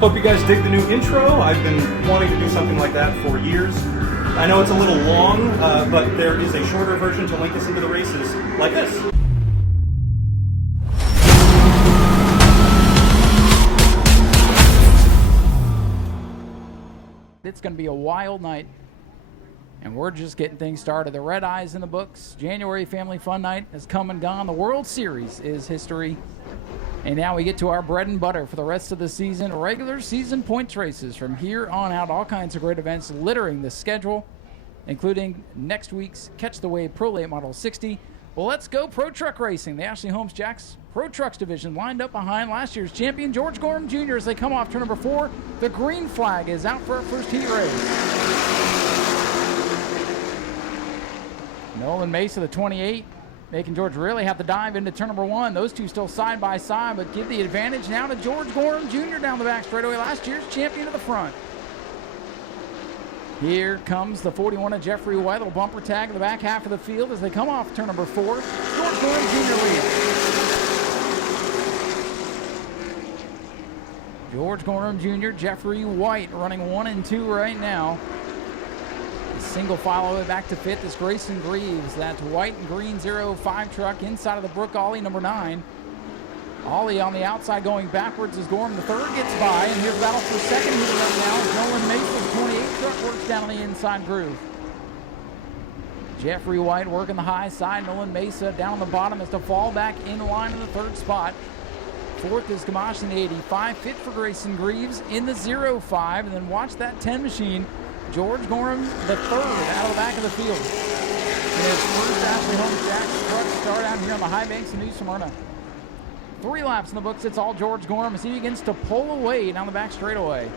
Hope you guys dig the new intro. I've been wanting to do something like that for years. I know it's a little long, but there is a shorter version to link us into the races, like this. It's going to be a wild night, and we're just getting things started. The red eye's in the books. January Family Fun Night has come and gone. The World Series is history. And now we get to our bread and butter for the rest of the season. Regular season points races from here on out. All kinds of great events littering the schedule, including next week's Catch the Wave Pro Late Model 60. Well, let's go pro truck racing. The Ashley Holmes Jacks Pro Trucks division lined up behind last year's champion George Gorham Jr. as they come off turn number 4. The green flag is out for our first heat race. Nolan Mesa, the 28, making George really have to dive into turn number 1. Those two still side by side, but give the advantage now to George Gorham Jr. down the back straightaway, last year's champion to the front. Here comes the 41 of Jeffrey White, little bumper tag in the back half of the field as they come off turn number 4. George Gorham Jr. leads. George Gorham Jr., Jeffrey White running 1 and 2 right now. Single file all the way back to 5th is Grayson Greaves. That's white and green 05 truck inside of the Brook Ollie number 9. Ollie on the outside going backwards as Gorham the 3rd gets by, and here's battle for 2nd heating up now as Nolan Mason 28 truck works down on the inside groove. Jeffrey White working the high side. Nolan Mesa down on the bottom as to fall back in line in the 3rd spot. 4th is Gamache in the 85. 5th for Grayson Greaves in the 05, and then watch that 10 machine. George Gorham the 3rd out of the back of the field. And his first Ashley Holmes Jacks truck start out here on the high banks of New Smyrna. 3 laps in the books. It's all George Gorham as he begins to pull away down the back straightaway.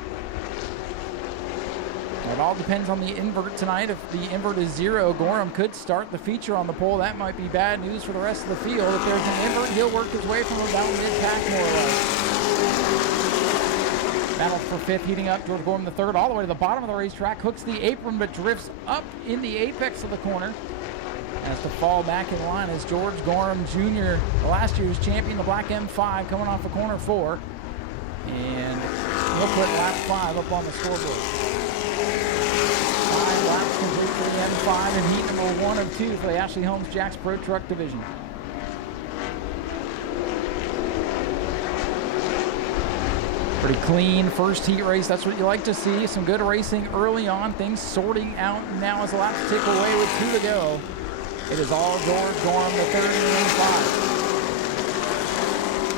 It all depends on the invert tonight. If the invert is 0, Gorham could start the feature on the pole. That might be bad news for the rest of the field. If there's an invert, he'll work his way from about mid-pack more or less. Battle for 5th heating up. George Gorham the 3rd all the way to the bottom of the racetrack. Hooks the apron but drifts up in the apex of the corner. Has to fall back in line as George Gorham Jr., last year's champion, the black M5, coming off of corner 4. And he'll put lap 5 up on the scoreboard. 5 laps complete for the M5 in heat number 1 of 2 for the Ashley Holmes Jacks Pro Truck Division. Pretty clean first heat race. That's what you like to see. Some good racing early on. Things sorting out now as the laps tick away with 2 to go. It is all George Gorham the 3rd and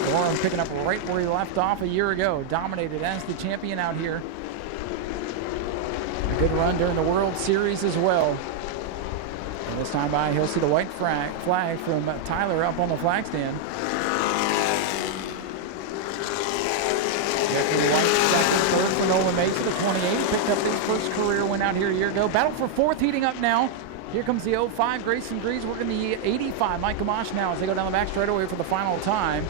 5. Gorham picking up right where he left off a year ago. Dominated as the champion out here. A good run during the World Series as well. And this time by, he'll see the white flag from Tyler up on the flag stand. Jeffrey White, 2nd, 3rd for Nolan Mesa, the 28. Picked up his first career win out here a year ago. Battle for 4th heating up now. Here comes the 05. Grayson Greaves working the 85. Mike Gamache now as they go down the back straightaway for the final time.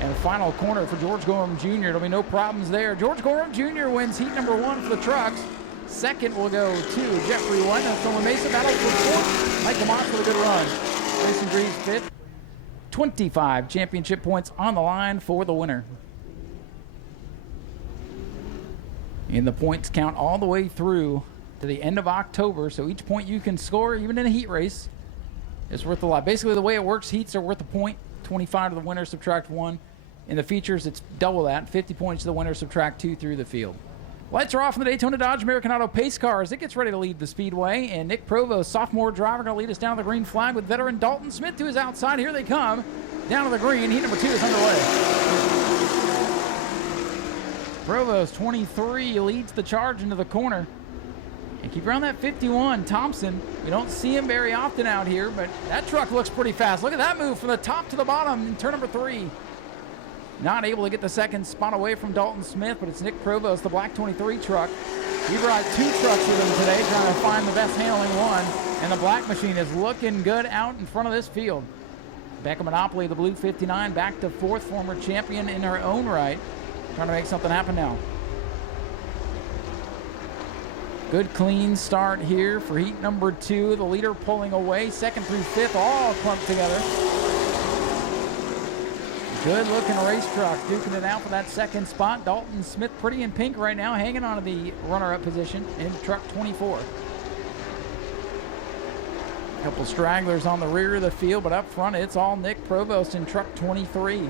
And the final corner for George Gorham Jr. There'll be no problems there. George Gorham Jr. wins heat number 1 for the trucks. 2nd will go to Jeffrey White. That's Nolan Mesa. Battle for 4th. Mike Gamache with a good run. Grayson Greaves 5th. 25 championship points on the line for the winner. And the points count all the way through to the end of October, so each point you can score, even in a heat race, is worth a lot. Basically, the way it works, heats are worth a point. 25 to the winner, subtract 1. In the features, it's double that. 50 points to the winner, subtract 2 through the field. Lights are off in the Daytona Dodge American Auto Pace car as it gets ready to lead the Speedway. And Nick Provost, sophomore driver, going to lead us down to the green flag with veteran Dalton Smith to his outside. Here they come down to the green. Heat number 2 is underway. Provost, 23, leads the charge into the corner. And keep around that 51, Thompson. We don't see him very often out here, but that truck looks pretty fast. Look at that move from the top to the bottom in turn number 3. Not able to get the 2nd spot away from Dalton Smith, but it's Nick Provost, the black 23 truck. He brought 2 trucks with him today, trying to find the best handling one. And the black machine is looking good out in front of this field. Becca Monopoly, the blue 59, back to 4th, former champion in her own right. Trying to make something happen now. Good clean start here for heat number 2. The leader pulling away. 2nd through 5th all clumped together. Good looking race truck, duking it out for that second spot. Dalton Smith pretty in pink right now, hanging on to the runner-up position in truck 24. A couple stragglers on the rear of the field, but up front it's all Nick Provost in truck 23.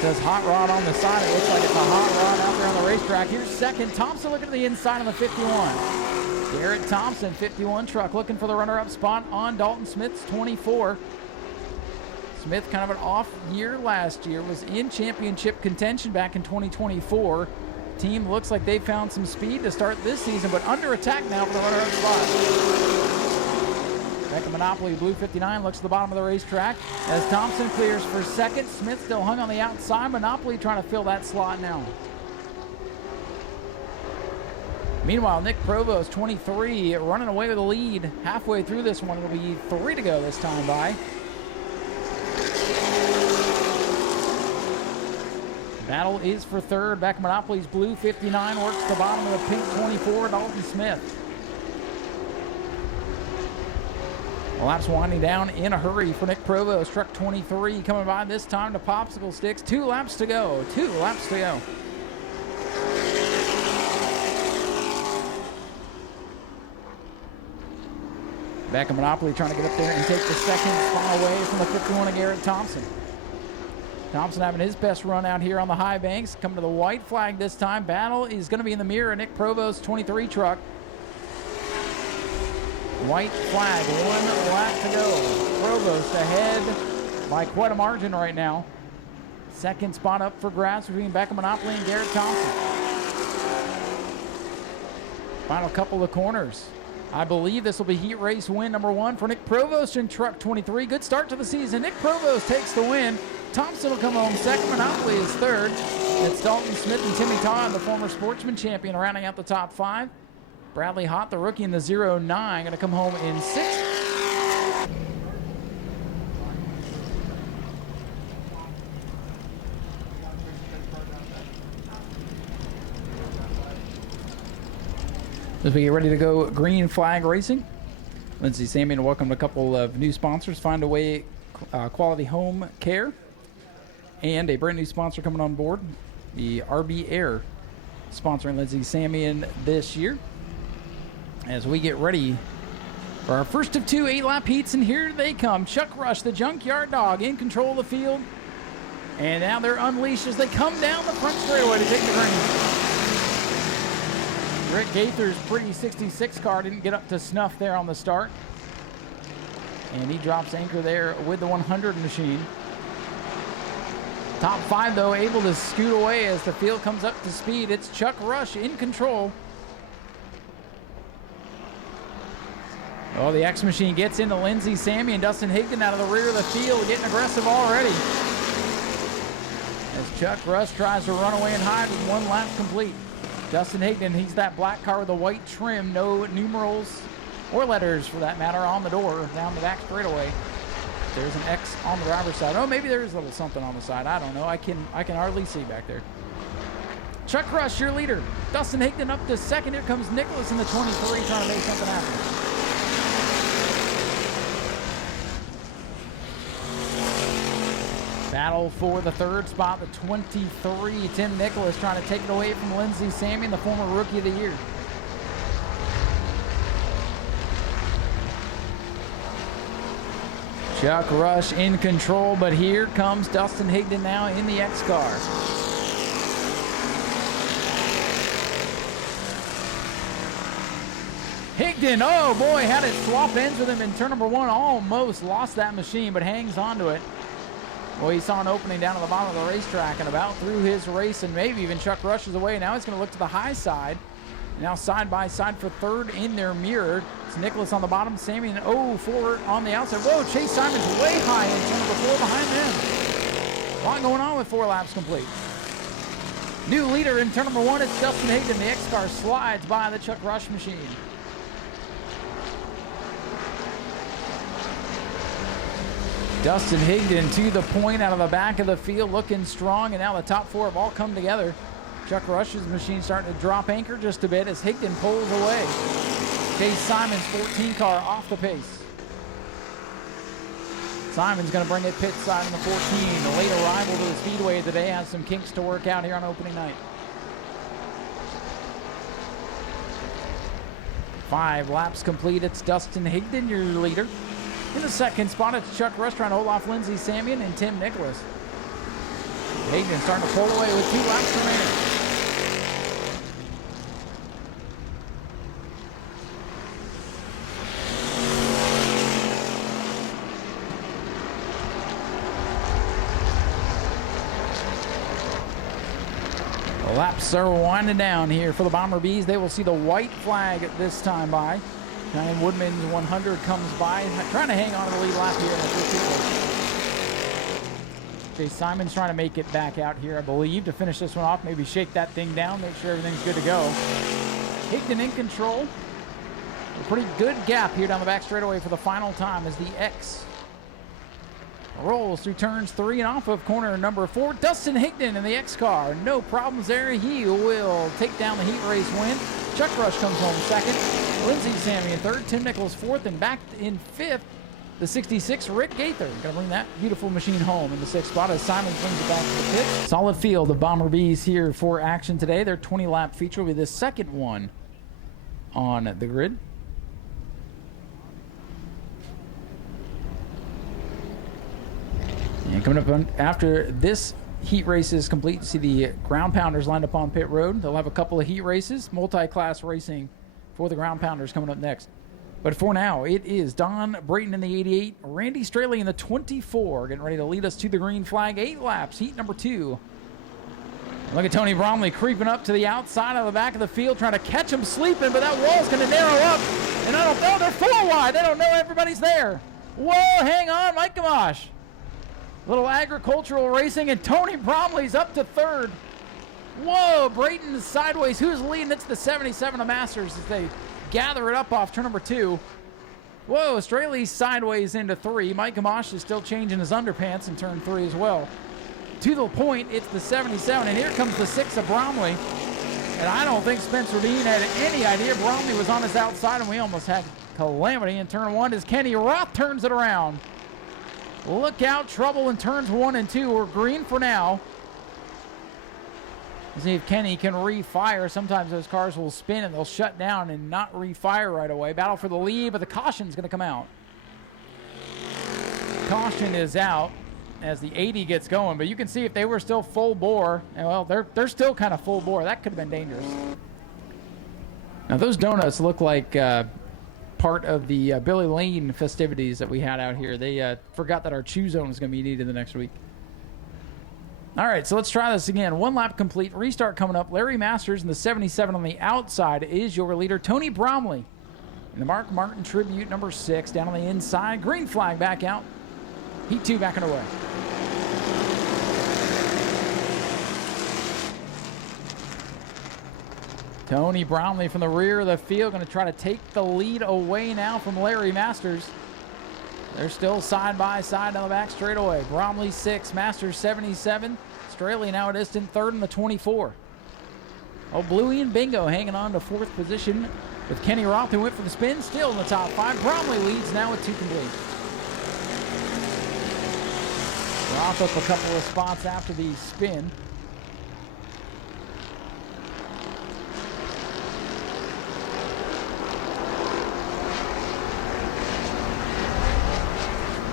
Says hot rod on the side. It looks like it's a hot rod out there on the racetrack. Here's second. Thompson looking at the inside of the 51. Garrett Thompson, 51 truck, looking for the runner-up spot on Dalton Smith's 24. Smith, kind of an off year last year, was in championship contention back in 2024. Team looks like they found some speed to start this season, but under attack now for the runner-up spot. Becca Monopoly, blue 59, looks at the bottom of the racetrack as Thompson clears for second. Smith still hung on the outside. Monopoly trying to fill that slot now. Meanwhile, Nick Provost, 23, running away with the lead halfway through this one. It'll be 3 to go this time by. Battle is for third. Back Monopoly's blue 59 works the bottom of the pink 24, Dalton Smith. Laps winding down in a hurry for Nick Provost. Truck 23 coming by this time to popsicle sticks. 2 laps to go. 2 laps to go. Back at Monopoly trying to get up there and take the second spot away from the 51 of Garrett Thompson. Thompson having his best run out here on the high banks. Coming to the white flag this time. Battle is going to be in the mirror. Nick Provost, 23 truck. White flag, 1 lap to go. Provost ahead by quite a margin right now. Second spot up for grabs between Becca Monopoly and Garrett Thompson. Final couple of corners. I believe this will be heat race win number 1 for Nick Provost in truck 23. Good start to the season. Nick Provost takes the win. Thompson will come home second. Monopoly is third. It's Dalton Smith and Timmy Todd, the former sportsman champion, rounding out the top 5. Bradley Hott, the rookie in the 09, going to come home in 6th. As we get ready to go green flag racing, Lindsay Samian welcomed a couple of new sponsors, Find a Way Quality Home Care, and a brand new sponsor coming on board, the RB Air, sponsoring Lindsay Samian this year. As we get ready for our first of 2 8-lap heats, and here they come. Chuck Rush, the Junkyard Dog, in control of the field. And now they're unleashed as they come down the front straightaway to take the green. Rick Gaither's pretty 66 car didn't get up to snuff there on the start. And he drops anchor there with the 100 machine. Top 5, though, able to scoot away as the field comes up to speed. It's Chuck Rush in control. Oh, the X machine gets into Lindsay Sammy and Dustin Higdon out of the rear of the field, getting aggressive already. As Chuck Rush tries to run away and hide with 1 lap complete. Dustin Higdon, he's that black car with the white trim, no numerals or letters for that matter on the door down the back straightaway. There's an X on the driver's side. Oh, maybe there is a little something on the side. I don't know. I can hardly see back there. Chuck Rush, your leader. Dustin Higdon up to second. Here comes Nicholas in the 23 trying to make something happen. Battle for the third spot, the 23. Tim Nicholas trying to take it away from Lindsay Samian, the former Rookie of the Year. Chuck Rush in control, but here comes Dustin Higdon now in the X car. Higdon, oh boy, had it swap ends with him in turn number 1. Almost lost that machine, but hangs on to it. Well, he saw an opening down at the bottom of the racetrack and about through his race, and maybe even Chuck Rush is away. Now he's going to look to the high side. Now side by side for third in their mirror. It's Nicholas on the bottom, Sammy and 04 on the outside. Whoa, Chase Simon's way high in turn number 4 behind them. A lot going on with 4 laps complete. New leader in turn number 1, it's Dustin Higdon. The X-Car slides by the Chuck Rush machine. Dustin Higdon to the point out of the back of the field, looking strong, and now the top 4 have all come together. Chuck Rush's machine starting to drop anchor just a bit as Higdon pulls away. Chase Simon's 14 car off the pace. Simon's going to bring it pit side in the 14. The late arrival to the Speedway today has some kinks to work out here on opening night. 5 laps complete. It's Dustin Higdon, your leader. In the second spot, it's Chuck Rush trying to hold off Lindsey Samian and Tim Nicholas. Higdon starting to pull away with 2 laps remaining. Laps are winding down here for the Bomber Bees. They will see the white flag this time by. Ryan Woodman's 100 comes by, trying to hang on to the lead lap here. Okay, Simon's trying to make it back out here, I believe, to finish this one off. Maybe shake that thing down, make sure everything's good to go. Higdon in control. A pretty good gap here down the back straightaway for the final time as the X rolls through turns 3 and off of corner number 4. Dustin Higdon in the X car. No problems there. He will take down the heat race win. Chuck Rush comes home second. Lindsey Samian third. Tim Nichols fourth. And back in fifth, the 66, Rick Gaither. Going to bring that beautiful machine home in the 6th spot as Simon brings it back to the pit. Solid field of Bomber Bees here for action today. Their 20-lap feature will be the second one on the grid. And coming up after this heat race is complete, you see the ground pounders lined up on pit road. They'll have a couple of heat races, multi-class racing for the ground pounders coming up next. But for now, it is Don Brayton in the 88, Randy Straley in the 24, getting ready to lead us to the green flag. 8 laps, heat number 2. Look at Tony Bromley creeping up to the outside of the back of the field, trying to catch him sleeping, but that wall's going to narrow up. And I don't know, they're 4 wide. They don't know everybody's there. Whoa, hang on, Mike Gamache. Little agricultural racing, and Tony Bromley's up to 3rd. Whoa, Brayton is sideways. Who's leading? It's the 77 of Masters as they gather it up off turn number 2. Whoa, Straley's sideways into 3. Mike Gamache is still changing his underpants in turn 3 as well. To the point, it's the 77, and here comes the 6 of Bromley. And I don't think Spencer Dean had any idea Bromley was on his outside, and we almost had calamity in turn 1 as Kenny Roth turns it around. Look out, trouble in turns 1 and 2. We're green for now. Let's see if Kenny can refire. Sometimes those cars will spin and they'll shut down and not refire right away. Battle for the lead, but the caution's going to come out. Caution is out as the 80 gets going, but you can see if they were still full bore, and well, they're still kind of full bore. That could have been dangerous. Now those donuts look like part of the Billy Lane festivities that we had out here. They forgot that our chew zone is going to be needed the next week. All right, so let's try this again. 1 lap complete. Restart coming up. Larry Masters in the 77 on the outside is your leader. Tony Bromley in the Mark Martin Tribute number 6 down on the inside. Green flag back out. Heat 2 back and away. Tony Bromley from the rear of the field going to try to take the lead away now from Larry Masters. They're still side by side down the back straightaway. Bromley 6, Masters 77. Straley now a distant 3rd in the 24. Oh, Bluey and Bingo hanging on to 4th position with Kenny Roth, who went for the spin, still in the top 5. Bromley leads now with 2 complete. Roth up a couple of spots after the spin.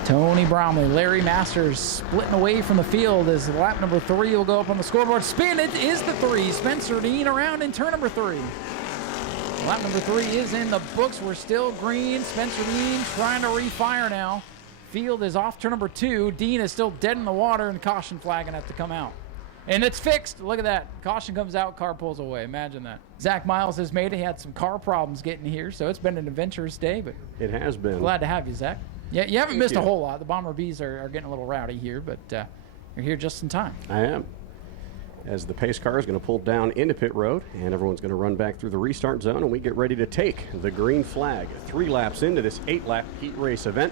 Tony Bromley, Larry Masters splitting away from the field as lap number 3 will go up on the scoreboard. Spin, it is the 3. Spencer Dean around in turn number 3. Lap number 3 is in the books. We're still green. Spencer Dean trying to refire now. Field is off turn number 2. Dean is still dead in the water, and caution flag gonna have to come out. And it's fixed. Look at that. Caution comes out, car pulls away. Imagine that. Zach Miles has made it. He had some car problems getting here, so it's been an adventurous day, but it has been. Glad to have you, Zach. Yeah, you haven't missed a whole lot. The Bomber Bees are getting a little rowdy here, but you're here just in time. I am. As the pace car is going to pull down into pit road, and everyone's going to run back through the restart zone, and we get ready to take the green flag. 3 laps into this 8-lap heat race event,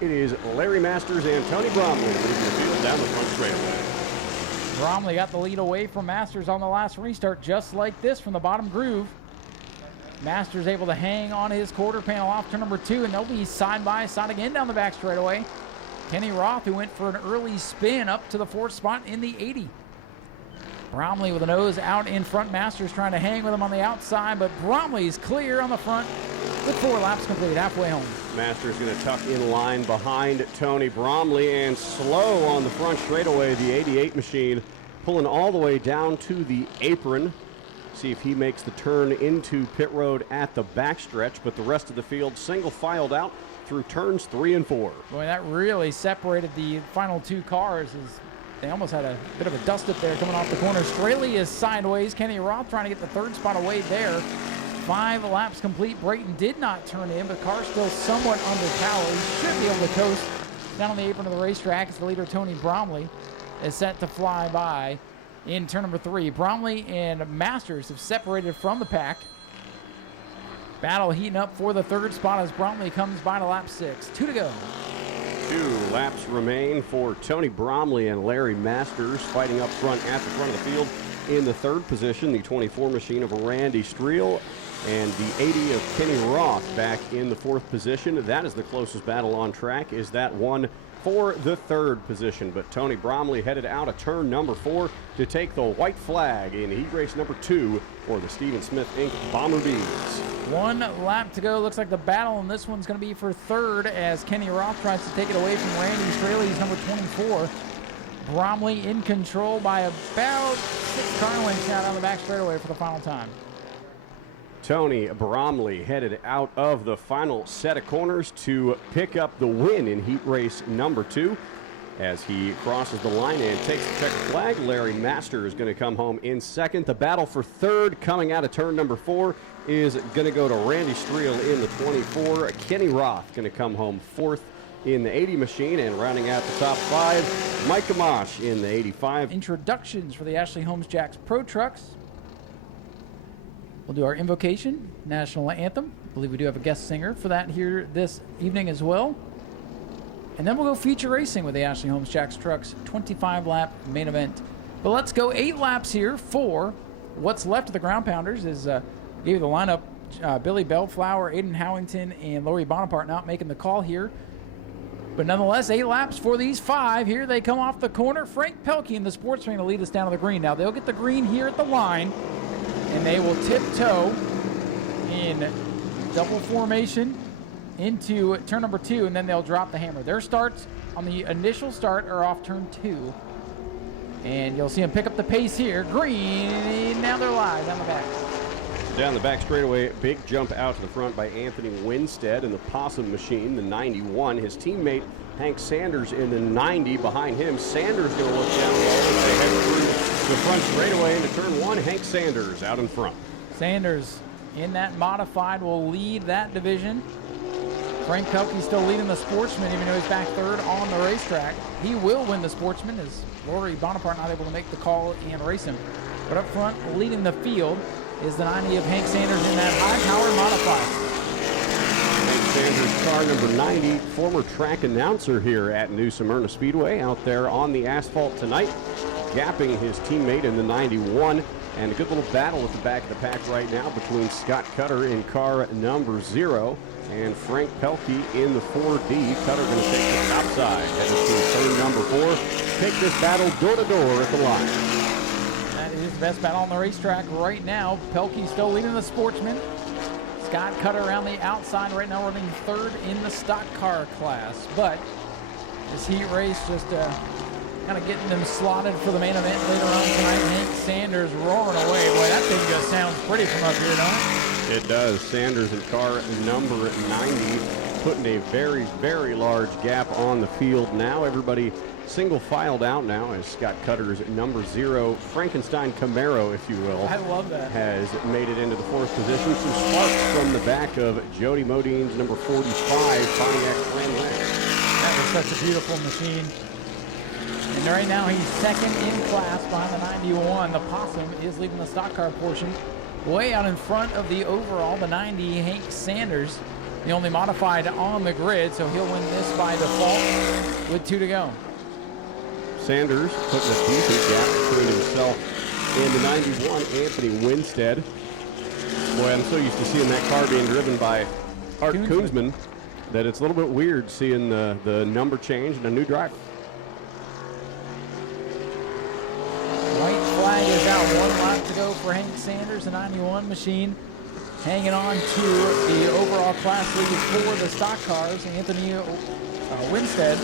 it is Larry Masters and Tony Bromley leading the field down the front straightaway. Bromley got the lead away from Masters on the last restart, just like this from the bottom groove. Masters able to hang on his quarter panel off turn number 2, and they'll be side by side again down the back straightaway. Kenny Roth, who went for an early spin up to the 4th spot in the 80. Bromley with a nose out in front. Masters trying to hang with him on the outside, but Bromley's clear on the front with 4 laps complete, halfway home. Masters going to tuck in line behind Tony Bromley, and slow on the front straightaway, the 88 machine pulling all the way down to the apron. See if he makes the turn into pit road at the backstretch, but the rest of the field single filed out through turns 3 and 4. Boy, that really separated the final 2 cars as they almost had a bit of a dust-up there coming off the corner. Straley is sideways. Kenny Roth trying to get the 3rd spot away there. 5 laps complete. Brayton did not turn in, but car still somewhat underpowered. He should be able to coast down on the apron of the racetrack as the leader, Tony Bromley, is set to fly by in turn number 3. Bromley and Masters have separated from the pack. Battle heating up for the 3rd spot as Bromley comes by to lap 6. 2 to go. 2 laps remain for Tony Bromley and Larry Masters fighting up front at the front of the field. In the 3rd position, the 24 machine of Randy Streel, and the 80 of Kenny Roth back in the 4th position. That is the closest battle on track, is that one for the 3rd position. But Tony Bromley headed out of turn number 4 to take the white flag in heat race number 2 for the Steven Smith Inc. Bomber Bees. 1 lap to go. Looks like the battle in this one's going to be for 3rd as Kenny Roth tries to take it away from Randy Straley. He's number 24. Bromley in control by about 6 car lengths out on the back straightaway for the final time. Tony Bromley headed out of the final set of corners to pick up the win in heat race number 2. As he crosses the line and takes the checkered flag, Larry Masters is going to come home in 2nd. The battle for 3rd coming out of turn number 4 is going to go to Randy Streel in the 24. Kenny Roth going to come home 4th in the 80 machine, and rounding out the top 5, Mike Gamache in the 85. Introductions for the Ashley Holmes Jacks Pro Trucks. We'll do our invocation, national anthem. I believe we do have a guest singer for that here this evening as well. And then we'll go feature racing with the Ashley Holmes Jacks Trucks 25-lap main event. But let's go 8 laps here for what's left of the ground pounders. Is gave you the lineup, Billy Bellflower, Aiden Howington, and Laurie Bonaparte not making the call here. But nonetheless, 8 laps for these 5. Here they come off the corner. Frank Pelkey and the Sportsman to lead us down to the green. Now they'll get the green here at the line, and they will tiptoe in double formation into turn number 2, and then they'll drop the hammer. Their starts on the initial start are off turn 2. And you'll see them pick up the pace here. Green, now they're live down the back. Down the back straightaway, big jump out to the front by Anthony Winstead in the Possum machine, the 91. His teammate Hank Sanders in the 90 behind him. Sanders going to look down low as they head through the front straightaway into turn 1. Hank Sanders out in front. Sanders in that modified will lead that division. Frank Pelkey still leading the Sportsman, even though he's back 3rd on the racetrack. He will win the Sportsman as Laurie Bonaparte not able to make the call and race him. But up front, leading the field is the 90 of Hank Sanders in that high-powered modified. Hank Sanders, car number 90, former track announcer here at New Smyrna Speedway, out there on the asphalt tonight, gapping his teammate in the 91. And a good little battle at the back of the pack right now between Scott Cutter in car number 0 and Frank Pelkey in the 4D. Cutter going to take the top side, headed to turn number 4. Take this battle door-to-door at the line. That is the best battle on the racetrack right now. Pelkey still leading the Sportsman. Scott Cutter around the outside right now, running 3rd in the stock car class. But this heat race just kind of getting them slotted for the main event later on tonight. Hank Sanders roaring away. Boy, that thing just sounds pretty from up here, don't it? It does. Sanders in car number 90, putting a very, very large gap on the field now. Everybody single filed out now as Scott Cutter's number 0, Frankenstein Camaro, if you will. I love that. Has made it into the 4th position. Some sparks from the back of Jody Modine's number 45, Pontiac Grand. That was such a beautiful machine. And right now he's 2nd in class behind the 91. The Possum is leading the stock car portion. Way out in front of the overall, the 90, Hank Sanders, the only modified on the grid, so he'll win this by default with 2 to go. Sanders putting a decent gap between himself and the 91, Anthony Winstead. Boy, I'm so used to seeing that car being driven by Art Koonsman. that it's a little bit weird seeing the number change and a new driver. White flag is out. 1 lap to go for Hank Sanders, the 91 machine. Hanging on to the overall class lead for the stock cars. Anthony Winstead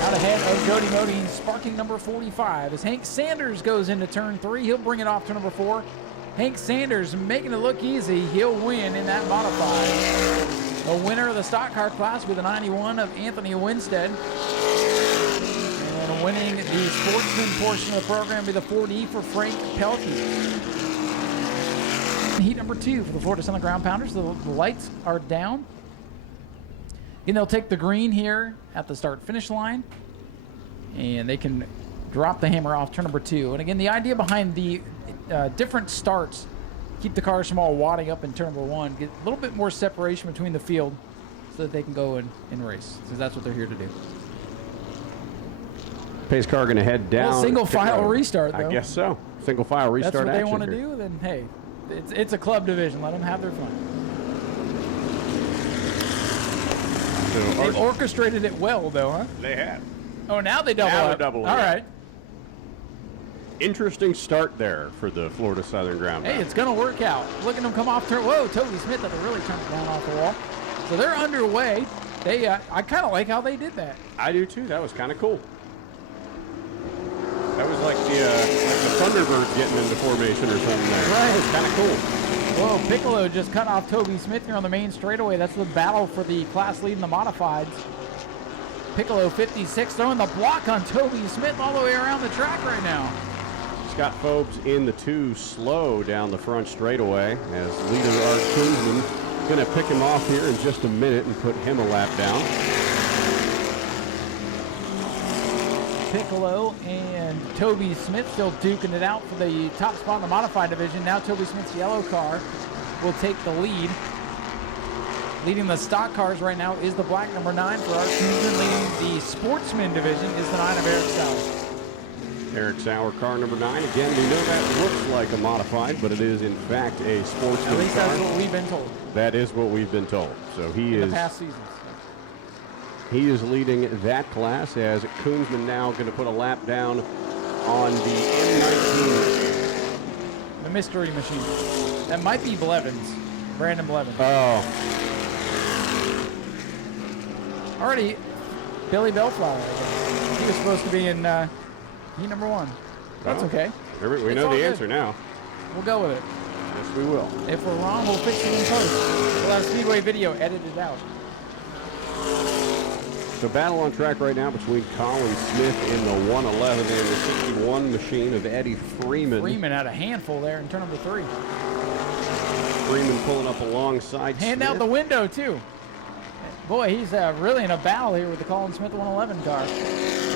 out ahead of Jody Modi, sparking number 45. As Hank Sanders goes into turn 3, he'll bring it off to number 4. Hank Sanders making it look easy. He'll win in that modified. The winner of the stock car class with the 91 of Anthony Winstead. And winning the sportsman portion of the program will be the 4D for Frank Pelkey. Heat number 2 for the Florida Sun Ground Pounders. The lights are down. And they'll take the green here at the start-finish line. And they can drop the hammer off turn number 2. And again, the idea behind the different starts, keep the cars from all wadding up in turn number 1, get a little bit more separation between the field so that they can go and race. So that's what they're here to do. Pace car going to head down. Well, single file restart, though. I guess so. Single file restart That's what they action want to here. do, then hey, it's a club division. Let them have their fun. So They've orchestrated it well, though, huh? they have. Oh, now they double Now they're up. doubling All up. right. Interesting start there for the Florida Southern Ground. Hey, it's going to work out. Look at them come off turn. Whoa, Toby Smith had to really turn it down off the wall. So they're underway. They, I kind of like how they did that. I do too. That was kind of cool. That was like the Thunderbirds getting into formation or something there. Right. That was kind of cool. Whoa, Piccolo just cut off Toby Smith here on the main straightaway. That's the battle for the class lead in the modifieds. Piccolo 56 throwing the block on Toby Smith all the way around the track right now. Scott Phobes in the 2 slow down the front straightaway as leader Art Koonsman going to pick him off here in just a minute and put him a lap down. Piccolo and Toby Smith still duking it out for the top spot in the modified division. Now Toby Smith's yellow car will take the lead. Leading the stock cars right now is the black number 9 for Art Koonsman. Leading the sportsman division is the 9 of Eric Sauer. Eric Sauer, car number 9. Again, we know that looks like a modified, but it is in fact a sportsman At least car. that's what we've been told That is what we've been told. So he in is the past seasons. He is leading that class as Koonsman now going to put a lap down on the M19. The mystery machine. That might be Blevins. Brandon Blevins. Oh, Already, Billy Bellflower, I guess. He was supposed to be in heat number 1. That's Oh. okay. we It's know all the good. answer now. We'll go with it. Yes, we will. If we're wrong, we'll fix it in post. We'll have Speedway video edited out. So battle on track right now between Colin Smith in the 111 and the 61 machine of Eddie Freeman. Freeman had a handful there in turn number 3. Freeman pulling up alongside Hand Smith. out the window, too. Boy, he's really in a battle here with the Colin Smith 111 car.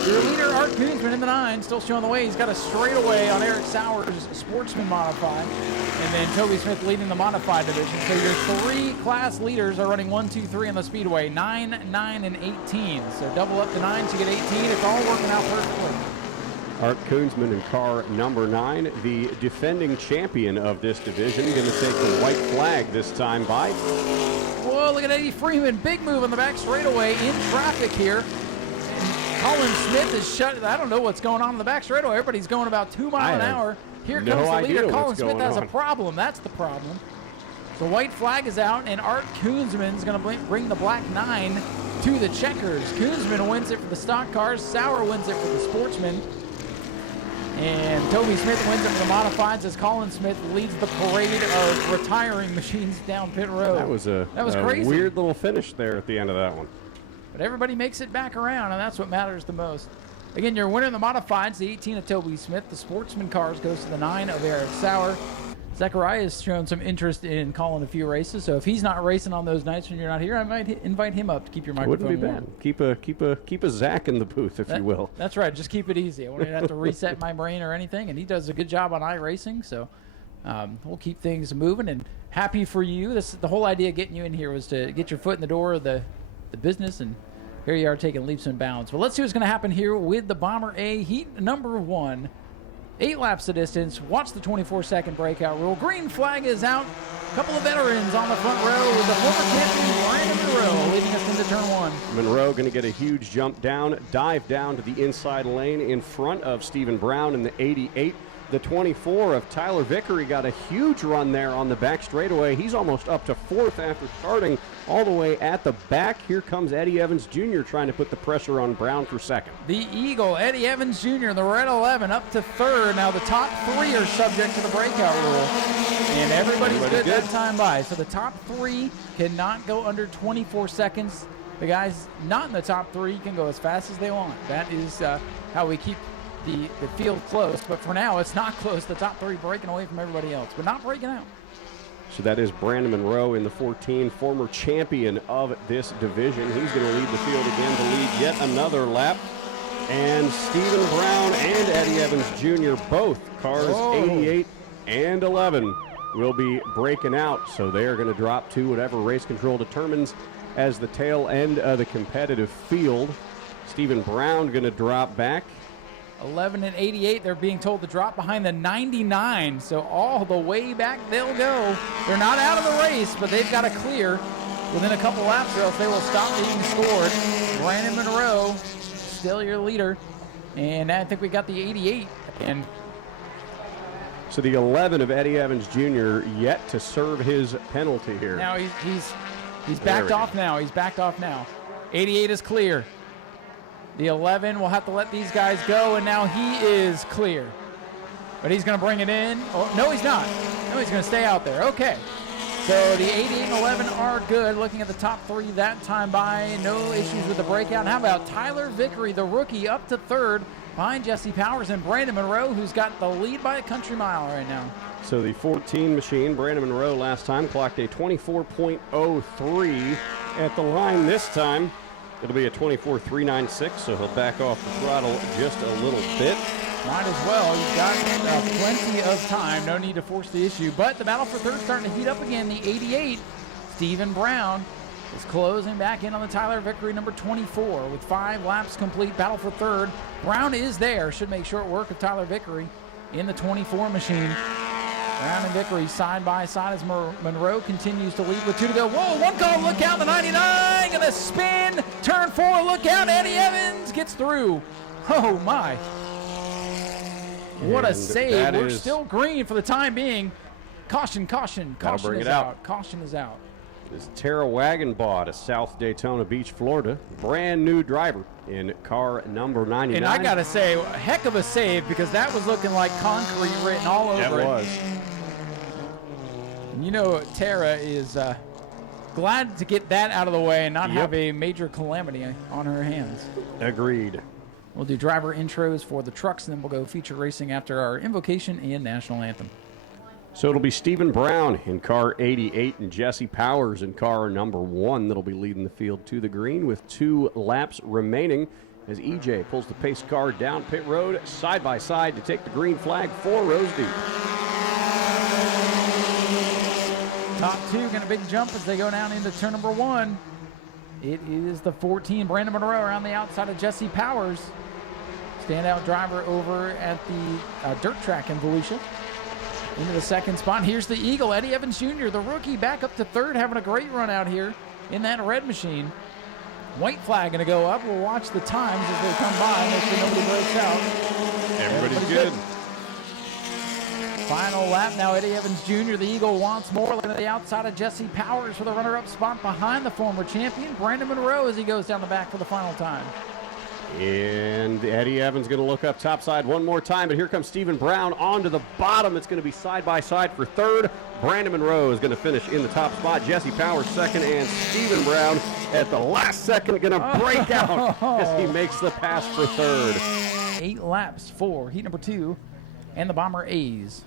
Your leader, Art Koonsman in the 9, still showing the way. He's got a straightaway on Eric Sauer's sportsman modified. And then Toby Smith leading the modified division. So your 3 class leaders are running 1, 2, 3 on the Speedway. 9, 9, and 18. So double up to 9 to get 18. It's all working out perfectly. Art Koonsman in car number 9, the defending champion of this division, going to take the white flag this time by. Whoa, look at Eddie Freeman. Big move on the back straightaway in traffic here. And Colin Smith is shut. I don't know what's going on in the back straightaway. Everybody's going about 2 miles an hour. Here no comes the idea leader. what's Colin Smith going has a on. problem. That's the problem. The white flag is out, and Art Koonsman's going to bring the black 9 to the checkers. Koonsman wins it for the stock cars. Sauer wins it for the sportsmen. And Toby Smith wins it for the modifieds as Colin Smith leads the parade of retiring machines down pit road. That was a crazy. weird little finish there at the end of that one. But everybody makes it back around, and that's what matters the most. Again, your winner in the modifieds, the 18 of Toby Smith. The sportsman cars goes to the 9 of Eric Sauer. Zechariah has shown some interest in calling a few races, so if he's not racing on those nights when you're not here, I might invite him up to keep your microphone Wouldn't be warm. bad. Keep a Zach in the booth, if you will. That's right. Just keep it easy. I won't have to reset my brain or anything, and he does a good job on iRacing, so we'll keep things moving. And happy for you. The whole idea of getting you in here was to get your foot in the door of the business, and here you are taking leaps and bounds. But let's see what's going to happen here with the Bomber A heat number 1. 8 laps the distance. Watch the 24-second breakout rule. Green flag is out. couple of veterans on the front row with the former champion Brandon Monroe leading us into turn 1. Monroe going to get a huge jump down, dive down to the inside lane in front of Stephen Brown in the 88. The 24 of Tyler Vickery got a huge run there on the back straightaway. He's almost up to 4th after starting all the way at the back. Here comes Eddie Evans Jr. trying to put the pressure on Brown for 2nd. The Eagle, Eddie Evans Jr., the red 11, up to 3rd. Now the top 3 are subject to the breakout rule, and everybody's good that time by. So the top 3 cannot go under 24 seconds. The guys not in the top 3 can go as fast as they want. That is how we keep the field close, but for now it's not close. The top 3 breaking away from everybody else, but not breaking out. So that is Brandon Monroe in the 14, former champion of this division. He's going to lead the field again to lead yet another lap. And Stephen Brown and Eddie Evans Jr., both cars 88 and 11, will be breaking out. So they are going to drop to whatever race control determines as the tail end of the competitive field. Stephen Brown going to drop back. 11 and 88, they're being told to drop behind the 99, so all the way back they'll go. They're not out of the race, but they've got to clear within a couple laps or else they will stop being scored. Brandon Monroe, still your leader, and I think we got the 88. And so the 11 of Eddie Evans Jr. yet to serve his penalty here. Now he's backed off now. He's backed off now. 88 is clear. The 11 will have to let these guys go, and now he is clear. But he's going to bring it in. Oh, no, he's not. No, he's going to stay out there. Okay. So the 88 and 11 are good. Looking at the top 3 that time by, no issues with the breakout. And how about Tyler Vickery, the rookie, up to 3rd behind Jesse Powers and Brandon Monroe, who's got the lead by a country mile right now. So the 14 machine, Brandon Monroe last time clocked a 24.03 at the line. This time it'll be a 24.396, so he'll back off the throttle just a little bit. Might as well. You've got plenty of time. No need to force the issue. But the battle for 3rd starting to heat up again. The 88, Stephen Brown, is closing back in on the Tyler Vickery number 24 with 5 laps complete. Battle for 3rd. Brown is there. Should make short work of Tyler Vickery in the 24 machine. Brown and Vickery side by side as Monroe continues to lead with 2 to go. Whoa, 1 call, look out, the 99, gonna spin, turn 4, look out, Eddie Evans gets through. Oh my. What a save. We're still green for the time being. Caution, caution, caution is out. Caution is out. This is Tara Wagenbaugh of South Daytona Beach, Florida. Brand new driver in car number 99. And I gotta say, a heck of a save, because that was looking like concrete written all over it. It was. You know, Tara is glad to get that out of the way and not have a major calamity on her hands. Agreed. We'll do driver intros for the trucks, and then we'll go feature racing after our invocation and national anthem. So it'll be Stephen Brown in car 88 and Jesse Powers in car number 1 that'll be leading the field to the green with 2 laps remaining as EJ pulls the pace car down pit road side by side to take the green flag 4 rows deep. Top 2 going to big jump as they go down into turn number 1. It is the 14, Brandon Monroe, around the outside of Jesse Powers. Standout driver over at the dirt track in Volusia. Into the 2nd spot. Here's the Eagle, Eddie Evans Jr., the rookie, back up to 3rd, having a great run out here in that red machine. White flag going to go up. We'll watch the times as they come by, make sure nobody breaks out. Everybody's good. Final lap now, Eddie Evans Jr., the Eagle wants more. Looking at the outside of Jesse Powers for the runner-up spot behind the former champion, Brandon Monroe, as he goes down the back for the final time. And Eddie Evans going to look up topside one more time, but here comes Stephen Brown onto the bottom. It's going to be side by side for 3rd. Brandon Monroe is going to finish in the top spot. Jesse Powers 2nd, and Stephen Brown at the last second going to break out as he makes the pass for 3rd. 8 laps for heat number 2 and the Bomber A's.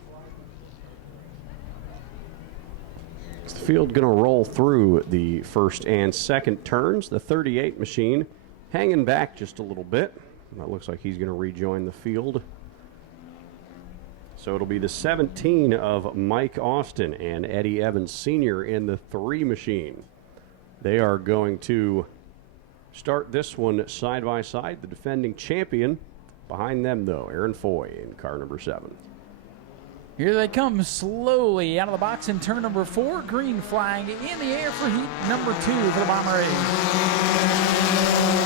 The field going to roll through the 1st and 2nd turns. The 38 machine hanging back just a little bit. That looks like he's going to rejoin the field. So it'll be the 17 of Mike Austin and Eddie Evans Sr. in the 3 machine. They are going to start this one side by side. The defending champion behind them, though, Aaron Foy in car number 7. Here they come slowly out of the box in turn number 4. Green flag in the air for heat number 2 for the Bomber A's.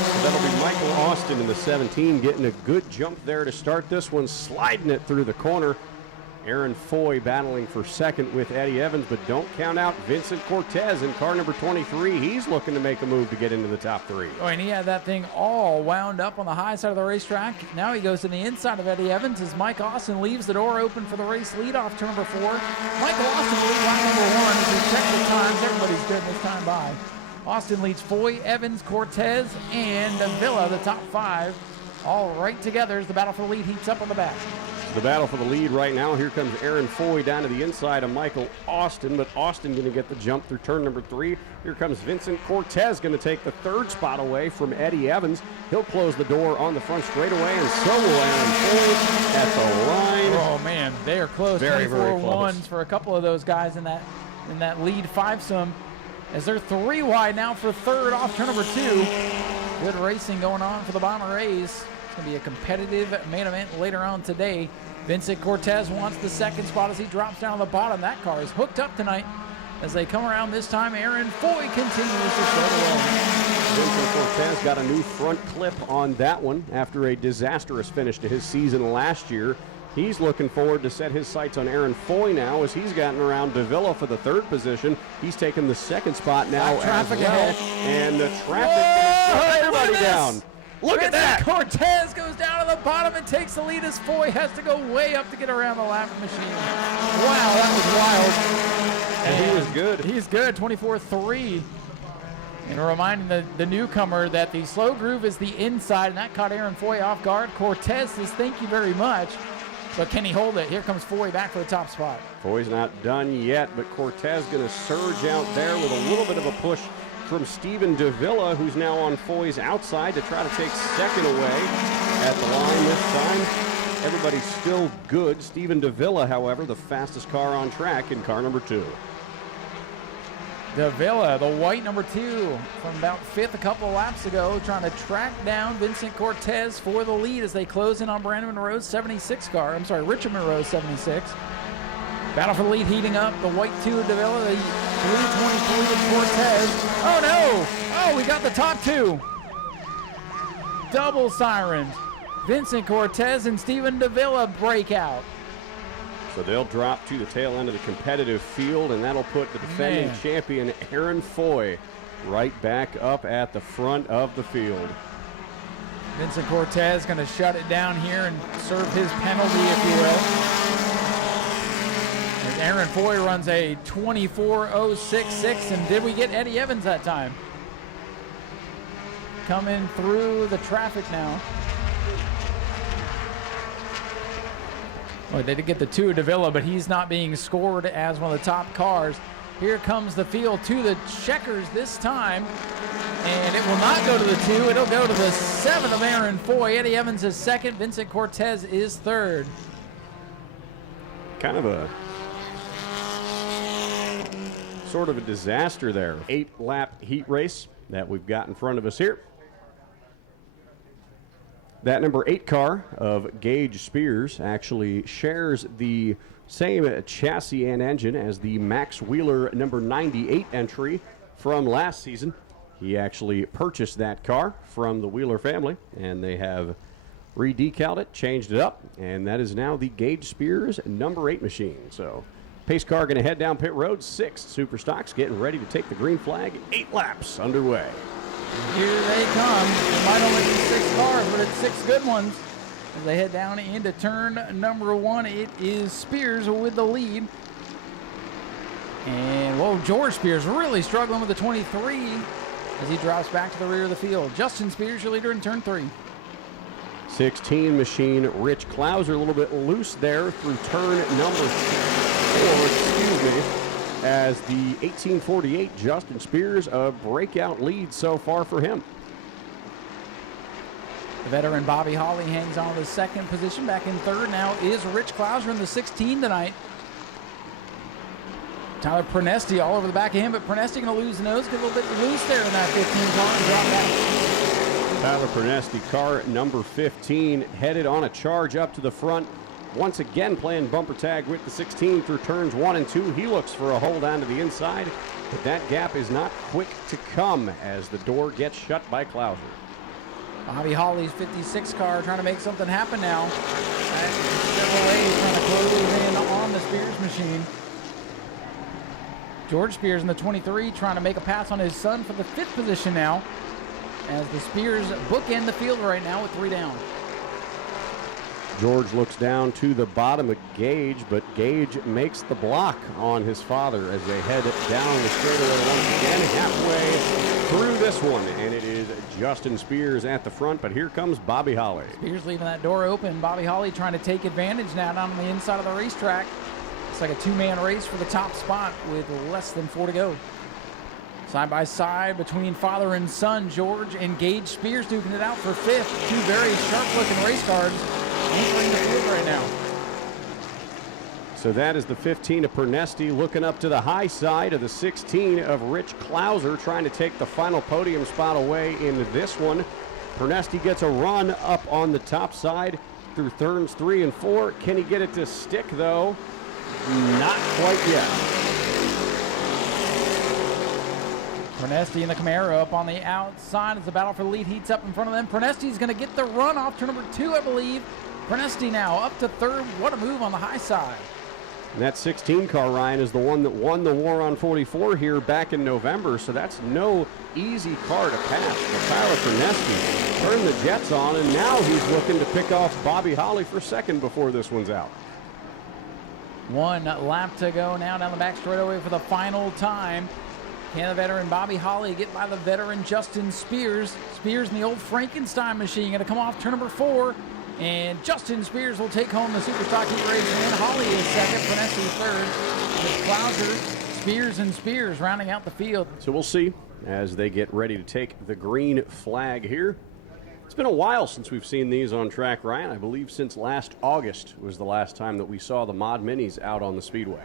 So that'll be Michael Austin in the 17 getting a good jump there to start this one, sliding it through the corner. Aaron Foy battling for second with Eddie Evans, but don't count out Vincent Cortez in car number 23. He's looking to make a move to get into the top 3. Oh, and he had that thing all wound up on the high side of the racetrack. Now he goes to the inside of Eddie Evans as Mike Austin leaves the door open for the race lead off turn number 4. Michael Austin will lead lap number 1 as we check the times. Everybody's good this time by. Austin leads Foy, Evans, Cortez, and Villa, the top 5, all right together as the battle for the lead heats up on the back. The battle for the lead right now. Here comes Aaron Foy down to the inside of Michael Austin, but Austin going to get the jump through turn number 3. Here comes Vincent Cortez going to take the 3rd spot away from Eddie Evans. He'll close the door on the front straightaway, and so will Aaron Foy at the line. Oh man, they are close. Very, very 24 close. ones for a couple of those guys in that lead 5-some. As they're 3 wide now for 3rd off turn number 2. Good racing going on for the Bomber A's. It's going to be a competitive main event later on today. Vincent Cortez wants the 2nd spot as he drops down on the bottom. That car is hooked up tonight. As they come around this time, Aaron Foy continues to show the way. Vincent Cortez got a new front clip on that one after a disastrous finish to his season last year. He's looking forward to set his sights on Aaron Foy now as he's gotten around Davila for the 3rd position. He's taken the 2nd spot now as traffic well. ahead. And the traffic shut everybody down. Look at that! Cortez goes down to the bottom and takes the lead as Foy has to go way up to get around the lap machine. Wow, that was wild. And he was good. He's good, 24-3. And reminding the newcomer that the slow groove is the inside, and that caught Aaron Foy off guard. Cortez says thank you very much, but can he hold it? Here comes Foy back for the top spot. Foy's not done yet, but Cortez going to surge out there with a little bit of a push from Steven Davila, who's now on Foy's outside to try to take 2nd away at the line this time. Everybody's still good. Steven Davila, however, the fastest car on track in car number 2. Davila, the white number 2, from about 5th a couple of laps ago, trying to track down Vincent Cortez for the lead as they close in on Brandon Monroe's 76 car. I'm sorry, Richard Monroe's 76. Battle for the lead heating up. The white 2 of Davila, the 323 of Cortez. Oh no! Oh, we got the top 2. Double sirens. Vincent Cortez and Steven Davila break out. So they'll drop to the tail end of the competitive field, and that'll put the defending champion Aaron Foy right back up at the front of the field. Vincent Cortez going to shut it down here and serve his penalty, if you will. As Aaron Foy runs a 24.066, and did we get Eddie Evans that time? Coming through the traffic now. Well, they did get the 2 of Davila, but he's not being scored as one of the top cars. Here comes the field to the checkers this time, and it will not go to the 2. It'll go to the 7 of Aaron Foy. Eddie Evans is 2nd. Vincent Cortez is 3rd. Kind of a sort of a disaster there. 8-lap heat race that we've got in front of us here. That number 8 car of Gage Spears actually shares the same chassis and engine as the Max Wheeler number 98 entry from last season. He actually purchased that car from the Wheeler family, and they have re-decaled it, changed it up, and that is now the Gage Spears number 8 machine. So pace car going to head down pit road. 6 super stocks getting ready to take the green flag. 8 laps underway. Here they come. It might only be 6 cars, but it's 6 good ones. As they head down into turn number 1, it is Spears with the lead. And, whoa, George Spears really struggling with the 23 as he drops back to the rear of the field. Justin Spears, your leader in turn 3. 16 machine Rich Klauser a little bit loose there through turn number 4, as the 1848 Justin Spears, a breakout lead so far for him. The veteran Bobby Hawley hangs on to the 2nd position. Back in 3rd now is Rich Klauser in the 16 tonight. Tyler Pernesti all over the back of him, but Pernesti going to lose the nose, get a little bit loose there in that 15 car and drop back. Tyler Pernesti, car number 15, headed on a charge up to the front. once again playing bumper tag with the 16 through turns 1 and 2. He looks for a hold on to the inside, but that gap is not quick to come as the door gets shut by Klauser. Bobby Holly's 56 car trying to make something happen now. Chevrolet trying to close in on the Spears machine. George Spears in the 23 trying to make a pass on his son for the 5th position now, as the Spears bookend the field right now with 3 down. George looks down to the bottom of Gage, but Gage makes the block on his father as they head down the straightaway once again, halfway through this one. And it is Justin Spears at the front, but here comes Bobby Holly. Spears leaving that door open. Bobby Holly trying to take advantage now down on the inside of the racetrack. It's like a 2-man race for the top spot with less than 4 to go. Side by side between father and son, George and Gage Spears duking it out for 5th. 2 very sharp-looking race cars entering the field right now. So that is the 15 of Pernesti looking up to the high side of the 16 of Rich Klauser, trying to take the final podium spot away in this one. Pernesti gets a run up on the top side through turns 3 and 4. Can he get it to stick, though? Not quite yet. Pernesti and the Camaro up on the outside as the battle for the lead heats up in front of them. Pernesti's going to get the run off turn number 2, I believe. Pernesti now up to 3rd. What a move on the high side. And that 16 car, Ryan, is the one that won the war on 44 here back in November, so that's no easy car to pass. But Tyler Pernesti turned the jets on, and now he's looking to pick off Bobby Holly for 2nd before this one's out. 1 lap to go now down the back straightaway for the final time. Can the veteran Bobby Holly get by the veteran Justin Spears? Spears in the old Frankenstein machine going to come off turn number 4. And Justin Spears will take home the Superstock Heat Race win. Holly is 2nd, Pernesti 3rd. With Klauser, Spears, and Spears rounding out the field. So we'll see as they get ready to take the green flag here. It's been a while since we've seen these on track, Ryan. I believe since last August was the last time that we saw the Mod Minis out on the Speedway.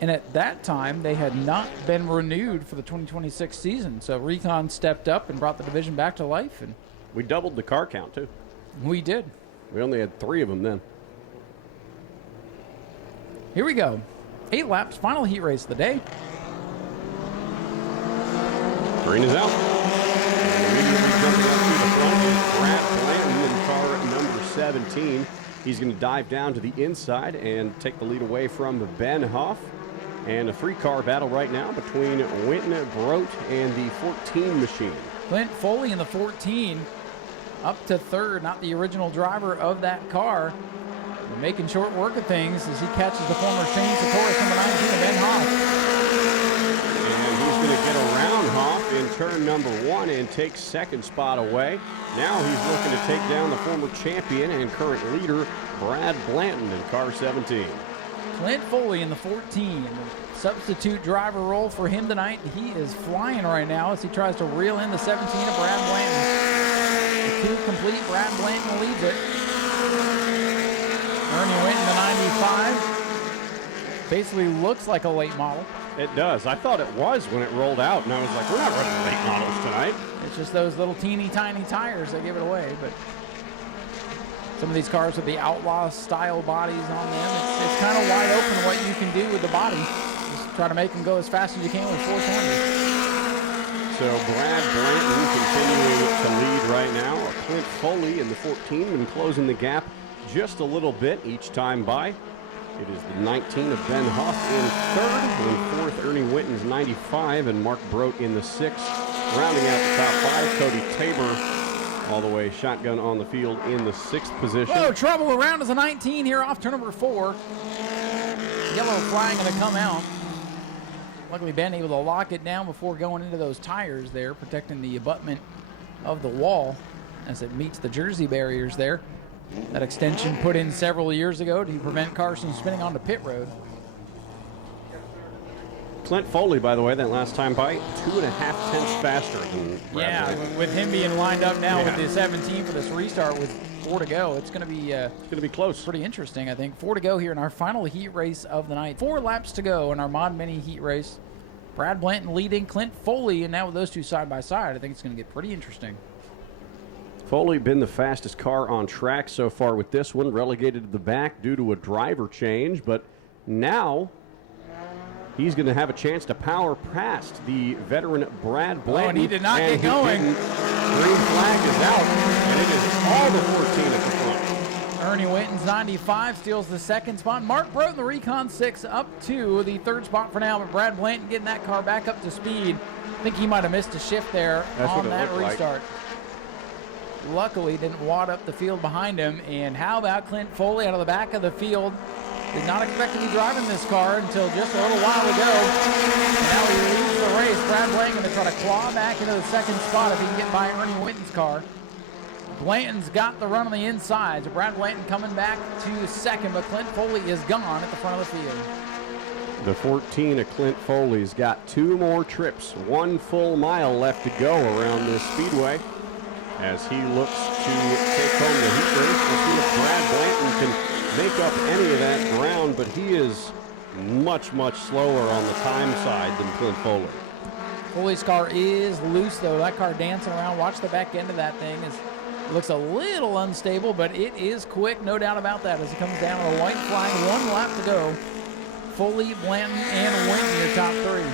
And at that time, they had not been renewed for the 2026 season. So Recon stepped up and brought the division back to life. And we doubled the car count, too. We did. We only had 3 of them then. Here we go. 8 laps, final heat race of the day. Green is out. Immediately jumping up to the front is Brad Blanton in car number 17. He's going to dive down to the inside and take the lead away from Ben Hoff. And a 3-car battle right now between Winton Brote and the 14 machine. Clint Foley in the 14. Up to 3rd, not the original driver of that car. Making short work of things as he catches the former Shane Satoris number 19 of Ben Hoff. And he's going to get around Hoff in turn number 1 and take 2nd spot away. Now he's looking to take down the former champion and current leader, Brad Blanton, in car 17. Clint Foley in the 14. Substitute driver role for him tonight. He is flying right now as he tries to reel in the 17 of Brad Blanton. The 2 complete, Brad Blanton leads it. Ernie Winton, the 95. Basically looks like a late model. It does. I thought it was when it rolled out, and I was like, we're not running late models tonight. It's just those little teeny tiny tires that give it away. But some of these cars with the outlaw style bodies on them, it's kind of wide open what you can do with the body. Just try to make them go as fast as you can with 4 cylinders. So Brad Blanton continuing to lead right now. Clint Foley in the 14 and closing the gap just a little bit each time by. It is the 19 of Ben Hoff in 3rd. In 4th, Ernie Winton's 95 and Mark Brote in the 6th. Rounding out the top 5, Cody Tabor all the way shotgun on the field in the 6th position. Whoa, trouble around as a 19 here off turn number 4. Yellow flag going to come out. Luckily, Ben able to lock it down before going into those tires there, protecting the abutment of the wall as it meets the jersey barriers there. That extension put in several years ago to prevent cars from spinning onto pit road. Clint Foley, by the way, that last time by 2.5 tenths faster than Brad Blanton. With him being lined up now with the 17 for this restart with 4 to go, it's going to be close. Pretty interesting, I think. 4 to go here in our final heat race of the night. 4 laps to go in our Mod Mini heat race. Brad Blanton leading, Clint Foley, and now with those two side by side, I think it's going to get pretty interesting. Foley been the fastest car on track so far with this one, relegated to the back due to a driver change, but now he's going to have a chance to power past the veteran Brad Blanton. Oh, and he did not get going. Green flag is out, and it is all the 14 at the front. Ernie Winton's 95 steals the second spot. Mark Brote in the Recon 6 up to the third spot for now, but Brad Blanton getting that car back up to speed. I think he might have missed a shift there on that restart. Luckily, didn't wad up the field behind him. And how about Clint Foley out of the back of the field? Did not expect to be driving this car until just a little while ago. And now he leads the race. Brad Blanton going to try to claw back into the second spot if he can get by Ernie Winton's car. Blanton's got the run on the inside. So Brad Blanton coming back to second, but Clint Foley is gone at the front of the field. The 14 of Clint Foley's got 2 more trips, 1 full mile left to go around this speedway as he looks to take home the heat race. We'll see if Brad Blanton can make up any of that ground, but he is much, much slower on the time side than Clint Foley. Foley's car is loose, though. That car dancing around. Watch the back end of that thing. It looks a little unstable, but it is quick, no doubt about that, as it comes down to the white flag. 1 lap to go. Foley, Blanton, and Winton, your top 3.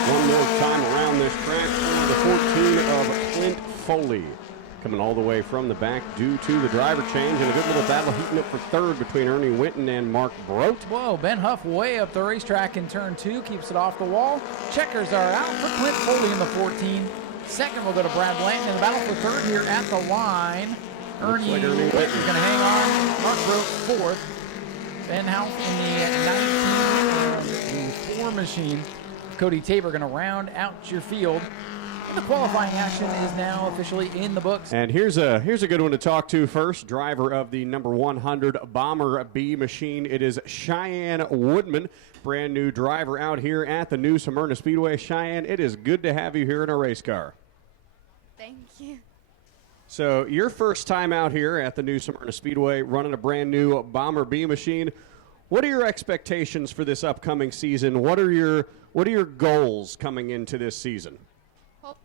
One more time around this track for the 14 of Clint Foley. Coming all the way from the back due to the driver change, and a good little battle heating up for third between Ernie Winton and Mark Brote. Whoa, Ben Huff way up the racetrack in turn 2, keeps it off the wall. Checkers are out for Clint Foley in the 14. Second will go to Brad Blanton in the battle for third here at the line. Ernie Winton is going to hang on. Mark Brote fourth. Ben Huff in the 19, the 4 machine. Cody Tabor going to round out your field. And the qualifying action is now officially in the books. And here's a good one to talk to first. Driver of the number 100 Bomber B machine. It is Cheyenne Woodman, brand new driver out here at the new Smyrna Speedway. Cheyenne, it is good to have you here in a race car. Thank you. So your first time out here at the new Smyrna Speedway running a brand new Bomber B machine. What are your expectations for this upcoming season? What are your goals coming into this season? Hope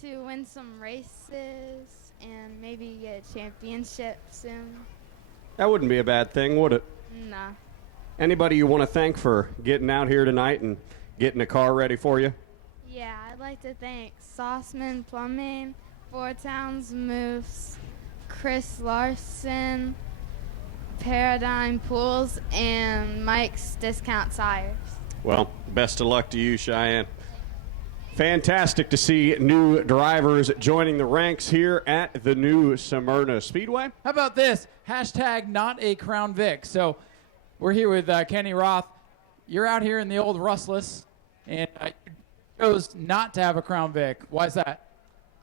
to win some races and maybe get a championship soon. That wouldn't be a bad thing, would it? Nah. Anybody you want to thank for getting out here tonight and getting a car ready for you? Yeah, I'd like to thank Sauceman Plumbing, Four Towns Moose, Chris Larson, Paradigm Pools, and Mike's Discount Tires. Well, best of luck to you, Cheyenne. Fantastic to see new drivers joining the ranks here at the new Smyrna Speedway. How about this? Hashtag not a Crown Vic. So we're here with Kenny Roth. You're out here in the old Rustless, and you chose not to have a Crown Vic. Why is that?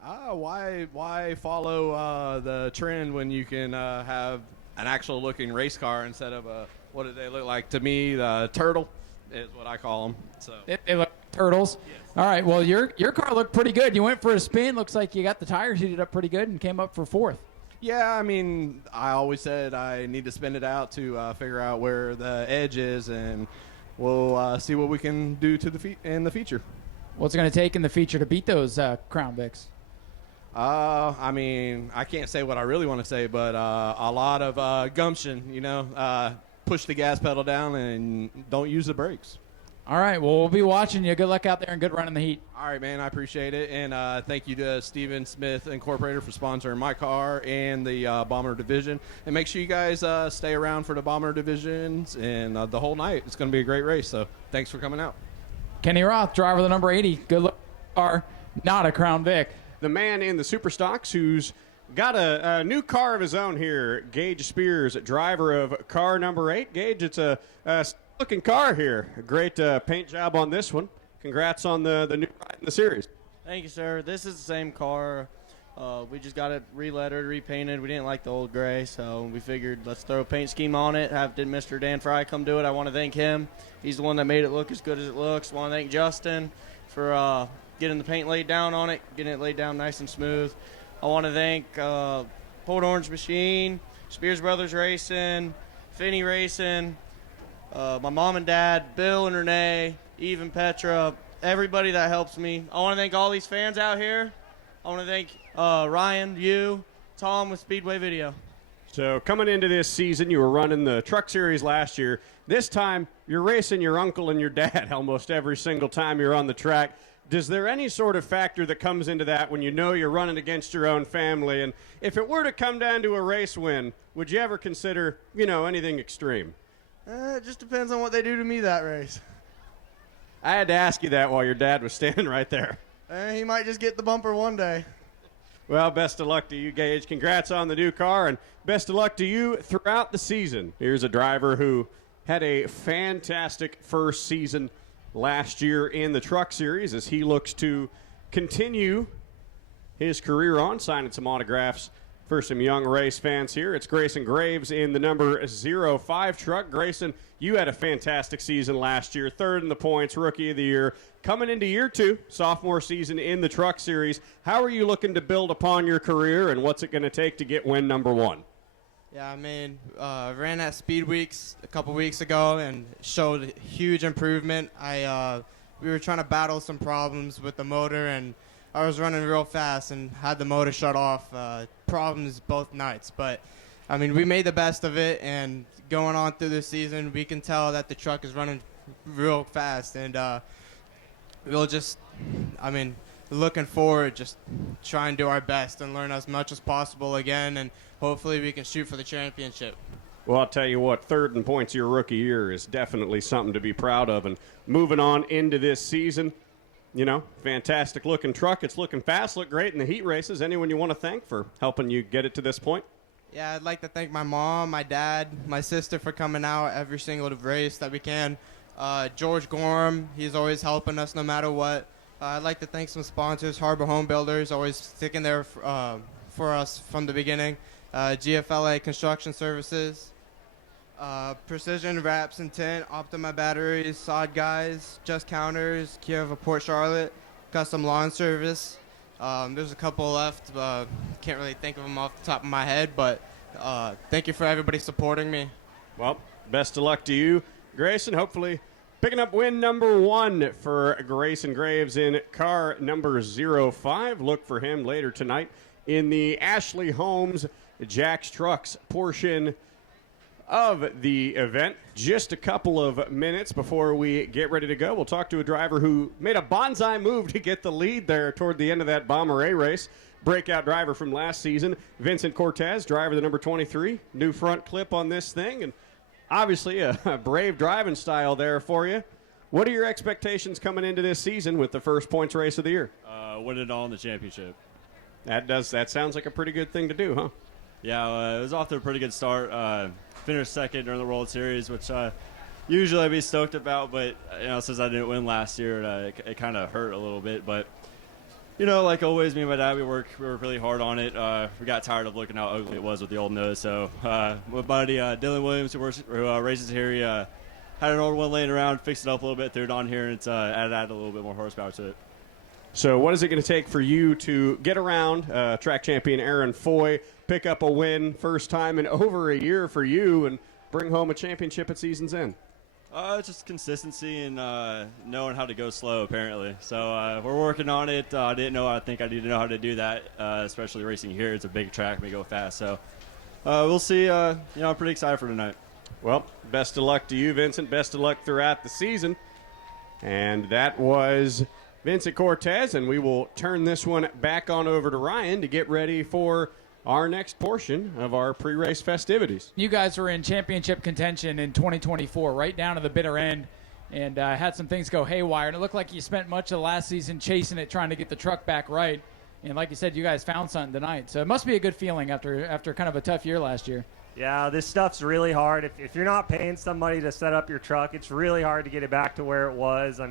Why follow the trend when you can have an actual looking race car instead of what do they look like? To me, the turtle is what I call them. So They look like turtles. Yes. All right. Well, your car looked pretty good. You went for a spin. Looks like you got the tires heated up pretty good and came up for fourth. yeah, I mean, I always said I need to spin it out to figure out where the edge is, and we'll see what we can do to in the feature. What's it going to take in the feature to beat those Crown Vics? I mean, I can't say what I really want to say, but a lot of gumption, push the gas pedal down and don't use the brakes. All right. Well, we'll be watching you. Good luck out there and good run in the heat. All right, man. I appreciate it. And thank you to Steven Smith Incorporated for sponsoring my car and the Bomber Division. And make sure you guys stay around for the Bomber Divisions and the whole night. It's going to be a great race. So thanks for coming out. Kenny Roth, driver of the number 80. Good luck. Car, not a Crown Vic. The man in the Super Stocks who's got a new car of his own here, Gage Spears, driver of car number 8. Gage, it's a looking car here. A great paint job on this one. Congrats on the new ride in the series. Thank you, sir. This is the same car. We just got it re-lettered, repainted. We didn't like the old gray, so we figured let's throw a paint scheme on it. Did Mr. Dan Fry come do it. I want to thank him. He's the one that made it look as good as it looks. I want to thank Justin for getting the paint laid down on it, getting it laid down nice and smooth. I want to thank Port Orange Machine, Spears Brothers Racing, Finney Racing, my mom and dad, Bill and Renee, Eve and Petra, everybody that helps me. I want to thank all these fans out here. I want to thank Ryan, you, Tom with Speedway Video. So coming into this season, you were running the Truck Series last year. This time, you're racing your uncle and your dad almost every single time you're on the track. Does there any sort of factor that comes into that when you know you're running against your own family? And if it were to come down to a race win, would you ever consider, anything extreme? It just depends on what they do to me that race. I had to ask you that while your dad was standing right there. He might just get the bumper one day. Well, best of luck to you, Gage. Congrats on the new car, and best of luck to you throughout the season. Here's a driver who had a fantastic first season last year in the Truck Series as he looks to continue his career on, signing some autographs for some young race fans here. It's Grayson Graves in the number 05 truck. Grayson, you had a fantastic season last year, third in the points, Rookie of the Year. Coming into year 2, sophomore season in the Truck Series, how are you looking to build upon your career, and what's it going to take to get win number 1? Yeah, ran at Speed Weeks a couple weeks ago and showed huge improvement. We were trying to battle some problems with the motor, and I was running real fast and had the motor shut off. Problems both nights, but we made the best of it. And going on through the season, we can tell that the truck is running real fast, and we'll just, looking forward, just try and do our best and learn as much as possible again, and hopefully we can shoot for the championship. Well, I'll tell you what, third in points your rookie year is definitely something to be proud of. And moving on into this season, fantastic looking truck. It's looking fast, look great in the heat races. Anyone you want to thank for helping you get it to this point? Yeah, I'd like to thank my mom, my dad, my sister for coming out every single race that we can. George Gorham, he's always helping us no matter what. I'd like to thank some sponsors, Harbor Home Builders, always sticking there for us from the beginning. GFLA Construction Services, Precision Wraps and Tint, Optima Batteries, Sod Guys, Just Counters, Kia of Port Charlotte, Custom Lawn Service. There's a couple left. Can't really think of them off the top of my head, but thank you for everybody supporting me. Well, best of luck to you, Grayson. Hopefully picking up win number 1 for Grayson Graves in car number 05. Look for him later tonight in the Ashley Holmes Jack's Trucks portion of the event. Just a couple of minutes before we get ready to go, we'll talk to a driver who made a bonsai move to get the lead there toward the end of that Bomber A race. Breakout driver from last season, Vincent Cortez, driver the number 23. New front clip on this thing, and obviously a brave driving style there for you. What are your expectations coming into this season with the first points race of the year? Win it all in the championship. That sounds like a pretty good thing to do, huh? Yeah, it was off to a pretty good start. Finished second during the World Series, which usually I'd be stoked about, but since I didn't win last year, it kind of hurt a little bit. But like always, me and my dad, we work really hard on it. We got tired of looking how ugly it was with the old nose, so my buddy Dylan Williams, who races here, he had an old one laying around, fixed it up a little bit, threw it on here, and it's added a little bit more horsepower to it. So what is it going to take for you to get around track champion Aaron Foy, pick up a win, first time in over a year for you, and bring home a championship at season's end? Just consistency and knowing how to go slow, apparently. So we're working on it. I didn't know. I think I need to know how to do that, especially racing here. It's a big track. We go fast. So we'll see. I'm pretty excited for tonight. Well, best of luck to you, Vincent. Best of luck throughout the season. And that was Vincent Cortez, and we will turn this one back on over to Ryan to get ready for our next portion of our pre-race festivities. You guys were in championship contention in 2024, right down to the bitter end, and had some things go haywire. And it looked like you spent much of the last season chasing it, trying to get the truck back right. And like you said, you guys found something tonight. So it must be a good feeling after kind of a tough year last year. Yeah, this stuff's really hard. If you're not paying somebody to set up your truck, it's really hard to get it back to where it was.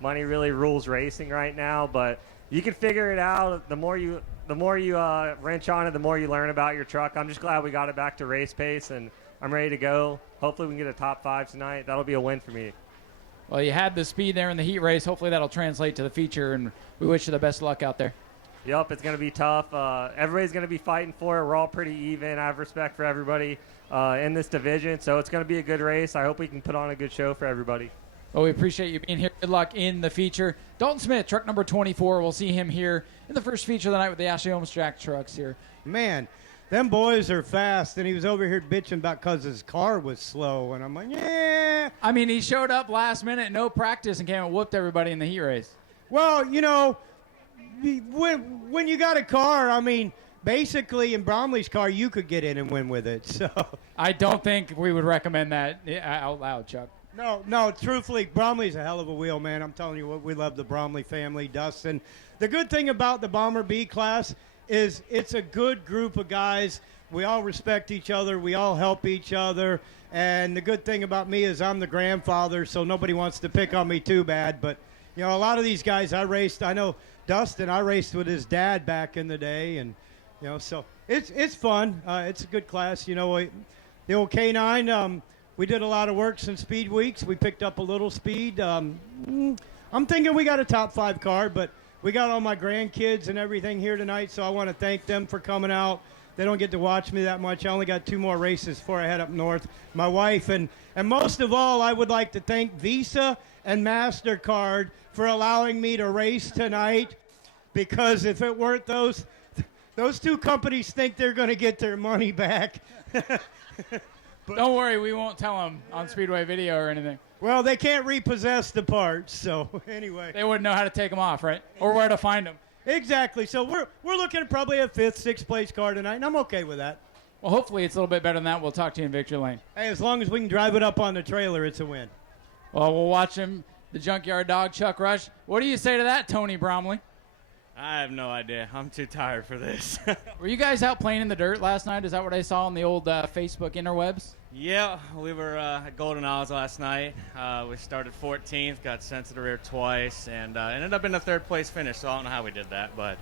Money really rules racing right now, but you can figure it out. The more you wrench on it, the more you learn about your truck. I'm just glad we got it back to race pace, and I'm ready to go. Hopefully we can get a top 5 tonight. That'll be a win for me. Well, you had the speed there in the heat race. Hopefully that'll translate to the feature, and we wish you the best of luck out there. Yep, it's going to be tough. Everybody's going to be fighting for it. We're all pretty even. I have respect for everybody in this division, so it's going to be a good race. I hope we can put on a good show for everybody. Well, we appreciate you being here. Good luck in the feature. Dalton Smith, truck number 24. We'll see him here in the first feature of the night with the Ashley Holmes Jack trucks here. Man, them boys are fast, and he was over here bitching about because his car was slow, and I'm like, yeah. I mean, he showed up last minute, no practice, and came and whooped everybody in the heat race. Well, you know, when you got a car, I mean, basically in Bromley's car, you could get in and win with it. So I don't think we would recommend that out loud, Chuck. No, truthfully, Bromley's a hell of a wheel, man. I'm telling you what, we love the Bromley family, Dustin. The good thing about the Bomber B class is it's a good group of guys. We all respect each other. We all help each other. And the good thing about me is I'm the grandfather, so nobody wants to pick on me too bad. But, you know, a lot of these guys I raced, I know Dustin, I raced with his dad back in the day. And, you know, so it's fun. It's a good class. You know, the old K9, we did a lot of work since Speed Weeks. We picked up a little speed. I'm thinking we got a top 5 car, but we got all my grandkids and everything here tonight, so I want to thank them for coming out. They don't get to watch me that much. I only got 2 more races before I head up north. My wife, and most of all, I would like to thank Visa and MasterCard for allowing me to race tonight, because if it weren't those 2 companies think they're going to get their money back. Don't worry, we won't tell them on Speedway video or anything. Well, they can't repossess the parts, so anyway. They wouldn't know how to take them off, right? Or where to find them. Exactly. So we're looking at probably a 5th, 6th place car tonight, and I'm okay with that. Well, hopefully it's a little bit better than that. We'll talk to you in victory lane. Hey, as long as we can drive it up on the trailer, it's a win. Well, we'll watch him, the Junkyard Dog, Chuck Rush. What do you say to that, Tony Bromley? I have no idea. I'm too tired for this. Were you guys out playing in the dirt last night? Is that what I saw on the old Facebook interwebs? Yeah, we were at Golden Isles last night. We started 14th, got sent to the rear twice, and ended up in a 3rd place finish, so I don't know how we did that. But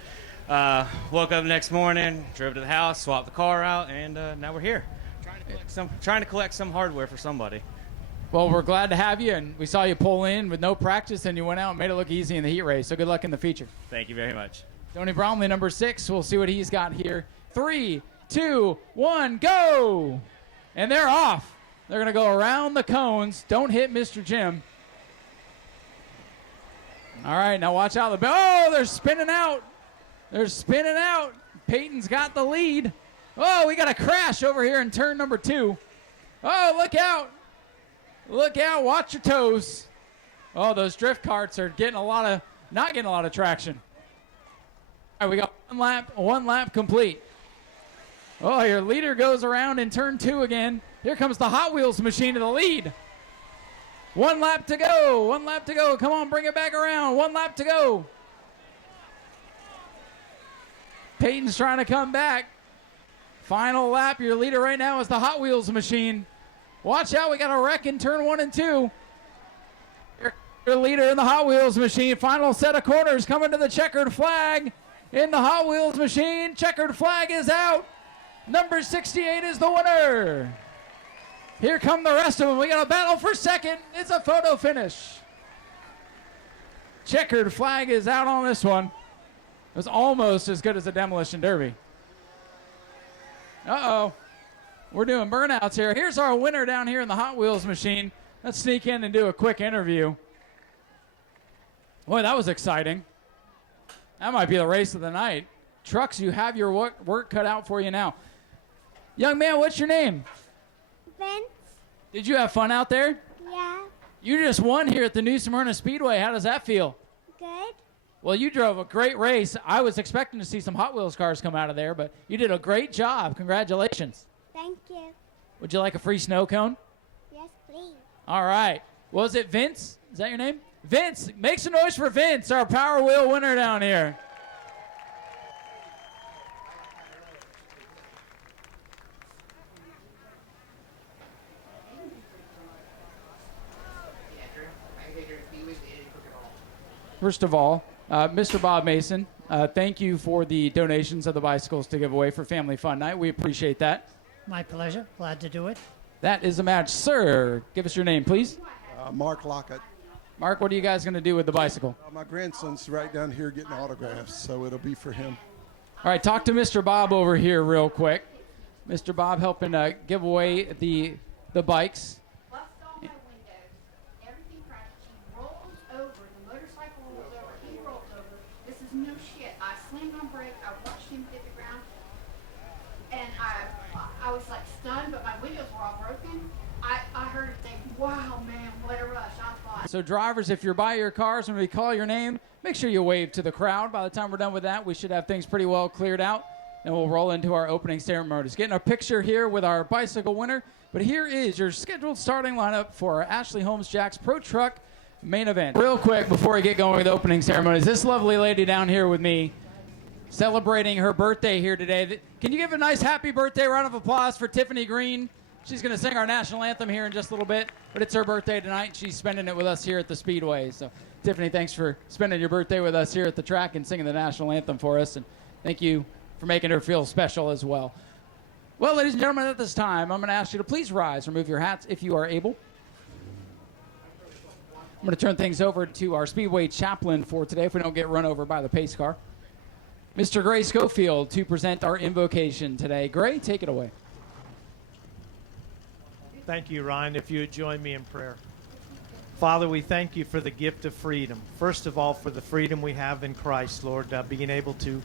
woke up next morning, drove to the house, swapped the car out, and now we're here. Trying to collect some hardware for somebody. Well, we're glad to have you, and we saw you pull in with no practice, and you went out and made it look easy in the heat race. So good luck in the feature. Thank you very much. Tony Bromley, number 6. We'll see what he's got here. 3, 2, 1, go! And they're off. They're going to go around the cones. Don't hit Mr. Jim. All right, now watch out. Oh, they're spinning out. They're spinning out. Peyton's got the lead. Oh, we got a crash over here in turn number 2. Oh, look out. Look out. Watch your toes. Oh, those drift carts are getting not getting a lot of traction. All right, we got one lap complete. Oh, your leader goes around in turn 2 again. Here comes the Hot Wheels machine to the lead. 1 lap to go. 1 lap to go. Come on, bring it back around. 1 lap to go. Peyton's trying to come back. Final lap. Your leader right now is the Hot Wheels machine. Watch out. We got a wreck in turn 1 and 2. Your leader in the Hot Wheels machine. Final set of corners coming to the checkered flag in the Hot Wheels machine. Checkered flag is out. Number 68 is the winner. Here come the rest of them. We got a battle for second. It's a photo finish. Checkered flag is out on this one. It was almost as good as the Demolition Derby. Uh-oh. We're doing burnouts here. Here's our winner down here in the Hot Wheels machine. Let's sneak in and do a quick interview. Boy, that was exciting. That might be the race of the night. Trucks, you have your work cut out for you now. Young man, what's your name? Vince. Did you have fun out there? Yeah. You just won here at the new Smyrna Speedway. How does that feel? Good. Well, you drove a great race. I was expecting to see some Hot Wheels cars come out of there, but you did a great job. Congratulations. Thank you. Would you like a free snow cone? Yes, please. All right. Was it Vince? Is that your name? Vince, make some noise for Vince, our Power Wheel winner down here. First of all, Mr. Bob Mason, thank you for the donations of the bicycles to give away for Family Fun Night. We appreciate that. My pleasure. Glad to do it. That is a match. Sir, give us your name, please. Mark Lockett. Mark, what are you guys going to do with the bicycle? My grandson's right down here getting autographs, so it'll be for him. All right, talk to Mr. Bob over here real quick. Mr. Bob helping give away the bikes. pulls over, he rolls over. This is no shit. I slammed on brake. I watched him hit the ground, and I was like stunned, but my windows were all broken. I heard it think, wow, man, what a rush. I thought. So drivers, if you're by your cars when we call your name, make sure you wave to the crowd. By the time we're done with that, we should have things pretty well cleared out, and we'll roll into our opening ceremonies. Getting a picture here with our bicycle winner, but here is your scheduled starting lineup for our Ashley Holmes Jack's Pro Truck main event. Real quick before we get going with opening ceremonies, this lovely lady down here with me celebrating her birthday here today. Can you give a nice happy birthday round of applause for Tiffany Green? She's going to sing our national anthem here in just a little bit, but it's her birthday tonight. She's spending it with us here at the Speedway. So, Tiffany, thanks for spending your birthday with us here at the track and singing the national anthem for us. And thank you for making her feel special as well. Well, ladies and gentlemen, at this time, I'm going to ask you to please rise, remove your hats if you are able. I'm going to turn things over to our Speedway chaplain for today if we don't get run over by the pace car. Mr. Gray Schofield to present our invocation today. Gray, take it away. Thank you, Ryan. If you would join me in prayer. Father, we thank you for the gift of freedom. First of all, for the freedom we have in Christ, Lord, being able to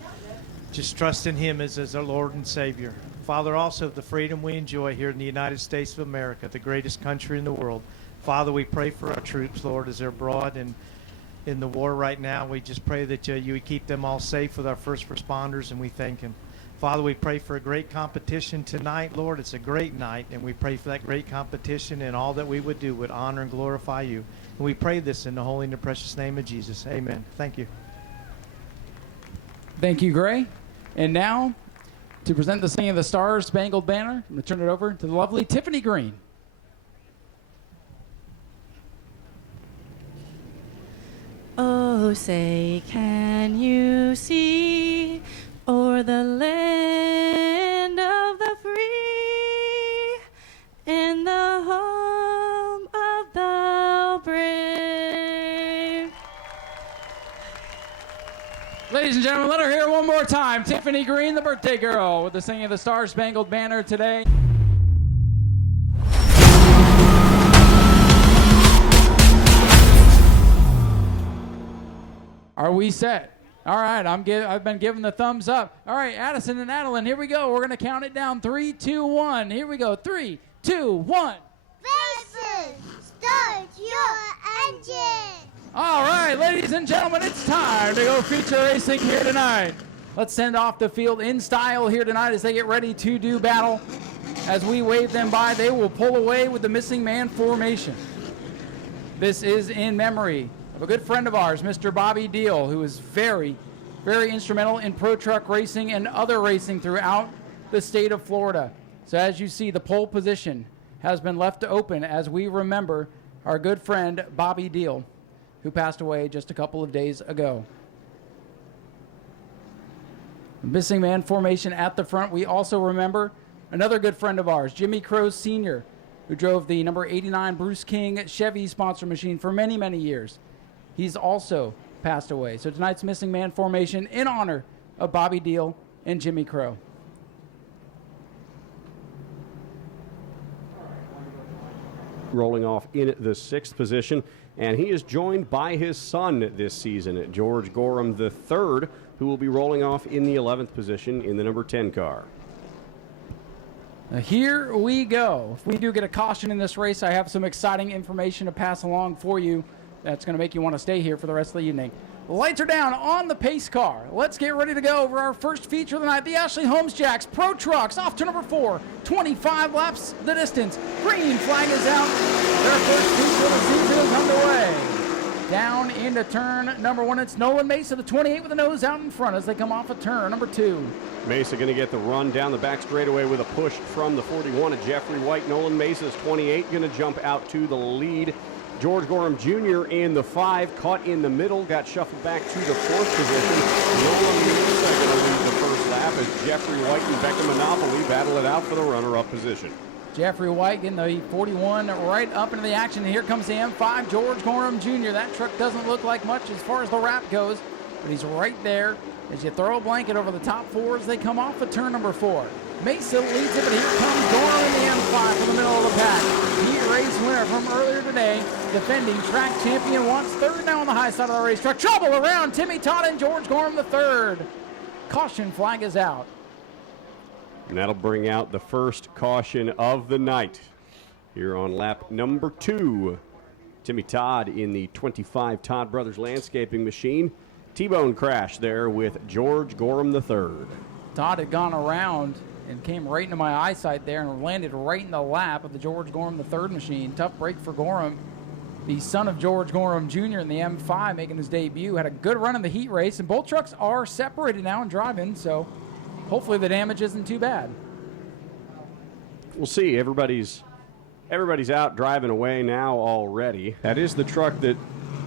just trust in him as our Lord and Savior. Father, also the freedom we enjoy here in the United States of America, the greatest country in the world. Father, we pray for our troops, Lord, as they're abroad and in the war right now. We just pray that you would keep them all safe with our first responders, and we thank him. Father, we pray for a great competition tonight, Lord. It's a great night, and we pray for that great competition, and all that we would do would honor and glorify you. And we pray this in the holy and the precious name of Jesus. Amen. Thank you. Thank you, Gray. And now, to present the Singing of the Stars Spangled Banner, I'm going to turn it over to the lovely Tiffany Green. Oh, say, can you see o'er the land of the free and the home of the brave? Ladies and gentlemen, let her hear it one more time. Tiffany Green, the birthday girl, with the Singing of the Stars Spangled Banner today. Are we set? All right, I've been given the thumbs up. All right, Addison and Adeline, here we go. We're going to count it down. 3, 2, 1. Here we go. 3, 2, 1. Racers, start your engine. All right, ladies and gentlemen, it's time to go feature racing here tonight. Let's send off the field in style here tonight as they get ready to do battle. As we wave them by, they will pull away with the missing man formation. This is in memory of a good friend of ours, Mr. Bobby Deal, who is very, very instrumental in pro truck racing and other racing throughout the state of Florida. So as you see, the pole position has been left open as we remember our good friend Bobby Deal, who passed away just a couple of days ago. Missing man formation at the front. We also remember another good friend of ours, Jimmy Crow Sr., who drove the number 89 Bruce King Chevy sponsor machine for many, many years. He's also passed away. So tonight's missing man formation in honor of Bobby Deal and Jimmy Crow. Rolling off in the 6th position, and he is joined by his son this season, George Gorham III, who will be rolling off in the 11th position in the number 10 car. Here we go. If we do get a caution in this race, I have some exciting information to pass along for you that's going to make you want to stay here for the rest of the evening. Lights are down on the pace car. Let's get ready to go over our first feature of the night, the Ashley Holmes Jacks Pro Trucks, off to number 4, 25 laps the distance. Green flag is out. Their first feature of the season is underway. Down into turn number 1, it's Nolan Mesa, the 28 with the nose out in front as they come off of turn number 2. Mesa going to get the run down the back straightaway with a push from the 41 of Jeffrey White. Nolan Mesa's 28 going to jump out to the lead. George Gorham Jr. in the 5, caught in the middle, got shuffled back to the 4th position. Nolan Mesa going to lead the first lap as Jeffrey White and Becca Monopoly battle it out for the runner-up position. Jeffrey White getting the 41 right up into the action. And here comes the M5, George Gorham Jr. That truck doesn't look like much as far as the wrap goes, but he's right there as you throw a blanket over the top 4 as they come off of turn number 4. Mesa leads it, but here comes Gorham in the M5 from the middle of the pack. Heat race winner from earlier today. Defending track champion wants third now on the high side of the racetrack. Trouble around Timmy Todd and George Gorham the third. Caution flag is out. And that'll bring out the first caution of the night here on lap number 2. Timmy Todd in the 25 Todd Brothers Landscaping machine. T-bone crash there with George Gorham III. Todd had gone around and came right into my eyesight there and landed right in the lap of the George Gorham III machine. Tough break for Gorham. The son of George Gorham Jr. in the M5 making his debut. Had a good run in the heat race, and both trucks are separated now and driving, so hopefully the damage isn't too bad. We'll see. Everybody's out driving away now already. That is the truck that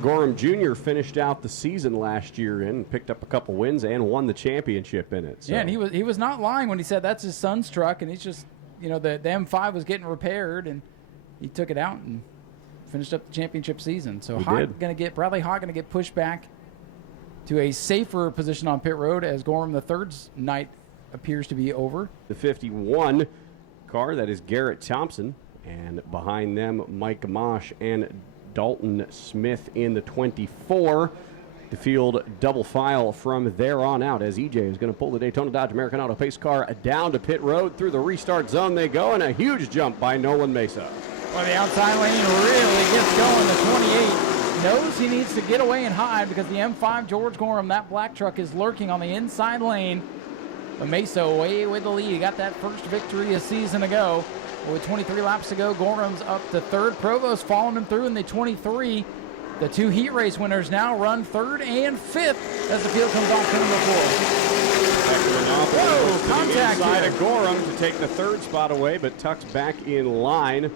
Gorham Jr. finished out the season last year in, picked up a couple wins and won the championship in it. So. Yeah, and he was not lying when he said that's his son's truck, and he's just, you know, the M5 was getting repaired, and he took it out and finished up the championship season. So Bradley Hott going to get pushed back to a safer position on pit road as Gorham III's night appears to be over. The 51 car, that is Garrett Thompson, and behind them Mike Mosh and Dalton Smith in the 24. The field double file from there on out as EJ is going to pull the Daytona Dodge American Auto Pace car down to pit road. Through the restart zone they go, and a huge jump by Nolan Mesa. Well, the outside lane really gets going. The 28 knows he needs to get away and hide because the M5 George Gorham, that black truck, is lurking on the inside lane. But Mesa away with the lead. He got that first victory a season ago. With 23 laps to go, Gorham's up to third. Provost following him through in the 23. The two heat race winners now run third and fifth as the field comes off to number 4. Whoa, contact inside here. of Gorham to take the third spot away, but tucks back in line.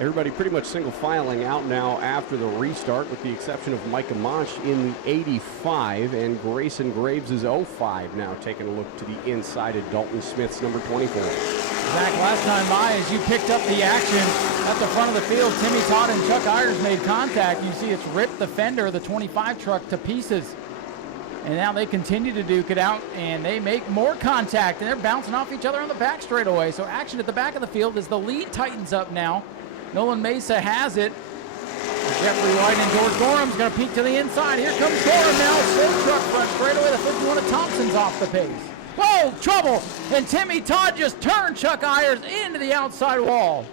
Everybody pretty much single filing out now after the restart, with the exception of Micah Mosh in the 85 and Grayson Graves' 05 now taking a look to the inside of Dalton Smith's number 24. Zach, last time by, as you picked up the action at the front of the field, Timmy Todd and Chuck Ayers made contact. You see it's ripped the fender of the 25 truck to pieces. And now they continue to duke it out, and they make more contact, and they're bouncing off each other on the back straightaway. So action at the back of the field as the lead tightens up now. Nolan Mesa has it. Jeffrey White and George Gorham's going to peek to the inside. Here comes Gorham now. Slow truck front straightaway. The 51 of Thompson's off the pace. Whoa, trouble! And Timmy Todd just turned Chuck Ayers into the outside wall.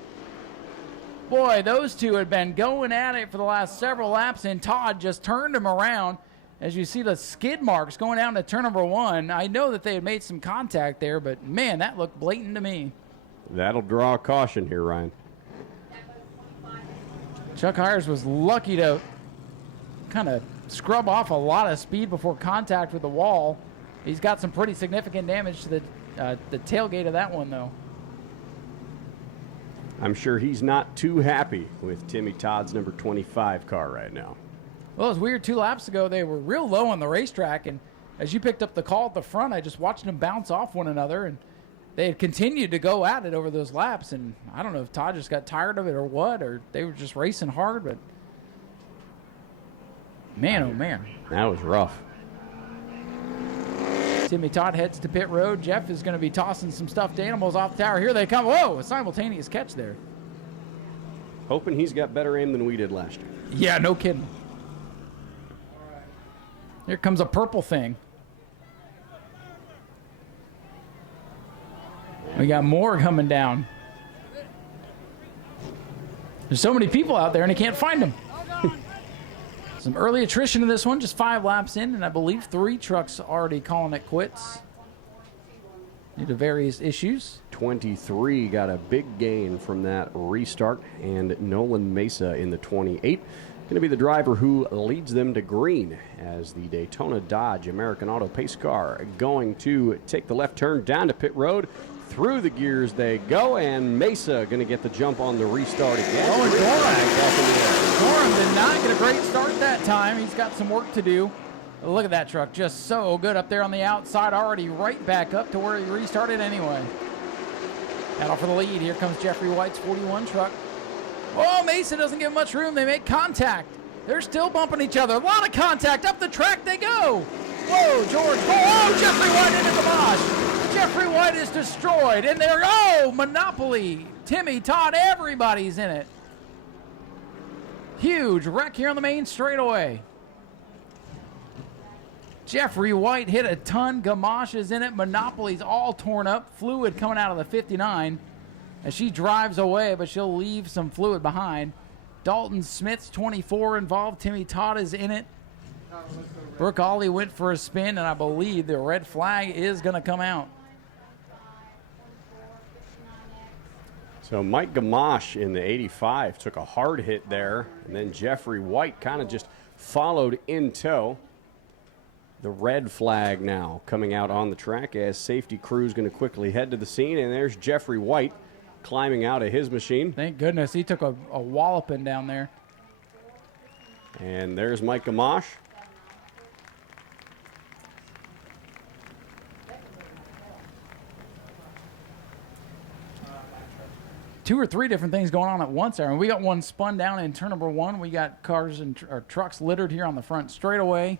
Boy, those two had been going at it for the last several laps, and Todd just turned him around. As you see the skid marks going down to turn number 1. I know that they had made some contact there, but man, that looked blatant to me. That'll draw a caution here, Ryan. Chuck Ayers was lucky to kind of scrub off a lot of speed before contact with the wall. He's got some pretty significant damage to the tailgate of that one, though. I'm sure he's not too happy with Timmy Todd's number 25 car right now. Well, it was weird. 2 laps ago, they were real low on the racetrack, and as you picked up the call at the front, I just watched them bounce off one another, and they had continued to go at it over those laps, and I don't know if Todd just got tired of it or what, or they were just racing hard, but man, oh man. That was rough. Timmy Todd heads to pit road. Jeff is going to be tossing some stuffed animals off the tower. Here they come. Whoa, a simultaneous catch there. Hoping he's got better aim than we did last year. Yeah, no kidding. Here comes a purple thing. We got more coming down. There's so many people out there and I can't find them. Some early attrition in this one, just 5 laps in, and I believe 3 trucks already calling it quits due to various issues. 23 got a big gain from that restart, and Nolan Mesa in the 28 going to be the driver who leads them to green as the Daytona Dodge American Auto Pace car going to take the left turn down to pit road. Through the gears they go, and Mesa going to get the jump on the restart again. Oh, and Gorham did not get a great start that time. He's got some work to do. But look at that truck, just so good up there on the outside, already right back up to where he restarted anyway. Battle for the lead. Here comes Jeffrey White's 41 truck. Oh, Mesa doesn't get much room. They make contact. They're still bumping each other. A lot of contact. Up the track they go. Whoa, George. Oh, Jeffrey White into the Bosch. Jeffrey White is destroyed. And there, oh, Monopoly. Timmy, Todd, everybody's in it. Huge wreck here on the main straightaway. Jeffrey White hit a ton. Gamache is in it. Monopoly's all torn up. Fluid coming out of the 59 as she drives away, but she'll leave some fluid behind. Dalton Smith's 24 involved. Timmy Todd is in it. Brooke Ollie went for a spin, and I believe the red flag is going to come out. So Mike Gamache in the 85 took a hard hit there, and then Jeffrey White kind of just followed in tow. The red flag now coming out on the track as safety crew is going to quickly head to the scene, and there's Jeffrey White climbing out of his machine. Thank goodness he took a walloping down there. And there's Mike Gamache. Two or three different things going on at once there. And we got one spun down in turn number 1. We got cars and trucks littered here on the front straightaway.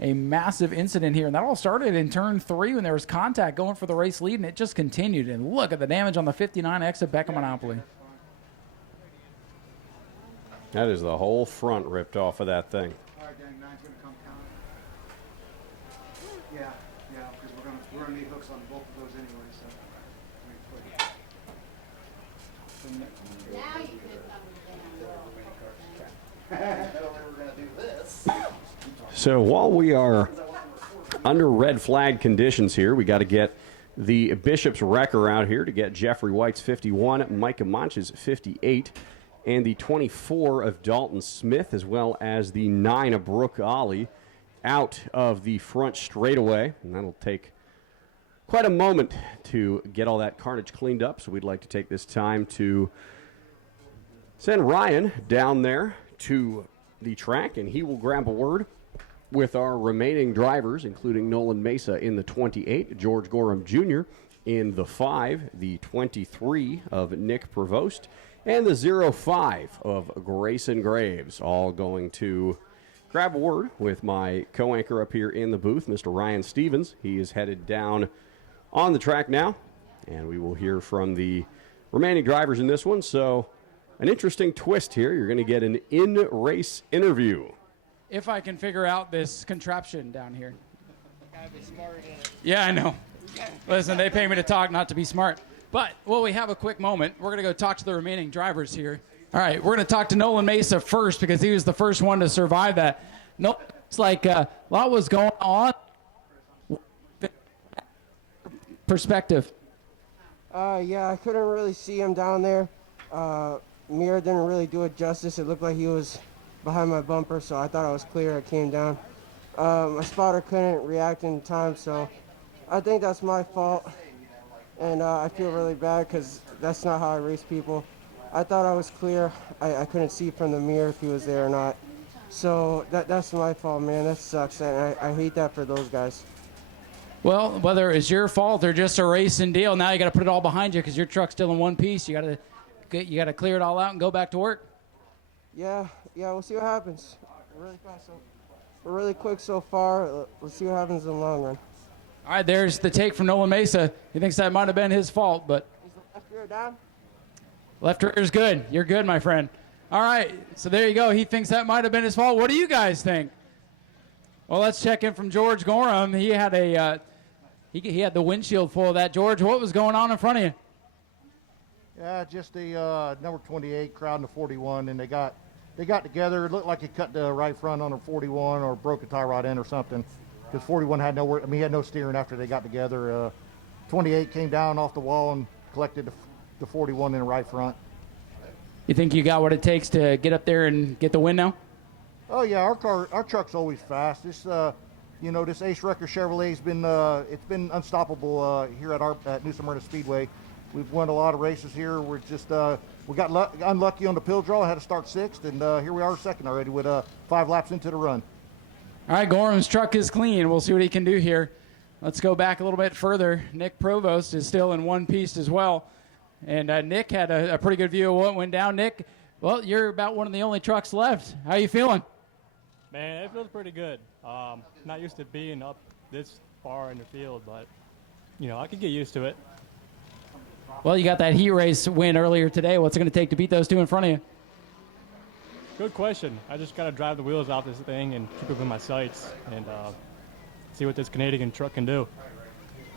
A massive incident here. And that all started in turn 3 when there was contact going for the race lead, and it just continued. And look at the damage on the 59 exit Becca Monopoly. That is the whole front ripped off of that thing. All right, Dan, 9's going to come count. Yeah, because we're gonna need hooks on both of those anyway, so. Now you could We're gonna do this. So while we are under red flag conditions here, we got to get the Bishop's Wrecker out here to get Jeffrey White's 51, Mike Gamache's 58, and the 24 of Dalton Smith, as well as the 9 of Brooke Ollie out of the front straightaway. And that'll take quite a moment to get all that carnage cleaned up, so we'd like to take this time to send Ryan down there to the track, and he will grab a word with our remaining drivers, including Nolan Mesa in the 28, George Gorham Jr. in the 5, the 23 of Nick Prevost, and the 05 of Grayson Graves, all going to grab a word with my co-anchor up here in the booth, Mr. Ryan Stevens. He is headed down on the track now, and we will hear from the remaining drivers in this one. So an interesting twist here. You're going to get an in-race interview. If I can figure out this contraption down here. Gotta be smarter than it. Yeah, I know. Listen, they pay me to talk, not to be smart. But, well, we have a quick moment. We're going to go talk to the remaining drivers here. All right, we're going to talk to Nolan Mesa first because he was the first one to survive that. No, it's like a lot was going on. Perspective. Yeah, I couldn't really see him down there. Mirror didn't really do it justice. It looked like he was behind my bumper, so I thought I was clear. I came down. My spotter couldn't react in time, so I think that's my fault. And I feel really bad because that's not how I race people. I thought I was clear. I couldn't see from the mirror if he was there or not. So that's my fault, man. That sucks, and I hate that for those guys. Well, whether it's your fault or just a racing deal, now you got to put it all behind you because your truck's still in one piece. You got to clear it all out and go back to work. Yeah, we'll see what happens. We're really quick so far. We'll see what happens in the long run. All right, there's the take from Nolan Mesa. He thinks that might have been his fault, but Is the left rear down? left rear's good. You're good, my friend. All right, so there you go. He thinks that might have been his fault. What do you guys think? Well, let's check in from George Gorham. He had he had the windshield full of that. George, what was going on in front of you? Yeah, just the number 28 crowding the 41, and they got together. It looked like it cut the right front on a 41 or broke a tie rod end or something, because 41 had nowhere. I mean, he had no steering after they got together. 28 came down off the wall and collected the 41 in the right front. You think you got what it takes to get up there and get the win now? Oh yeah, our truck's always fast. This this Ace Wrecker Chevrolet's been it's been unstoppable here at New Smyrna Speedway. We've won a lot of races here. We're just we got unlucky on the pill draw. Had to start sixth, and here we are second already with 5 laps into the run. All right, Gorham's truck is clean. We'll see what he can do here. Let's go back a little bit further. Nick Provost is still in one piece as well. And Nick had a pretty good view of what went down. Nick, well, you're about one of the only trucks left. How you feeling? Man, it feels pretty good. Not used to being up this far in the field, but I could get used to it. Well, you got that heat race win earlier today. What's it going to take to beat those two in front of you? Good question. I just got to drive the wheels off this thing and keep it in my sights and see what this Canadian truck can do.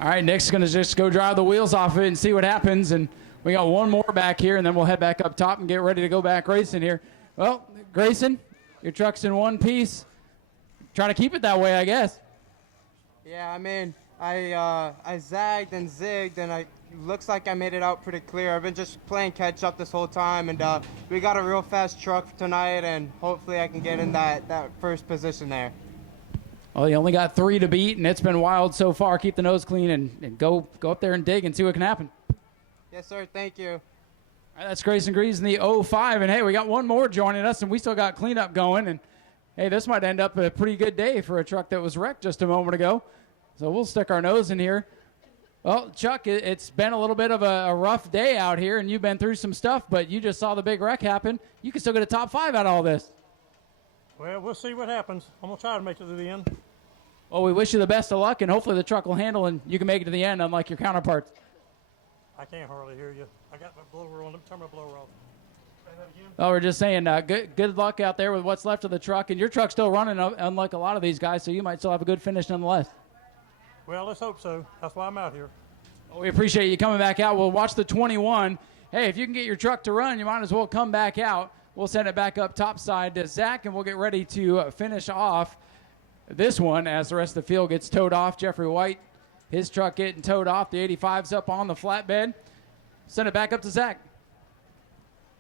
All right, Nick's going to just go drive the wheels off it and see what happens. And we got one more back here, and then we'll head back up top and get ready to go back racing here. Well, Grayson, your truck's in one piece. Trying to keep it that way, I guess. Yeah, I mean, I zagged and zigged, and looks like I made it out pretty clear. I've been just playing catch up this whole time, and we got a real fast truck tonight, and hopefully I can get in that first position there. Well, you only got 3 to beat, and it's been wild so far. Keep the nose clean and go up there and dig and see what can happen. Yes, sir. Thank you. All right, that's Grayson Greaves in the 05, and hey, we got one more joining us, and we still got cleanup going, and hey, this might end up a pretty good day for a truck that was wrecked just a moment ago. So we'll stick our nose in here. Well, Chuck, it's been a little bit of a rough day out here, and you've been through some stuff, but you just saw the big wreck happen. You can still get a top 5 out of all this. Well, we'll see what happens. I'm going to try to make it to the end. Well, we wish you the best of luck, and hopefully the truck will handle and you can make it to the end, unlike your counterparts. I can't hardly hear you. I got my blower on. Let me turn my blower off. Say that again? Well, we're just saying good luck out there with what's left of the truck, and your truck's still running, unlike a lot of these guys, so you might still have a good finish nonetheless. Well, let's hope so. That's why I'm out here. Well, we appreciate you coming back out. We'll watch the 21. Hey, if you can get your truck to run, you might as well come back out. We'll send it back up topside to Zach, and we'll get ready to finish off this one as the rest of the field gets towed off. Jeffrey White, his truck getting towed off. The 85's up on the flatbed. Send it back up to Zach.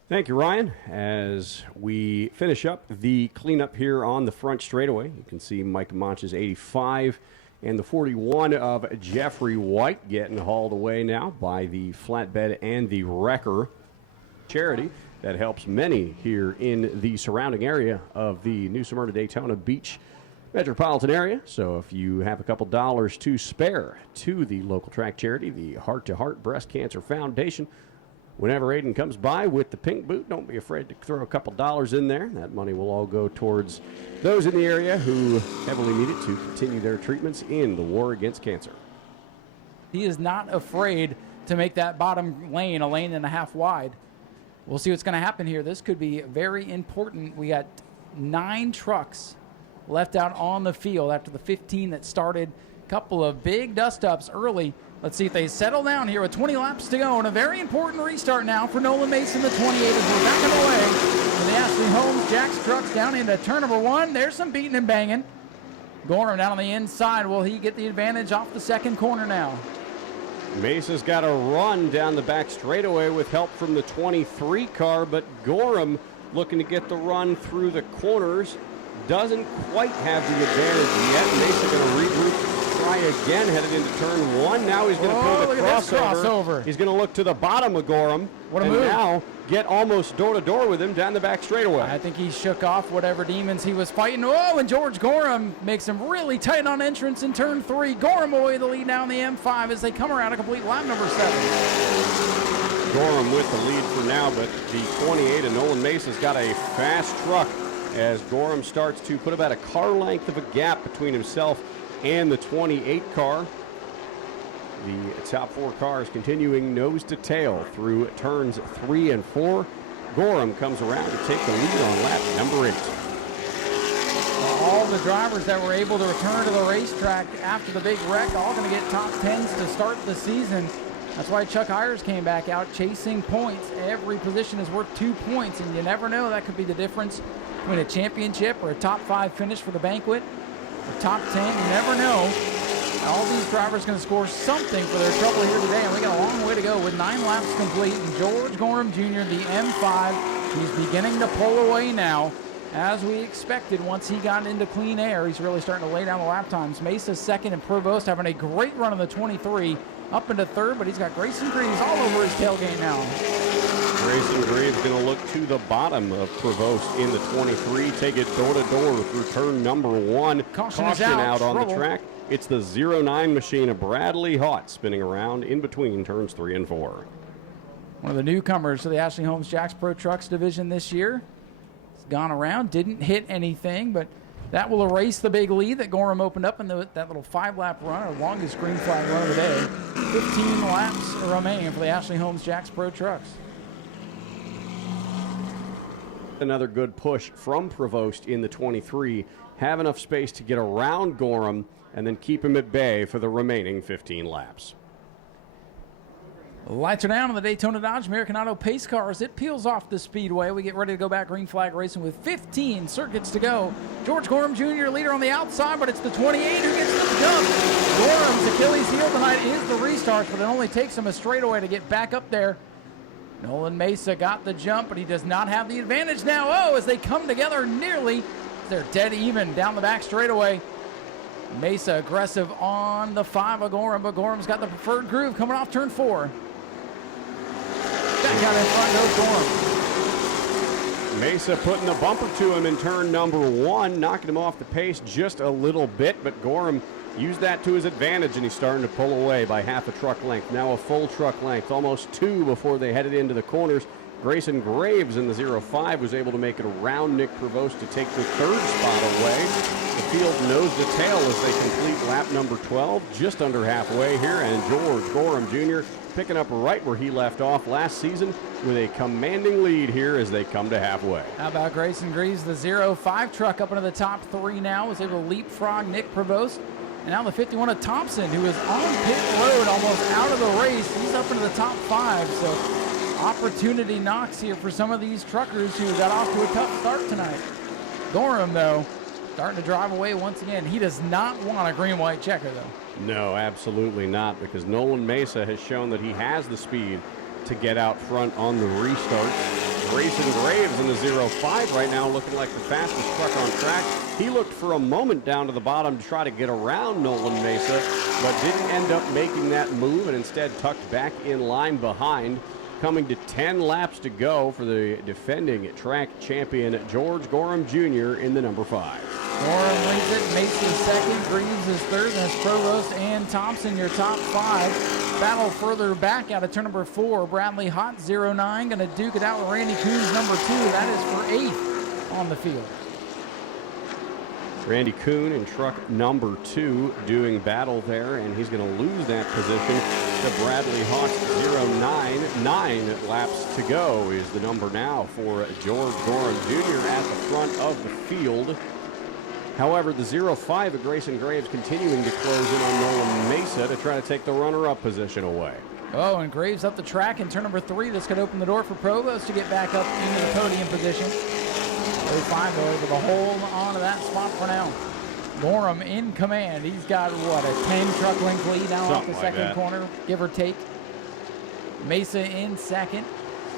Thank you, Ryan. As we finish up the cleanup here on the front straightaway, you can see Mike Manch's 85 and the 41 of Jeffrey White getting hauled away now by the flatbed and the wrecker charity that helps many here in the surrounding area of the New Smyrna Daytona Beach metropolitan area. So if you have a couple dollars to spare to the local track charity, the Heart to Heart Breast Cancer Foundation, whenever Aiden comes by with the pink boot, don't be afraid to throw a couple dollars in there. That money will all go towards those in the area who heavily need it to continue their treatments in the war against cancer. He is not afraid to make that bottom lane a lane and a half wide. We'll see what's going to happen here. This could be very important. We got 9 trucks left out on the field after the 15 that started. A couple of big dust-ups early. Let's see if they settle down here with 20 laps to go, and a very important restart now for Nolan Mason, the 28, as we're back on the way for the Ashley Holmes Jack's trucks down into turn number 1. There's some beating and banging. Gorham down on the inside. Will he get the advantage off the second corner now? Mesa's got a run down the back straightaway with help from the 23 car, but Gorham looking to get the run through the corners. Doesn't quite have the advantage yet. Mesa going to regroup, try again, headed into turn 1. Now he's going to pull the crossover. He's going to look to the bottom of Gorham. What a move. Now get almost door-to-door with him down the back straightaway. I think he shook off whatever demons he was fighting. Oh, and George Gorham makes him really tight on entrance in turn 3. Gorham away the lead down the M5 as they come around to complete lap number 7. Gorham with the lead for now, but the 28 of Nolan Mesa's got a fast truck as Gorham starts to put about a car length of a gap between himself and the 28 car. The top 4 cars continuing nose to tail through turns 3 and 4. Gorham comes around to take the lead on lap number 8. All the drivers that were able to return to the racetrack after the big wreck, all going to get top 10s to start the season. That's why Chuck Hires came back out chasing points. Every position is worth 2 points, and you never know, that could be the difference between a championship or a top 5 finish for the banquet, or top 10, you never know. All these drivers going to score something for their trouble here today, and we got a long way to go with 9 laps complete. And George Gorham Jr., the M5, he's beginning to pull away now, as we expected. Once he got into clean air, he's really starting to lay down the lap times. Mesa's second, and Provost having a great run on the 23, up into third, but he's got Grayson Greaves all over his tailgate now. Grayson Greaves going to look to the bottom of Provost in the 23, take it door-to-door through turn number 1. Caution out on the track. It's the 09 machine of Bradley Haught spinning around in between turns 3 and 4. One of the newcomers to the Ashley Holmes Jack's Pro Trucks division this year. He's gone around, didn't hit anything, but That will erase the big lead that Gorham opened up in that little 5-lap run, our longest green flag run of the day. 15 laps remaining for the Ashley Holmes Jacks Pro Trucks. Another good push from Provost in the 23. Have enough space to get around Gorham and then keep him at bay for the remaining 15 laps. Lights are down on the Daytona Dodge American Auto pace cars. It peels off the speedway. We get ready to go back green flag racing with 15 circuits to go. George Gorham Jr. leader on the outside, but it's the 28 who gets the jump. Gorham's Achilles heel tonight is the restart, but it only takes him a straightaway to get back up there. Nolan Mesa got the jump, but he does not have the advantage now. Oh, as they come together nearly. They're dead even down the back straightaway. Mesa aggressive on the 5 of Gorham, but Gorham's got the preferred groove coming off turn 4. Back out in front goes Gorham. Mesa putting the bumper to him in turn number 1, knocking him off the pace just a little bit, but Gorham used that to his advantage, and he's starting to pull away by half a truck length. Now a full truck length, almost 2 before they headed into the corners. Grayson Graves in the 05 was able to make it around Nick Provost to take the 3rd spot away. The field nose to tail as they complete lap number 12, just under halfway here, and George Gorham Jr. picking up right where he left off last season with a commanding lead here as they come to halfway. How about Grayson Greaves, the 05 truck up into the top 3 now, was able to leapfrog Nick Provost. And now the 51 of Thompson, who is on pit road, almost out of the race. He's up into the top 5, so opportunity knocks here for some of these truckers who got off to a tough start tonight. Gorham, though, starting to drive away once again. He does not want a green-white checker, though. No, absolutely not, because Nolan Mesa has shown that he has the speed to get out front on the restart. Grayson Graves in the 05 right now looking like the fastest truck on track. He looked for a moment down to the bottom to try to get around Nolan Mesa, but didn't end up making that move and instead tucked back in line behind. Coming to 10 laps to go for the defending track champion George Gorham Jr. in the number 5. Gorham leads it, Mason second, Greaves is third, and it's Provost and Thompson your top 5. Battle further back out of turn number 4. Bradley Hott 09 going to duke it out with Randy Coons number 2. That is for 8th on the field. Randy Kuhn in truck number 2 doing battle there, and he's going to lose that position to Bradley Hawk. 0.9. 9 laps to go is the number now for George Gorham Jr. at the front of the field. However, the 05 of Grayson Graves continuing to close in on Nolan Mesa to try to take the runner-up position away. Oh, and Graves up the track in turn number 3. This could open the door for Provost to get back up into the podium position. 05 though, able to hold on to that spot for now. Gorham in command. He's got, what, a 10 truck length lead now off the second corner, give or take. Mesa in second.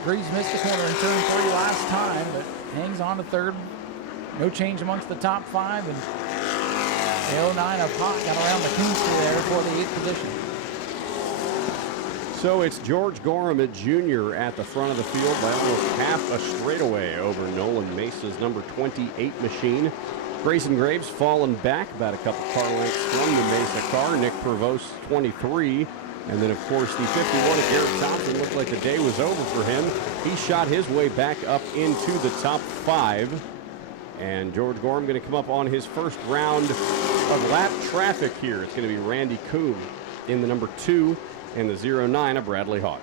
Greaves missed the corner in turn 3 last time, but hangs on to third. No change amongst the top 5, and the 09 of Hot got around the Coonster there for the 8th position. So it's George Gorham Jr. at the front of the field by almost half a straightaway over Nolan Mesa's number 28 machine. Grayson Graves falling back about a couple car lengths from the Mesa car. Nick Provost 23. And then, of course, the 51 of Garrett Thompson looked like the day was over for him. He shot his way back up into the top 5. And George Gorham going to come up on his first round of lap traffic here. It's going to be Randy Kuhn in the number 2 and the 09 of Bradley Hawk.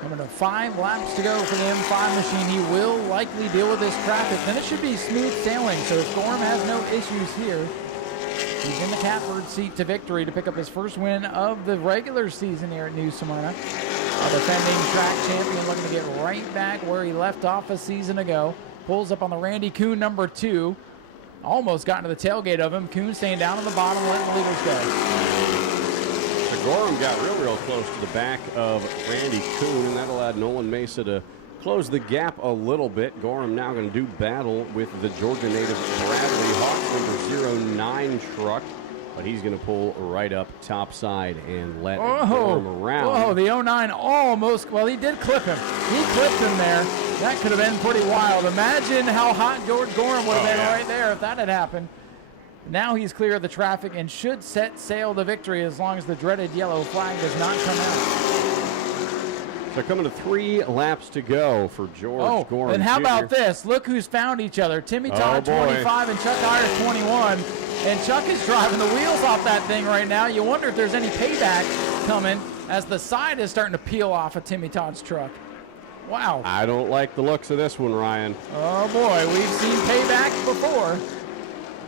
Coming to 5 laps to go for the M5 machine. He will likely deal with this traffic. Then it should be smooth sailing. So if Gorham has no issues here, he's in the catbird seat to victory to pick up his first win of the regular season here at New Smyrna. A defending track champion looking to get right back where he left off a season ago. Pulls up on the Randy Kuhn number 2. Almost got into the tailgate of him. Kuhn staying down on the bottom, letting the leaders go. So Gorham got real close to the back of Randy Kuhn, and that allowed Nolan Mesa to close the gap a little bit. Gorham now going to do battle with the Georgia native Bradley Hawk, number 09 truck. But he's going to pull right up topside and let Gorham around. Oh, the 09 almost, well, he did clip him. He clipped him there. That could have been pretty wild. Imagine how hot George Gorham would have been right there if that had happened. Now he's clear of the traffic and should set sail to victory as long as the dreaded yellow flag does not come out. So coming to 3 laps to go for George Gorham and how Jr. about this? Look who's found each other. Timmy Todd, boy. 25, and Chuck Ayers, 21. And Chuck is driving the wheels off that thing right now. You wonder if there's any payback coming as the side is starting to peel off of Timmy Todd's truck. Wow. I don't like the looks of this one, Ryan. Oh, boy. We've seen payback before.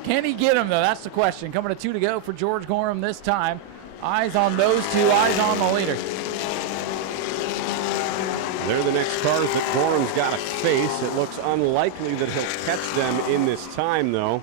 Can he get him, though? That's the question. Coming to 2 to go for George Gorham this time. Eyes on those 2. Eyes on the leader. They're the next cars that Gorham's got to face. It looks unlikely that he'll catch them in this time, though.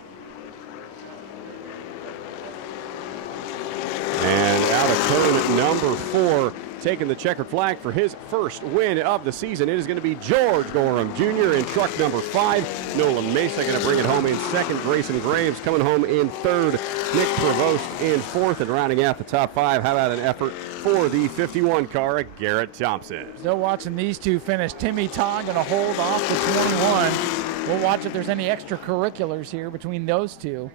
And out of turn number 4, taking the checkered flag for his first win of the season. It is going to be George Gorham Jr. in truck number 5. Nolan Mesa going to bring it home in 2nd. Grayson Graves coming home in 3rd. Nick Prevost in 4th. And rounding out the top 5, how about an effort for the 51 car at Garrett Thompson. Still watching these 2 finish. Timmy Todd going to hold off the 21. We'll watch if there's any extracurriculars here between those 2.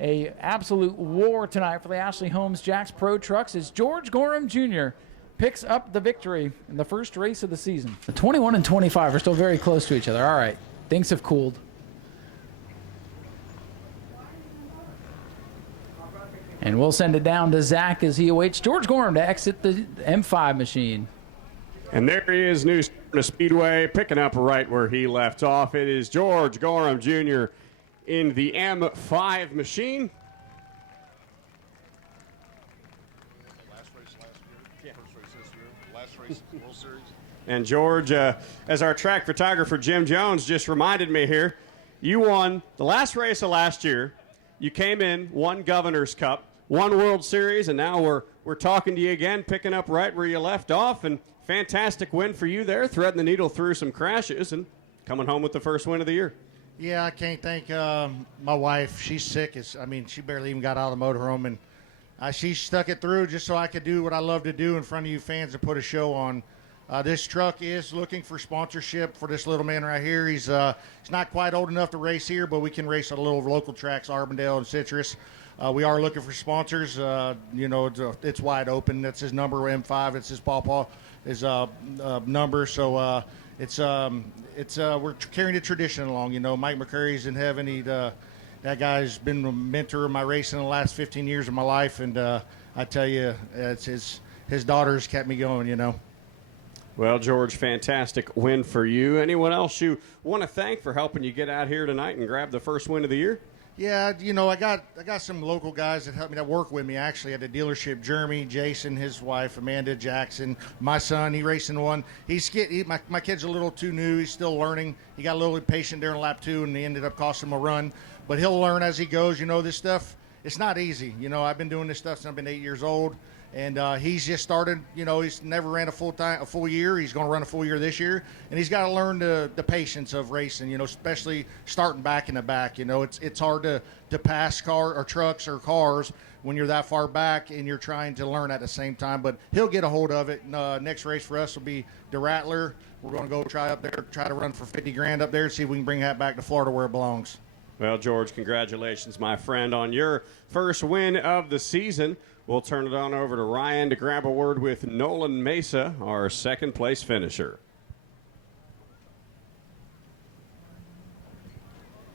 A absolute war tonight for the Ashley Holmes Jacks Pro Trucks as George Gorham Jr. picks up the victory in the first race of the season. The 21 and 25 are still very close to each other. All right, things have cooled. And we'll send it down to Zach as he awaits George Gorham to exit the M5 machine. And there he is, new Smyrna Speedway, picking up right where he left off. It is George Gorham Jr. in the M5 machine. World Series. And George, as our track photographer Jim Jones just reminded me here, you won the last race of last year. You came in, won Governor's Cup, won World Series, and now we're talking to you again, picking up right where you left off. And fantastic win for you there, threading the needle through some crashes and coming home with the first win of the year. Yeah, I can't thank my wife. She's sick. She barely even got out of the motorhome, and she stuck it through just so I could do what I love to do in front of you fans and put a show on. This truck is looking for sponsorship for this little man right here. He's not quite old enough to race here, but we can race at a little local tracks, Arbondale and Citrus. We are looking for sponsors. It's wide open. That's his number, M5. It's his pawpaw, his number. So we're carrying the tradition along. Mike McCurry's in heaven. That guy's been a mentor of my racing in the last 15 years of my life, and I tell you, it's his daughter's kept me going. Well, George, fantastic win for you. Anyone else you want to thank for helping you get out here tonight and grab the first win of the year? Yeah, I got some local guys that help me, that work with me actually at the dealership. Jeremy, Jason, his wife, Amanda, Jackson, my son, he racing one. My kid's a little too new. He's still learning. He got a little impatient there in lap 2, and he ended up costing him a run. But he'll learn as he goes. This stuff, it's not easy. I've been doing this stuff since I've been 8 years old. And he's just started, he's never ran a full year. He's going to run a full year this year. And he's got to learn the patience of racing, especially starting back in the back. It's hard to pass trucks or cars when you're that far back and you're trying to learn at the same time. But he'll get a hold of it. Next race for us will be the Rattler. We're going to go try to run for $50,000 up there, see if we can bring that back to Florida where it belongs. Well, George, congratulations, my friend, on your first win of the season. We'll turn it on over to Ryan to grab a word with Nolan Mesa, our second place finisher.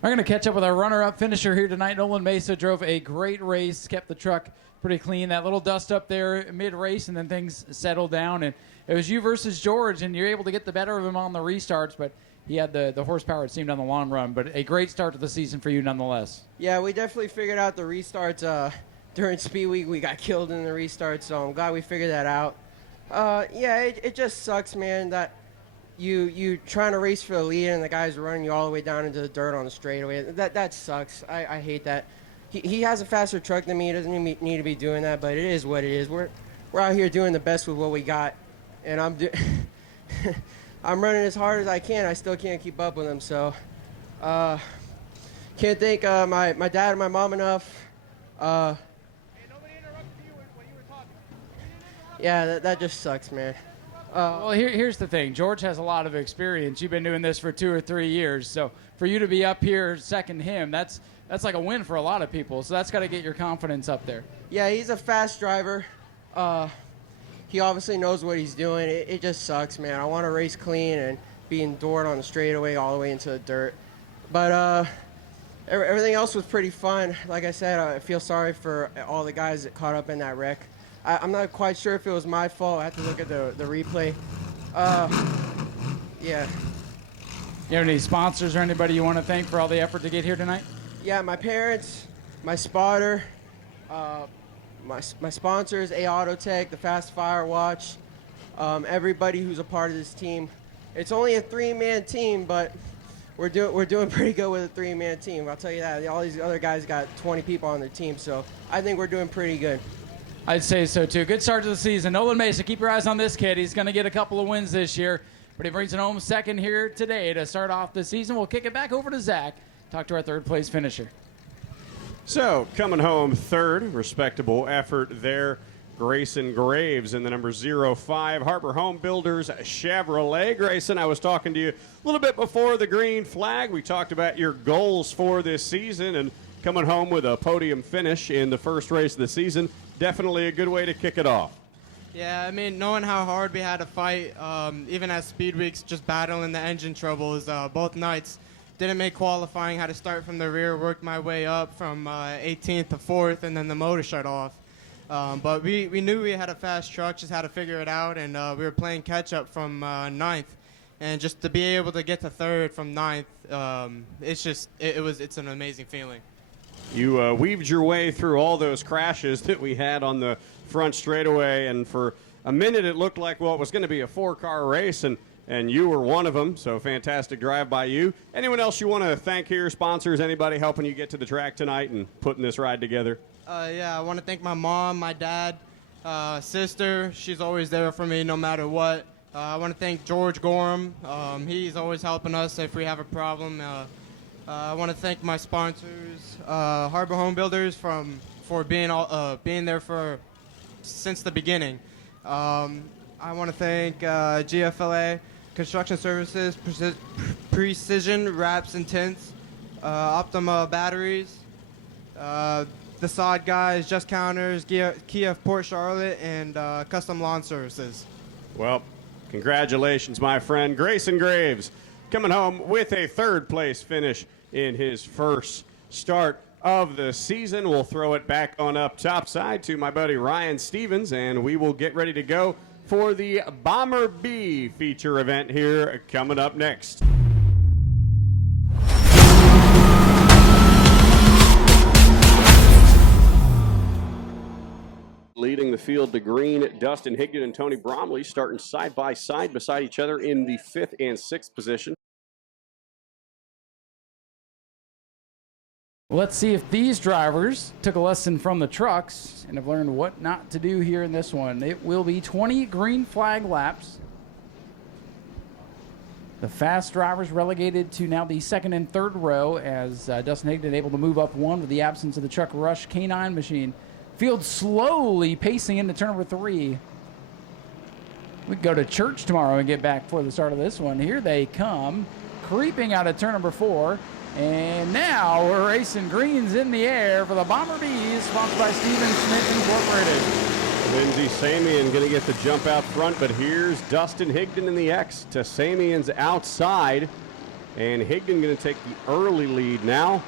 We're going to catch up with our runner-up finisher here tonight. Nolan Mesa drove a great race, kept the truck pretty clean. That little dust up there mid-race, and then things settled down. And it was you versus George, and you're able to get the better of him on the restarts, but he had the horsepower, it seemed, on the long run. But a great start to the season for you nonetheless. Yeah, we definitely figured out the restarts. During Speed Week, we got killed in the restart, so I'm glad we figured that out. It just sucks, man, that you trying to race for the lead and the guys are running you all the way down into the dirt on the straightaway. That sucks. I hate that. He has a faster truck than me. He doesn't need to be doing that, but it is what it is. We're out here doing the best with what we got, and I'm running as hard as I can. I still can't keep up with him, so can't thank my dad and my mom enough. Yeah, that just sucks, man. Well, here's the thing. George has a lot of experience. You've been doing this for 2 or 3 years. So for you to be up here second him, that's like a win for a lot of people. So that's got to get your confidence up there. Yeah, he's a fast driver. he obviously knows what he's doing. It just sucks, man. I want to race clean and be endured on the straightaway all the way into the dirt. But everything else was pretty fun. Like I said, I feel sorry for all the guys that caught up in that wreck. I'm not quite sure if it was my fault. I have to look at the replay. Yeah. You have any sponsors or anybody you want to thank for all the effort to get here tonight? Yeah, my parents, my spotter, my sponsors, Autotech, the Fast Fire Watch, everybody who's a part of this team. It's only a 3-man team, but we're doing pretty good with a 3-man team. I'll tell you that. All these other guys got 20 people on their team, so I think we're doing pretty good. I'd say so, too. Good start to the season. Nolan Mesa, keep your eyes on this kid. He's going to get a couple of wins this year, but he brings it home second here today to start off the season. We'll kick it back over to Zach, talk to our third-place finisher. So, coming home third, respectable effort there, Grayson Graves in the number 05 Harbor Home Builders Chevrolet. Grayson, I was talking to you a little bit before the green flag. We talked about your goals for this season, and coming home with a podium finish in the first race of the season, definitely a good way to kick it off. Yeah, I mean, knowing how hard we had to fight, even at Speed Weeks, just battling the engine troubles both nights. Didn't make qualifying, had to start from the rear, worked my way up from 18th to 4th, and then the motor shut off. But we knew we had a fast truck, just had to figure it out, and we were playing catch-up from 9th. And just to be able to get to 3rd from 9th, it's an amazing feeling. You weaved your way through all those crashes that we had on the front straightaway, and for a minute it looked like, well, it was going to be a 4-car race, and you were one of them, so fantastic drive by you. Anyone else you want to thank here, sponsors, anybody helping you get to the track tonight and putting this ride together? Yeah, I want to thank my mom, my dad, sister. She's always there for me no matter what. I want to thank George Gorham. He's always helping us if we have a problem. I want to thank my sponsors, Harbor Home Builders, for being there since the beginning. I want to thank GFLA, Construction Services, Precision Wraps and Tints, Optima Batteries, the Sod Guys, Just Counters, Kia of Port Charlotte, and Custom Lawn Services. Well, congratulations, my friend. Grayson Graves coming home with a third-place finish in his first start of the season. We'll throw it back on up topside to my buddy Ryan Stevens, and we will get ready to go for the Bomber B feature event here coming up next. Leading the field to green, Dustin Higdon and Tony Bromley starting side by side beside each other in the 5th and 6th position. Let's see if these drivers took a lesson from the trucks and have learned what not to do here in this one. It will be 20 green flag laps. The fast drivers relegated to now the 2nd and 3rd row as Dustin Higdon able to move up 1 with the absence of the Chuck Rush K9 machine. Field slowly pacing into turn number 3. We can go to church tomorrow and get back for the start of this one. Here they come, creeping out of turn number 4. And now we're racing greens in the air for the Bomber Bees, sponsored by Stephen Smith Incorporated. Lindsey Samian going to get the jump out front, but here's Dustin Higdon in the X to Samian's outside. And Higdon going to take the early lead now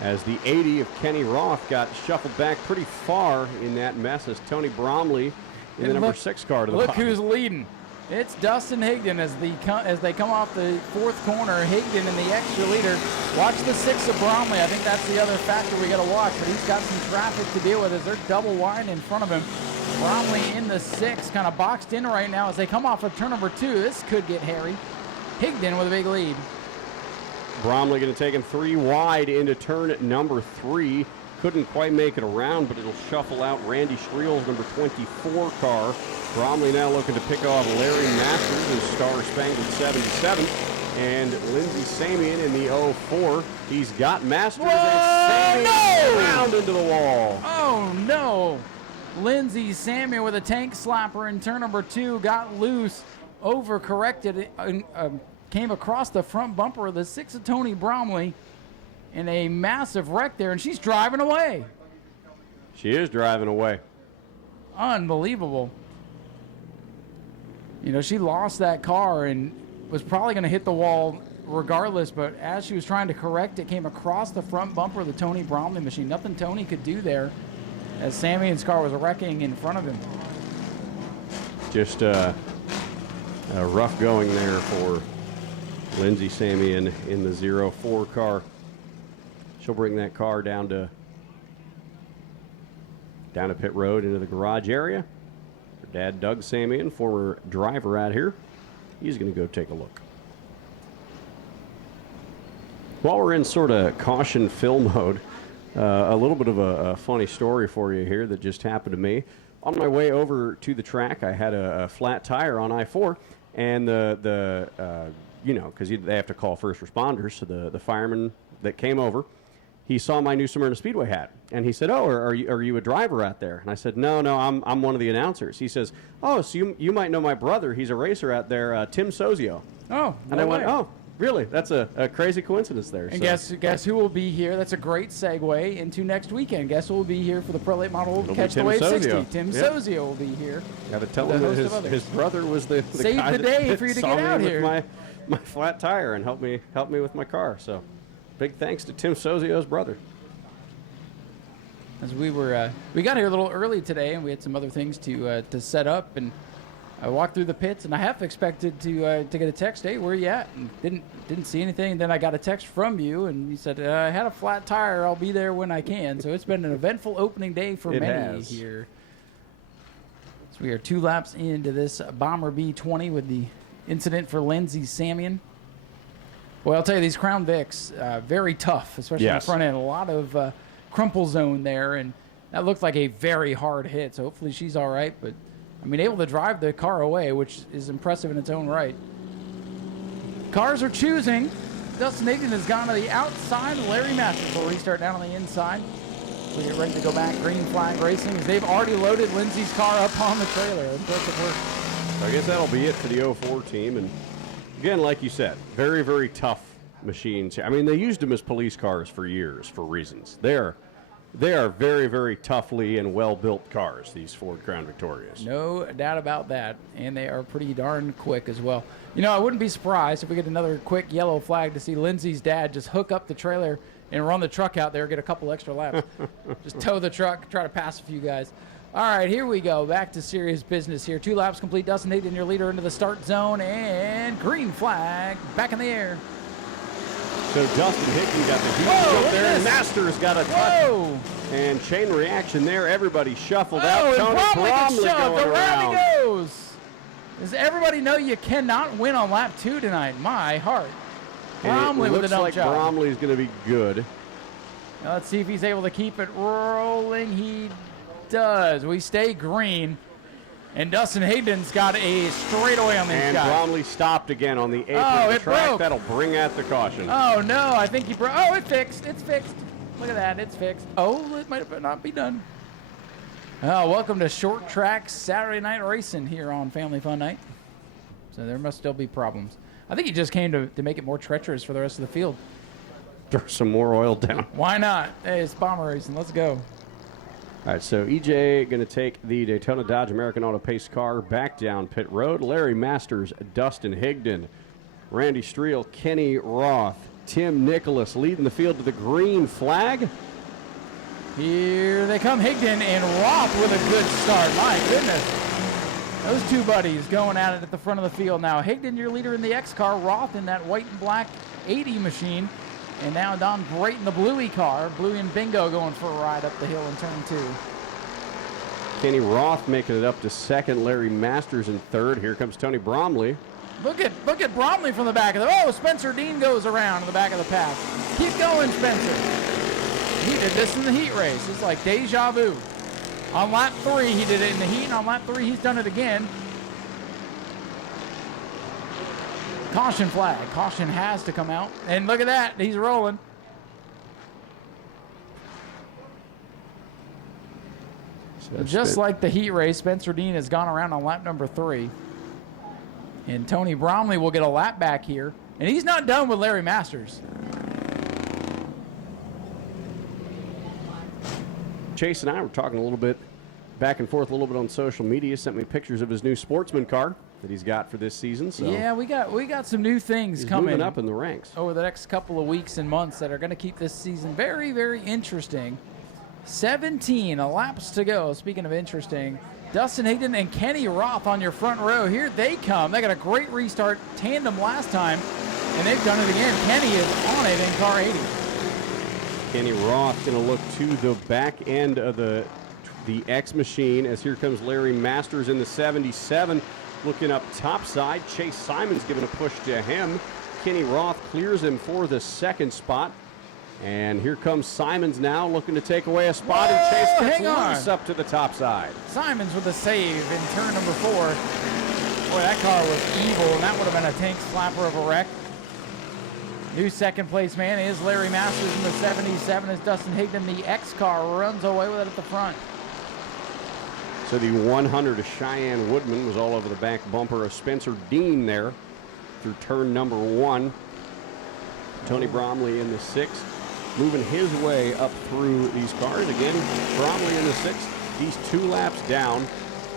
as the 80 of Kenny Roth got shuffled back pretty far in that mess as Tony Bromley in the number 6 car to the Look bottom. who's leading. It's Dustin Higdon as they come off the 4th corner. Higdon in the extra leader. Watch the 6 of Bromley. I think that's the other factor we got to watch, but he's got some traffic to deal with as they're double wide in front of him. Bromley in the 6, kind of boxed in right now as they come off of turn number 2. This could get hairy. Higdon with a big lead. Bromley going to take him 3 wide into turn number 3. Couldn't quite make it around, but it'll shuffle out Randy Shreel's number 24 car. Bromley now looking to pick off Larry Masters in Star Spangled 77. And Lindsey Samian in the 04. He's got Masters and Samian round into the wall. Oh, no. Lindsey Samian with a tank slapper in turn number 2. Got loose, overcorrected, came across the front bumper of the 6 of Tony Bromley in a massive wreck there, and she's driving away. She is driving away. Unbelievable. You know, she lost that car and was probably going to hit the wall regardless, but as she was trying to correct, it came across the front bumper of the Tony Bromley machine. Nothing Tony could do there as Samian's car was wrecking in front of him. Just a rough going there for Lindsay Samian in the 04 car. She'll bring that car down to pit road into the garage area. Her dad, Doug Samian, former driver out here, he's going to go take a look. While we're in sort of caution fill mode, a little bit of a funny story for you here that just happened to me. On my way over to the track, I had a flat tire on I-4, and you know, because they have to call first responders, so the fireman that came over, he saw my new Smyrna Speedway hat, and he said, "Oh, are you a driver out there?" And I said, No, I'm one of the announcers. He says, "Oh, so you might know my brother. He's a racer out there, Tim Sozio." Oh, and I went, "Oh, really? That's a crazy coincidence there." And guess who will be here? That's a great segue into next weekend. Guess who will be here for the Pro Late Model Catch the Wave 60? Tim Sozio will be here. Got to tell him that his brother was the Saved guy the day that for you to saw get me out with here. my flat tire and helped me with my car. So, big thanks to Tim Sozio's brother. As we got here a little early today, and we had some other things to set up, and I walked through the pits, and I half expected to get a text, "Hey, where you at?" And didn't see anything. And then I got a text from you, and you said, "I had a flat tire. I'll be there when I can." So it's been an eventful opening day for many here. So we are 2 laps into this Bomber B20 with the incident for Lindsay Samian. Well, I'll tell you, these Crown Vics, very tough, especially in the front end. A lot of crumple zone there, and that looked like a very hard hit. So hopefully she's all right, but I mean, able to drive the car away, which is impressive in its own right. Cars are choosing. Dustin Higdon has gone to the outside. Larry Masters will restart down on the inside. We get ready to go back. Green flag racing. They've already loaded Lindsay's car up on the trailer. Impressive work. So I guess that'll be it for the 04 team. And again, like you said, very, very tough machines. I mean, they used them as police cars for years for reasons. They are very, very toughly and well-built cars, these Ford Crown Victorias. No doubt about that. And they are pretty darn quick as well. You know, I wouldn't be surprised if we get another quick yellow flag to see Lindsay's dad just hook up the trailer and run the truck out there, get a couple extra laps. Just tow the truck, try to pass a few guys. All right, here we go. Back to serious business here. 2 laps complete. Dustin Higdon, your leader, into the start zone. And green flag back in the air. So Dustin Higdon got the huge up there, and Masters got a touch. And chain reaction there. Everybody shuffled out. Tony Bromley going around. He goes. Does everybody know you cannot win on lap 2 tonight? My heart. Bromley with a dump looks like job. Bromley's going to be good. Now let's see if he's able to keep it rolling. He does. We stay green. And Dustin Higdon's got a straightaway on these guys. And Bromley stopped again on the apron of the track. Broke. That'll bring out the caution. Oh, no. I think he broke. Oh, it fixed. It's fixed. Look at that. It's fixed. Oh, it might not be done. Oh, welcome to Short Track Saturday Night Racing here on Family Fun Night. So there must still be problems. I think he just came to make it more treacherous for the rest of the field. Throw some more oil down. Why not? Hey, it's bomber racing. Let's go. All right, so EJ going to take the Daytona Dodge American Auto Pace car back down pit road. Larry Masters, Dustin Higdon, Randy Streel, Kenny Roth, Tim Nicholas leading the field to the green flag. Here they come, Higdon and Roth with a good start. My goodness. Those two buddies going at it at the front of the field now. Higdon, your leader in the X car. Roth in that white and black 80 machine. And now Don Brayton in the Bluey car. Bluey and Bingo going for a ride up the hill in turn 2. Kenny Roth making it up to second. Larry Masters in third. Here comes Tony Bromley. Look at Bromley from the back of the... Oh, Spencer Dean goes around in the back of the pack. Keep going, Spencer. He did this in the heat race. It's like deja vu. On lap 3, he did it in the heat, and on lap 3, he's done it again. Caution flag. Caution has to come out. And look at that. He's rolling. So just like the heat race, Spencer Dean has gone around on lap number 3. And Tony Bromley will get a lap back here. And he's not done with Larry Masters. Chase and I were talking a little bit back and forth a little bit on social media. Sent me pictures of his new Sportsman car. that he's got for this season. So yeah, we got some new things he's coming moving up in the ranks over the next couple of weeks and months that are going to keep this season very, very interesting. 17 laps to go. Speaking of interesting, Dustin Higdon and Kenny Roth on your front row. Here they come. They got a great restart tandem last time, and they've done it again. Kenny is on it in car 80. Kenny Roth going to look to the back end of the X machine as here comes Larry Masters in the 77. Looking up topside, Chase Simons giving a push to him. Kenny Roth clears him for the second spot. And here comes Simons now looking to take away a spot. Whoa, and Chase gets hang on. loose up to the top side. Simons with a save in turn number 4. Boy, that car was evil, and that would have been a tank slapper of a wreck. New second place man is Larry Masters in the 77 as Dustin Higdon, the X car, runs away with it at the front. So the 100 of Cheyenne Woodman was all over the back bumper of Spencer Dean there through turn number 1. Tony Bromley in the 6th, moving his way up through these cars. Again, Bromley in the 6th. He's 2 laps down,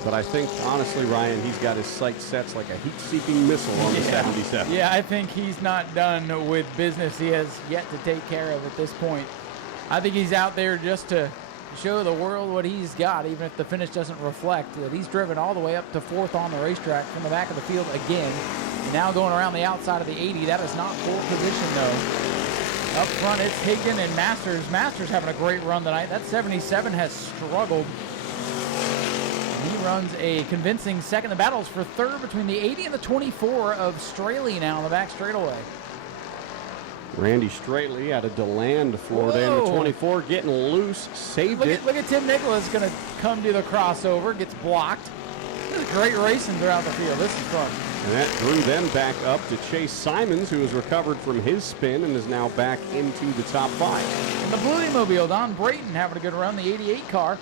but I think, honestly, Ryan, he's got his sight sets like a heat-seeking missile on the 77. Yeah, I think he's not done with business he has yet to take care of at this point. I think he's out there just to show the world what he's got, even if the finish doesn't reflect that he's driven all the way up to 4th on the racetrack from the back of the field again. And now going around the outside of the 80. That is not pole position, though. Up front, it's Higdon and Masters. Masters having a great run tonight. That 77 has struggled. He runs a convincing second. The battle's for 3rd between the 80 and the 24 of Straley now in the back straightaway. Randy Straley out of DeLand, Florida, in the 24, getting loose, saved it. Look at Tim Nicholas going to come to the crossover, gets blocked. This is great racing throughout the field. This is fun. And that drew them back up to Chase Simons, who has recovered from his spin and is now back into the top 5. And the Bluey Mobile, Don Brayton having a good run, the 88 car.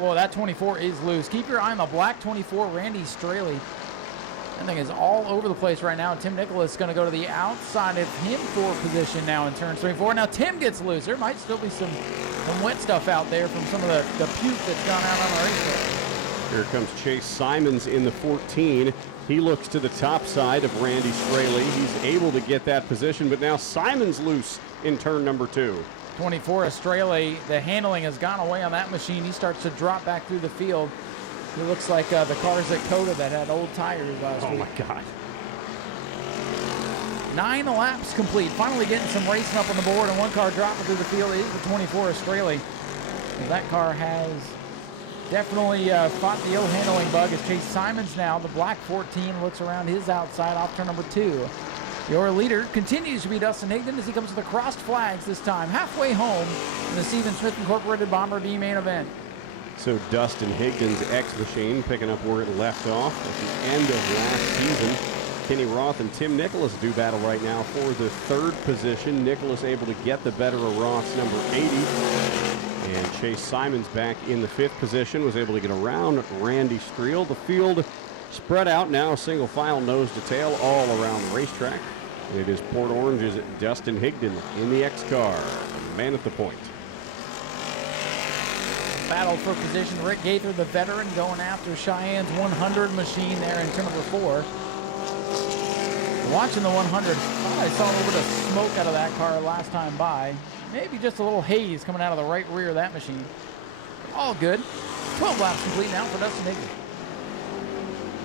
Well, that 24 is loose. Keep your eye on the black 24, Randy Straley. That thing is all over the place right now. Tim Nicholas is going to go to the outside of him for position now in turn 24. Now Tim gets loose. There might still be some wet stuff out there from some of the puke that's gone out on the racetrack. Here comes Chase Simons in the 14. He looks to the top side of Randy Straley. He's able to get that position, but now Simons loose in turn number 2. 24 Straley, the handling has gone away on that machine. He starts to drop back through the field. He looks like the cars at Coda that had old tires last week. Oh my God. 9 laps complete. Finally getting some racing up on the board, and one car dropping through the field is the 24 Straley. That car has definitely fought the ill handling bug as Chase Simons now, the black 14, looks around his outside off turn number 2. Your leader continues to be Dustin Higdon as he comes to the crossed flags this time, halfway home in the Stephen Smith Incorporated Bomber D main event. So Dustin Higdon's X machine picking up where it left off at the end of last season. Kenny Roth and Tim Nicholas do battle right now for the 3rd position. Nicholas able to get the better of Roth's number 80. And Chase Simons back in the 5th position, was able to get around Randy Streel. The field spread out now, single file nose to tail all around the racetrack. It is Port Orange's Dustin Higdon in the X car, man at the point. Battle for position. Rick Gaither, the veteran, going after Cheyenne's 100 machine there in turn number 4. Watching the 100, I saw a little bit of smoke out of that car last time by. Maybe just a little haze coming out of the right rear of that machine. All good. 12 laps complete now for Dustin Higdon.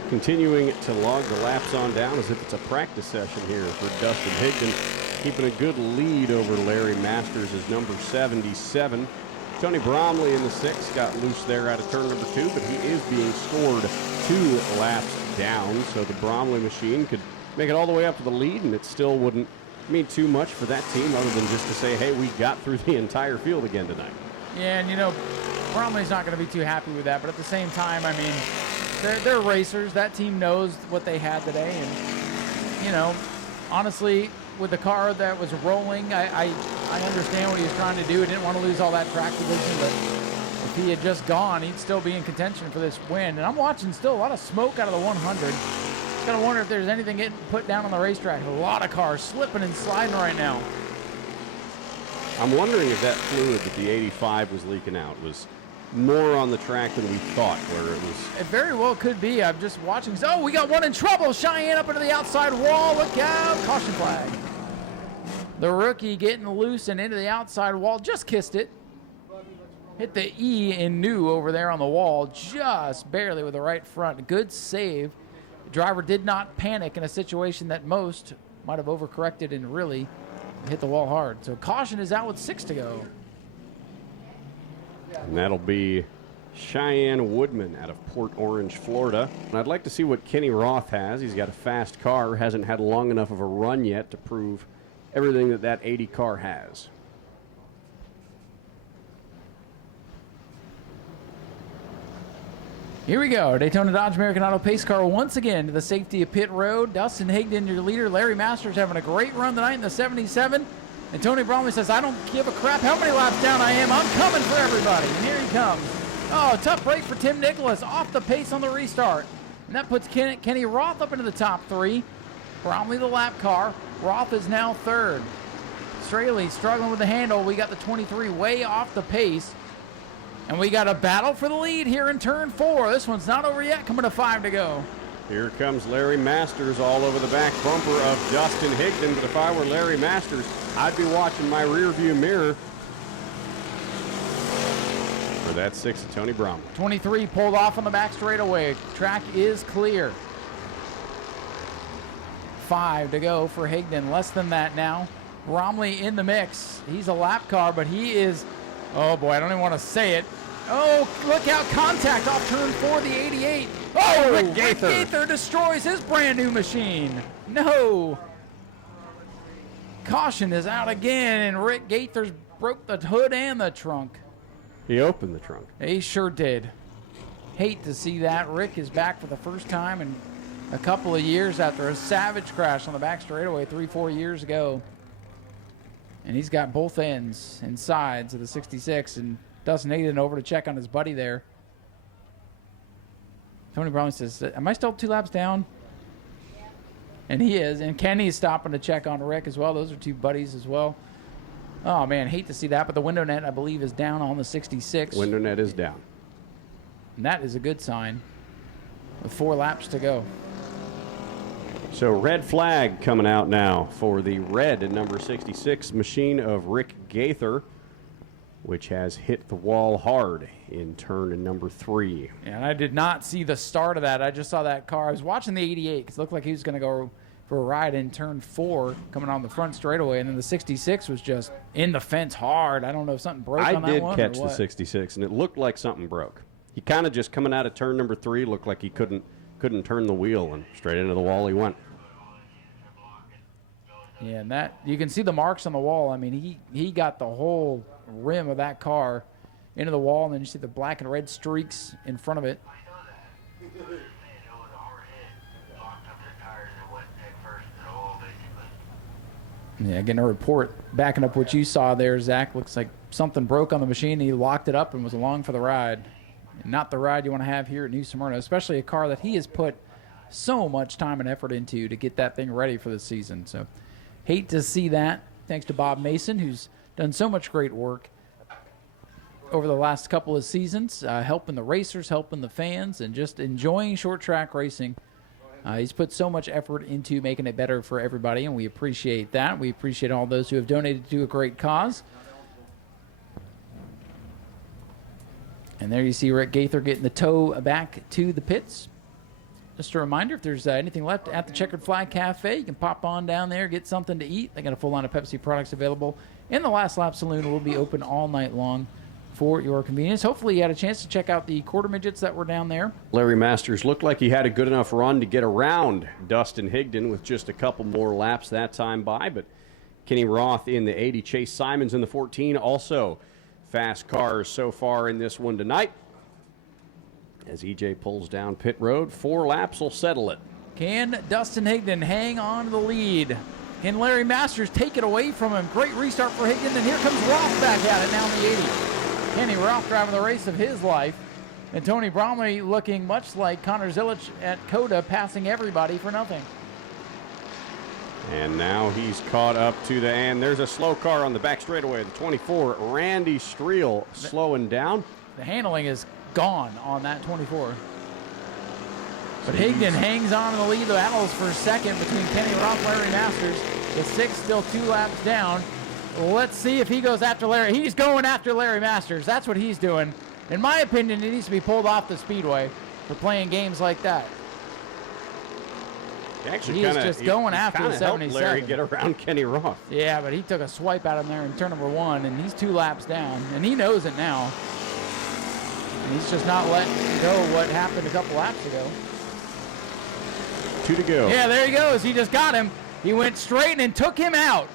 Continuing to log the laps on down as if it's a practice session here for Dustin Higdon. Keeping a good lead over Larry Masters as number 77. Tony Bromley in the 6th got loose there out of turn number 2, but he is being scored 2 laps down. So the Bromley machine could make it all the way up to the lead, and it still wouldn't mean too much for that team other than just to say, hey, we got through the entire field again tonight. Yeah, and you know, Bromley's not going to be too happy with that, but at the same time, I mean, they're racers. That team knows what they had today, and you know, honestly, with the car that was rolling, I understand what he was trying to do. He didn't want to lose all that track position, but if he had just gone, he'd still be in contention for this win. And I'm watching still a lot of smoke out of the 100. Gotta wonder if there's anything getting put down on the racetrack. A lot of cars slipping and sliding right now. I'm wondering if that fluid that the 85 was leaking out was more on the track than we thought, where it was. It very well could be. I'm just watching. Oh, we got one in trouble. Cheyenne up into the outside wall. Look out. Caution flag. The rookie getting loose and into the outside wall. Just kissed it. Hit the E in new over there on the wall. Just barely with the right front. Good save. The driver did not panic in a situation that most might have overcorrected and really hit the wall hard. So caution is out with 6 to go. And that'll be Cheyenne Woodman out of Port Orange, Florida. And I'd like to see what Kenny Roth has. He's got a fast car, hasn't had long enough of a run yet to prove everything that that 80 car has. Here we go. Daytona Dodge American Auto pace car once again to the safety of pit road. Dustin Higdon, your leader. Larry Masters having a great run tonight in the 77. And Tony Bromley says, I don't give a crap how many laps down I am. I'm coming for everybody. And here he comes. Oh, tough break for Tim Nicholas. Off the pace on the restart. And that puts Kenny Roth up into the top 3. Bromley the lap car. Roth is now 3rd. Straley struggling with the handle. We got the 23 way off the pace. And we got a battle for the lead here in turn 4. This one's not over yet. Coming to 5 to go. Here comes Larry Masters all over the back bumper of Dustin Higdon. But if I were Larry Masters, I'd be watching my rear view mirror for that 6 of Tony Bromley. 23 pulled off on the back straightaway. Track is clear. 5 to go for Higdon. Less than that now. Bromley in the mix. He's a lap car, but he is, oh boy, I don't even want to say it. Oh, look out, contact off turn 4, the 88. Oh, Rick Gaither destroys his brand new machine. No. Caution is out again, and Rick Gaither's broke the hood and the trunk. He opened the trunk. He sure did. Hate to see that. Rick is back for the first time in a couple of years after a savage crash on the back straightaway 3-4 years ago. And he's got both ends and sides of the 66, and Dustin Higdon over to check on his buddy there. Tony Brown says, am I still 2 laps down? And he is. And Kenny's stopping to check on Rick as well. Those are 2 buddies as well. Oh, man, hate to see that. But the window net, I believe, is down on the 66. Window net is down. And that is a good sign with 4 laps to go. So red flag coming out now for the red and number 66 machine of Rick Gaither, which has hit the wall hard in turn number 3. And I did not see the start of that. I just saw that car. I was watching the 88 because it looked like he was going to go for a ride in turn 4 coming on the front straightaway. And then the 66 was just in the fence hard. I don't know if something broke on that one. I did catch the 66, and it looked like something broke. He kind of just coming out of turn number 3 looked like he couldn't turn the wheel, and straight into the wall he went. Yeah, and that you can see the marks on the wall. I mean, he got the whole rim of that car into the wall, and then you see the black and red streaks in front of it. Yeah, getting a report backing up what you saw there, Zach. Looks like something broke on the machine. He locked it up and was along for the ride. And not the ride you want to have here at New Smyrna, especially a car that he has put so much time and effort into to get that thing ready for the season. So hate to see that. Thanks to Bob Mason, who's done so much great work over the last couple of seasons, helping the racers, helping the fans, and just enjoying short track racing. He's put so much effort into making it better for everybody, and we appreciate that. We appreciate all those who have donated to a great cause. And there you see Rick Gaither getting the tow back to the pits. Just a reminder, if there's anything left at the Checkered Flag Cafe, you can pop on down there, get something to eat. They got a full line of Pepsi products available. And the Last Lap Saloon will be open all night long for your convenience. Hopefully you had a chance to check out the quarter midgets that were down there. Larry Masters looked like he had a good enough run to get around Dustin Higdon with just a couple more laps that time by, but Kenny Roth in the 80, Chase Simons in the 14, also fast cars so far in this one tonight. As EJ pulls down pit road, 4 laps will settle it. Can Dustin Higdon hang on to the lead? Can Larry Masters take it away from him? Great restart for Higdon, and here comes Roth back at it now in the 80. Kenny Roth driving the race of his life. And Tony Bromley looking much like Connor Zilich at Coda, passing everybody for nothing. And now he's caught up to the end. There's a slow car on the back straightaway. The 24, Randy Streel, slowing down. The handling is gone on that 24. But Higdon hangs on in the lead. The battles for second between Kenny Roth, Larry Masters. The 6 still 2 laps down. Let's see if he goes after Larry. He's going after Larry Masters. That's what he's doing. In my opinion, he needs to be pulled off the Speedway for playing games like that. Actually, He's just going after the 77. Larry get around Kenny Roth. Yeah, but he took a swipe out of him there in turn number 1, and he's 2 laps down, and he knows it now. And he's just not letting go what happened a couple laps ago. 2 to go. Yeah, there he goes. He just got him. He went straight and took him out.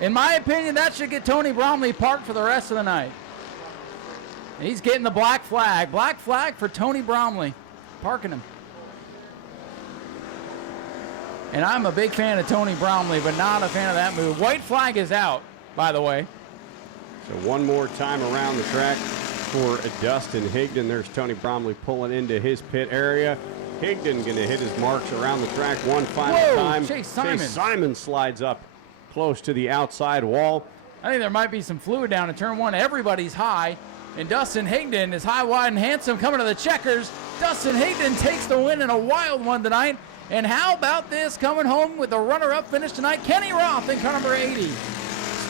In my opinion, that should get Tony Bromley parked for the rest of the night. And he's getting the black flag. Black flag for Tony Bromley. Parking him. And I'm a big fan of Tony Bromley, but not a fan of that move. White flag is out, by the way. So one more time around the track for Dustin Higdon. There's Tony Bromley pulling into his pit area. Higdon going to hit his marks around the track one final time. Chase Simon. Chase Simon slides up close to the outside wall. I think there might be some fluid down in turn 1. Everybody's high. And Dustin Higdon is high, wide, and handsome coming to the checkers. Dustin Higdon takes the win in a wild one tonight. And how about this coming home with the runner-up finish tonight? Kenny Roth in car number 80.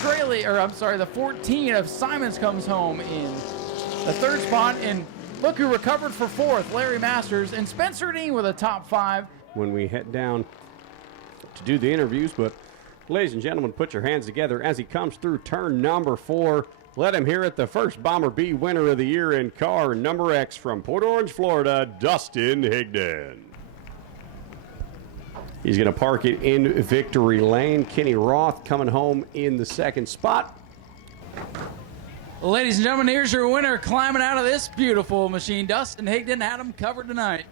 The 14 of Simons comes home in the 3rd spot. And look who recovered for 4th, Larry Masters. And Spencer Dean with a top 5. When we head down to do the interviews, but ladies and gentlemen, put your hands together as he comes through turn number 4. Let him hear it, the first Bomber B winner of the year in car number X from Port Orange, Florida, Dustin Higdon. He's going to park it in victory lane. Kenny Roth coming home in the 2nd spot. Ladies and gentlemen, here's your winner climbing out of this beautiful machine. Dustin Higdon had him covered tonight.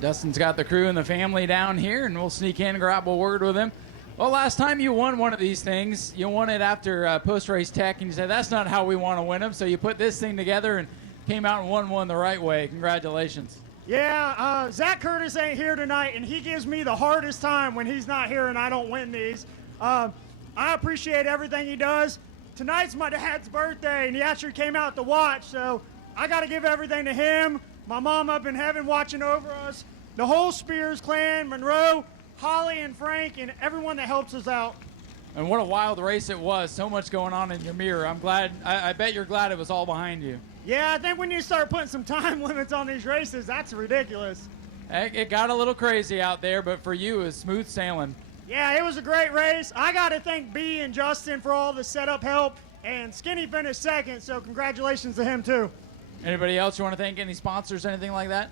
Dustin's got the crew and the family down here, and we'll sneak in and grab a word with him. Well, last time you won one of these things, you won it after post-race tech, and you said, that's not how we want to win them. So you put this thing together and came out and won one the right way. Congratulations. Yeah, Zach Curtis ain't here tonight, and he gives me the hardest time when he's not here and I don't win these. I appreciate everything he does. Tonight's my dad's birthday, and he actually came out to watch, so I got to give everything to him, my mom up in heaven watching over us, the whole Spears clan, Monroe, Holly and Frank, and everyone that helps us out. And what a wild race it was. So much going on in your mirror. I'm glad. I bet you're glad it was all behind you. Yeah, I think when you start putting some time limits on these races, that's ridiculous. It got a little crazy out there, but for you, it was smooth sailing. Yeah, it was a great race. I got to thank B and Justin for all the setup help, and Skinny finished 2nd, so congratulations to him, too. Anybody else you want to thank? Any sponsors, anything like that?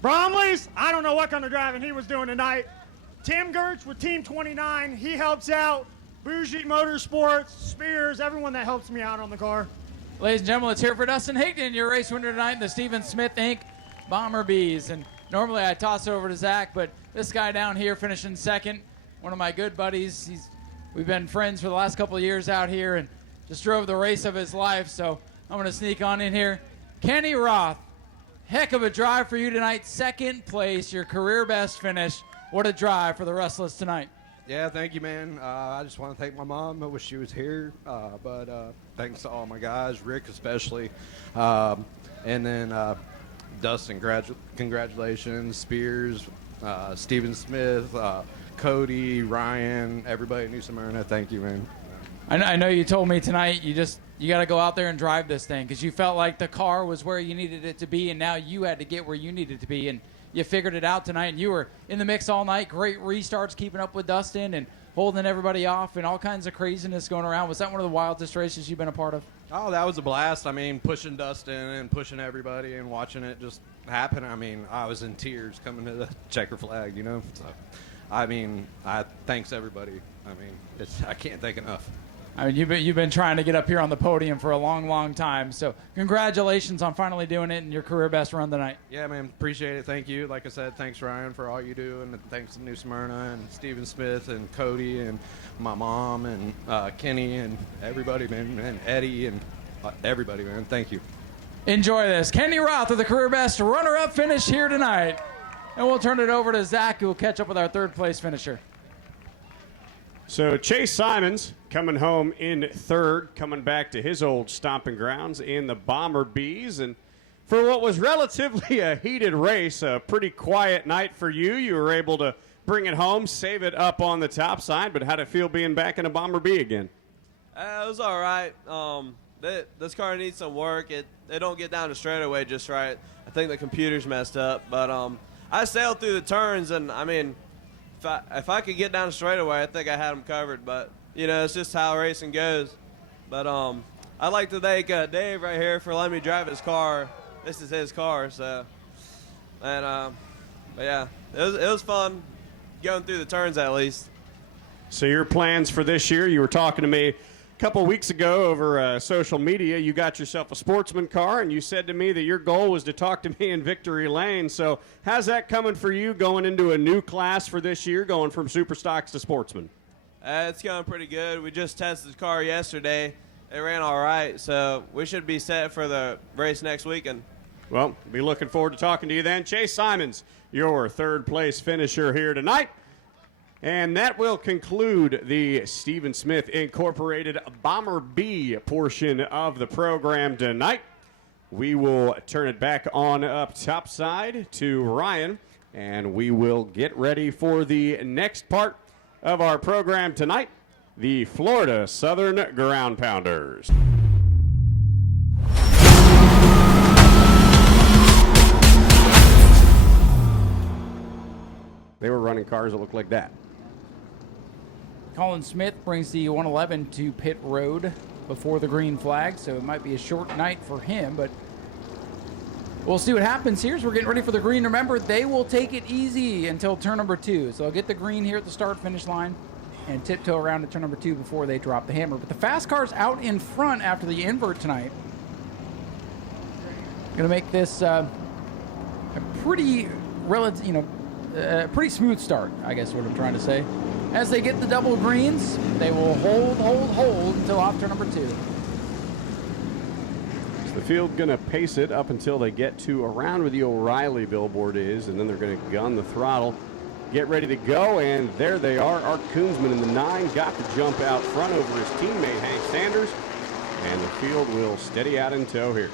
Bromley's, I don't know what kind of driving he was doing tonight. Tim Gertz with Team 29, he helps out. Bougie Motorsports, Spears, everyone that helps me out on the car. Ladies and gentlemen, let's hear it for Dustin Higdon, your race winner tonight in the Stephen Smith Inc. Bomber Bees. And normally I toss it over to Zach, but this guy down here finishing 2nd, one of my good buddies. We've been friends for the last couple of years out here and just drove the race of his life, so I'm going to sneak on in here. Kenny Roth, heck of a drive for you tonight. 2nd place, your career best finish. What a drive for the Restless tonight. Yeah, thank you, man. I just want to thank my mom. I wish she was here, but thanks to all my guys, Rick especially. And then Dustin, congratulations. Spears, Stephen Smith, Cody, Ryan, everybody in New Smyrna, thank you, man. I know you told me tonight you got to go out there and drive this thing because you felt like the car was where you needed it to be, and now you had to get where you needed to be, and you figured it out tonight, and you were in the mix all night. Great restarts, keeping up with Dustin and holding everybody off, and all kinds of craziness going around. Was that one of the wildest races you've been a part of? Oh, that was a blast. I mean, pushing Dustin and pushing everybody and watching it just happen. I mean, I was in tears coming to the checker flag, you know. So, I mean, thanks everybody. I mean, I can't thank enough. I mean, you've been trying to get up here on the podium for a long, long time. So congratulations on finally doing it and your career best run tonight. Yeah, man, appreciate it. Thank you. Like I said, thanks, Ryan, for all you do. And thanks to New Smyrna and Stephen Smith and Cody and my mom and Kenny and everybody, man, and Eddie and everybody, man. Thank you. Enjoy this. Kenny Roth with the career best runner-up finish here tonight. And we'll turn it over to Zach, who will catch up with our 3rd place finisher. So Chase Simons coming home in third, coming back to his old stomping grounds in the Bomber Bees. And for what was relatively a heated race, a pretty quiet night for you. You were able to bring it home, save it up on the top side. But how'd it feel being back in a Bomber Bee again? It was all right. This car needs some work. It don't get down the straightaway just right. I think the computer's messed up. But I sailed through the turns, and I mean, if I could get down the straightaway, I think I had them covered. But you know, it's just how racing goes. But I'd like to thank Dave right here for letting me drive his car. This is his car, so and but yeah, it was fun going through the turns at least. So your plans for this year? You were talking to me a couple weeks ago over social media. You got yourself a sportsman car, and you said to me that your goal was to talk to me in Victory Lane. So how's that coming for you going into a new class for this year, going from super stocks to sportsman? It's going pretty good. We just tested the car yesterday. It ran all right, so we should be set for the race next weekend. Well, be looking forward to talking to you then. Chase Simons, your third place finisher here tonight. And that will conclude the Stephen Smith Incorporated Bomber B portion of the program tonight. We will turn it back on up topside to Ryan, and we will get ready for the next part of our program tonight, the Florida Southern Ground Pounders. They were running cars that looked like that. Colin Smith brings the 111 to pit road before the green flag, so it might be a short night for him, but we'll see what happens here as we're getting ready for the green. Remember, they will take it easy until turn number 2, so they'll get the green here at the start-finish line and tiptoe around to turn number 2 before they drop the hammer. But the fast car's out in front after the invert tonight. Going to make this a pretty pretty smooth start, I guess is what I'm trying to say. As they get the double greens, they will hold until off turn number 2. So the field going to pace it up until they get to around where the O'Reilly billboard is, and then they're going to gun the throttle, get ready to go, and there they are. Art Koonsman in the 9 got the jump out front over his teammate Hank Sanders, and the field will steady out in tow here.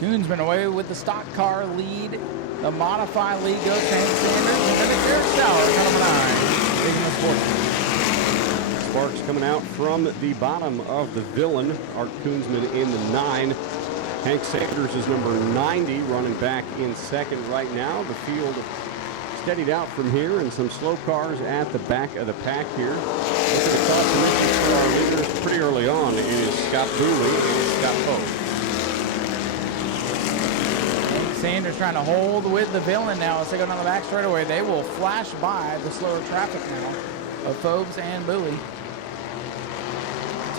Koonsman away with the stock car lead. The modified lead goes to Hank Sanders, and then it's Eric Sauer, turn number 9, taking the sportsman. Sparks coming out from the bottom of the villain. Art Koonsman in the 9. Hank Sanders is number 90, running back in second right now. The field steadied out from here, and some slow cars at the back of the pack here. Look at the top position for our leaders pretty early on. It is Scott Booley and Scott Poe. Sanders trying to hold with the villain now as they go down the back straightaway. They will flash by the slower traffic now of Phobes and Booley.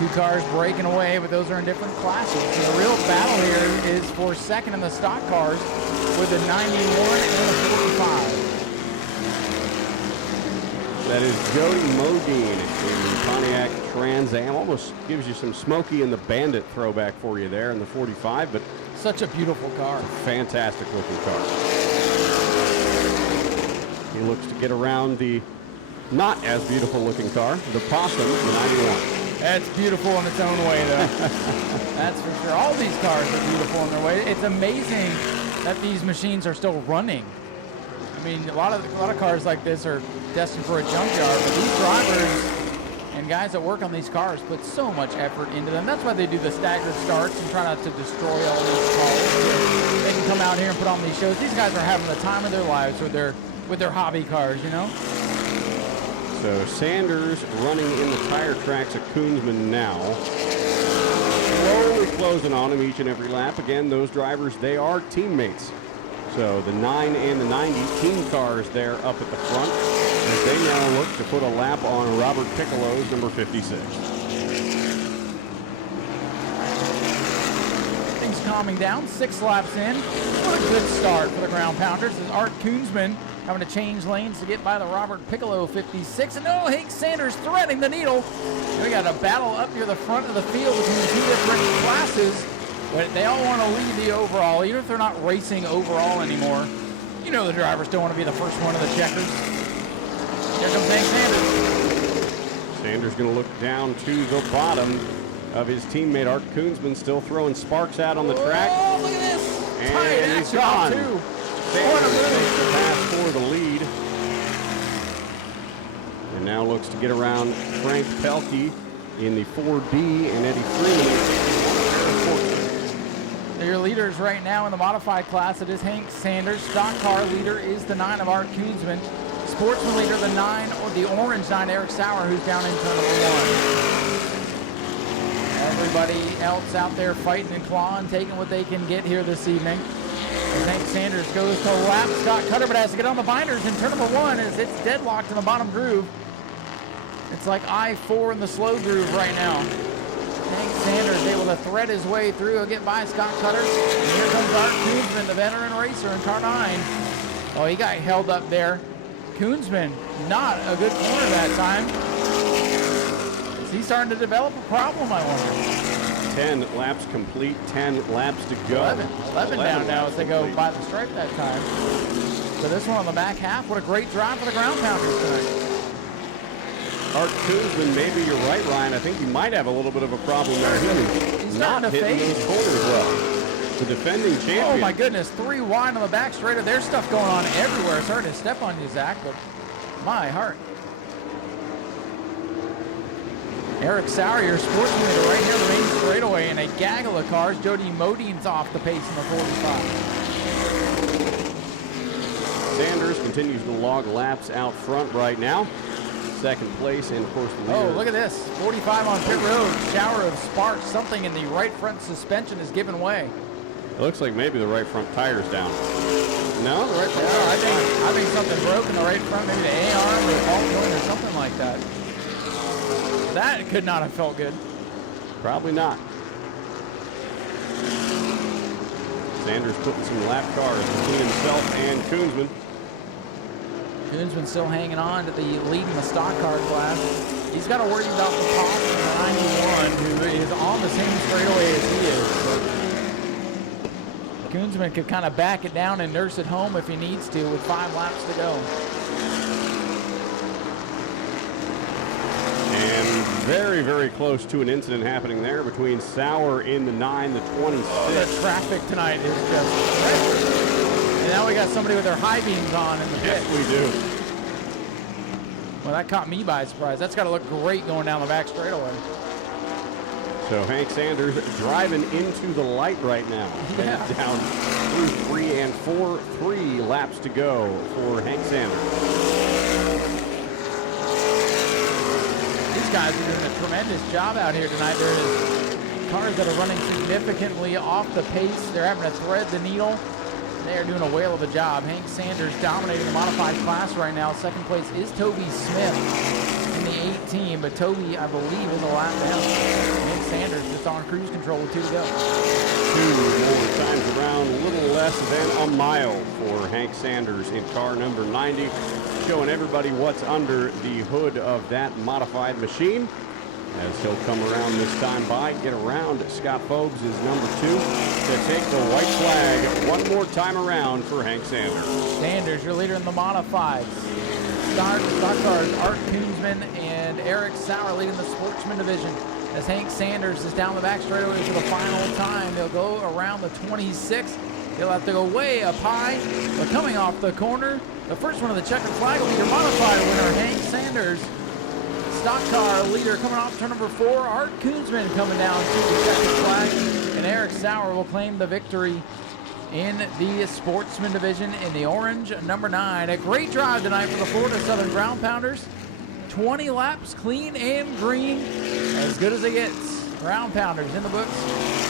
2 cars breaking away, but those are in different classes. So the real battle here is for second in the stock cars with a 91 and a 45. That is Jody Modine in the Pontiac Trans Am. Almost gives you some Smokey and the Bandit throwback for you there in the 45, but such a beautiful car. Fantastic looking car. He looks to get around the not as beautiful looking car, the Possum, the 91. That's beautiful in its own way, though. That's for sure. All these cars are beautiful in their way. It's amazing that these machines are still running. I mean, a lot of cars like this are destined for a junkyard, but these drivers and guys that work on these cars put so much effort into them. That's why they do the staggered starts and try not to destroy all these cars. They can come out here and put on these shows. These guys are having the time of their lives with their hobby cars, you know? So Sanders running in the tire tracks at Koonsman now. Slowly closing on him each and every lap. Again, those drivers, they are teammates. So the 9 and the 90 team cars there up at the front as they now look to put a lap on Robert Piccolo's number 56. Things calming down, 6 laps in. What a good start for the Ground Pounders as Art Koonsman having to change lanes to get by the Robert Piccolo 56. And no, Hank Sanders threading the needle. We got a battle up near the front of the field between 2 different classes. But they all want to lead the overall, even if they're not racing overall anymore. You know the drivers don't want to be the first one of the checkers. Here comes Hank Sanders. Sanders going to look down to the bottom of his teammate Art Koonsman, still throwing sparks out on the track. Oh, look at this. And he's gone. Too. Sanders takes the pass for the lead. And now looks to get around Frank Pelkey in the 4B, and Eddie Freeman. Your leaders right now in the modified class, it is Hank Sanders. Stock car leader is the 9 of Art Koonsman. Sportsman leader, the 9, or the orange 9, Eric Sauer, who's down in turn number 1. Everybody else out there fighting and clawing, taking what they can get here this evening. As Hank Sanders goes to lap Scott Cutter, but has to get on the binders in turn number 1 as it's deadlocked in the bottom groove. It's like I-4 in the slow groove right now. Hank Sanders able to thread his way through. He'll get by Scott Cutter. And here comes Art Koonsman, the veteran racer in car 9. Oh, he got held up there. Koonsman, not a good corner that time. Is he starting to develop a problem, I wonder? 10 laps complete, 10 laps to go. 11 down now as they go by the stripe that time. So this one on the back half, what a great drive for the ground pounders tonight. Art Koonsman, maybe you're right, Ryan. I think he might have a little bit of a problem there. He's not hitting those corners well. The defending champion. Oh my goodness, 3 wide on the back straight. There's stuff going on everywhere. Sorry to step on you, Zach, but my heart. Eric Sauer, your sportsman leader right here on the main straightaway in a gaggle of cars. Jody Modine's off the pace in the 45. Sanders continues to log laps out front right now. Second place, and of course the leader. Oh, look at this. 45 on pit road. Shower of sparks. Something in the right front suspension is giving way. It looks like maybe the right front tire's down. No, the right front tire. I think something broke in the right front. Maybe the A-arm or the ball joint or something like that. That could not have felt good. Probably not. Sanders putting some lap cars between himself and Koonsman. Koonsman still hanging on to the lead in the stock car class. He's got to worry about the pop in the 91, who is on the same straightaway as he is. Koonsman could kind of back it down and nurse it home if he needs to with 5 laps to go. And very, very close to an incident happening there between Sauer in the 9, the 26. Oh, the traffic tonight is just crazy. And now we got somebody with their high beams on in the pit. Yes, we do. Well, that caught me by surprise. That's got to look great going down the back straightaway. So Hank Sanders driving into the light right now. Yeah. Down through 3 and 4, 3 laps to go for Hank Sanders. These guys are doing a tremendous job out here tonight. There's cars that are running significantly off the pace. They're having to thread the needle. They are doing a whale of a job. Hank Sanders dominating the modified class right now. Second place is Toby Smith in the 18, but Toby, I believe, is a lap down. Hank Sanders just on cruise control with 2 to go. 2 more times around, a little less than a mile for Hank Sanders in car number 90, showing everybody what's under the hood of that modified machine. As he'll come around this time by, get around Scott Forbes is number 2 to take the white flag one more time around for Hank Sanders. Sanders, your leader in the modifieds. Stock cars, Art Koonsman and Eric Sauer leading the sportsman division. As Hank Sanders is down the back straightaway for the final time, he'll go around the 26. He'll have to go way up high, but coming off the corner, the first one of the checkered flag will be your modified winner, Hank Sanders. Stock car leader coming off turn number 4. Art Koonsman coming down to the checkered flag. And Eric Sauer will claim the victory in the sportsman division in the orange number 9. A great drive tonight for the Florida Southern Ground Pounders. 20 laps clean and green. As good as it gets. Ground Pounders in the books.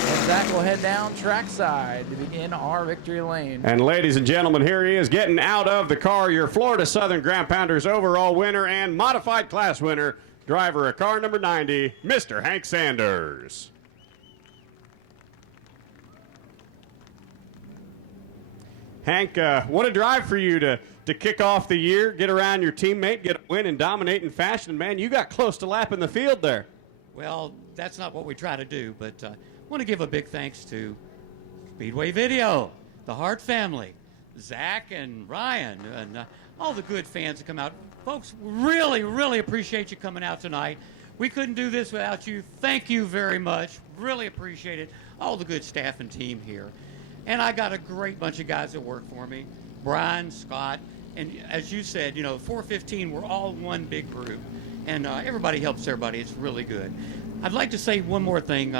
And Zach will head down trackside to begin our victory lane. And ladies and gentlemen, here he is getting out of the car, your Florida Southern Ground Pounders overall winner and modified class winner, driver of car number 90, Mr. Hank Sanders. Hank, what a drive for you to kick off the year, get around your teammate, get a win, and dominate in fashion. Man, you got close to lapping the field there. Well, that's not what we try to do, but I want to give a big thanks to Speedway Video, the Hart family, Zach and Ryan, and all the good fans that come out. Folks, really, really appreciate you coming out tonight. We couldn't do this without you. Thank you very much. Really appreciate it. All the good staff and team here. And I got a great bunch of guys that work for me. Brian, Scott, and as you said, 415, we're all one big group. And everybody helps everybody. It's really good. I'd like to say one more thing.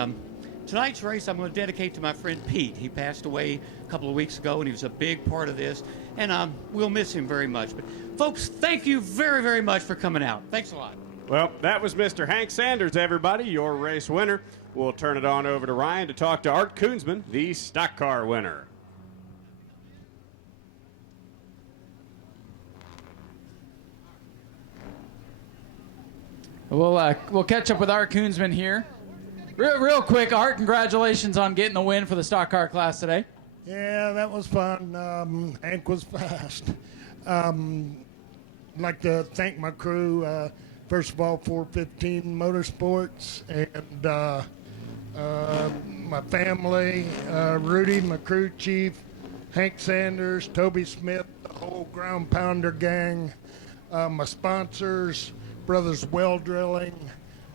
Tonight's race I'm going to dedicate to my friend Pete. He passed away a couple of weeks ago, and he was a big part of this. And we'll miss him very much. But folks, thank you very, very much for coming out. Thanks a lot. Well, that was Mr. Hank Sanders, everybody, your race winner. We'll turn it on over to Ryan to talk to Art Koonsman, the stock car winner. We'll catch up with Art Koonsman here. Real quick, Art, congratulations on getting the win for the stock car class today. Yeah, that was fun. Hank was fast. I'd like to thank my crew. First of all, 415 Motorsports and my family, Rudy, my crew chief, Hank Sanders, Toby Smith, the whole Ground Pounder gang, my sponsors, Brothers Well Drilling,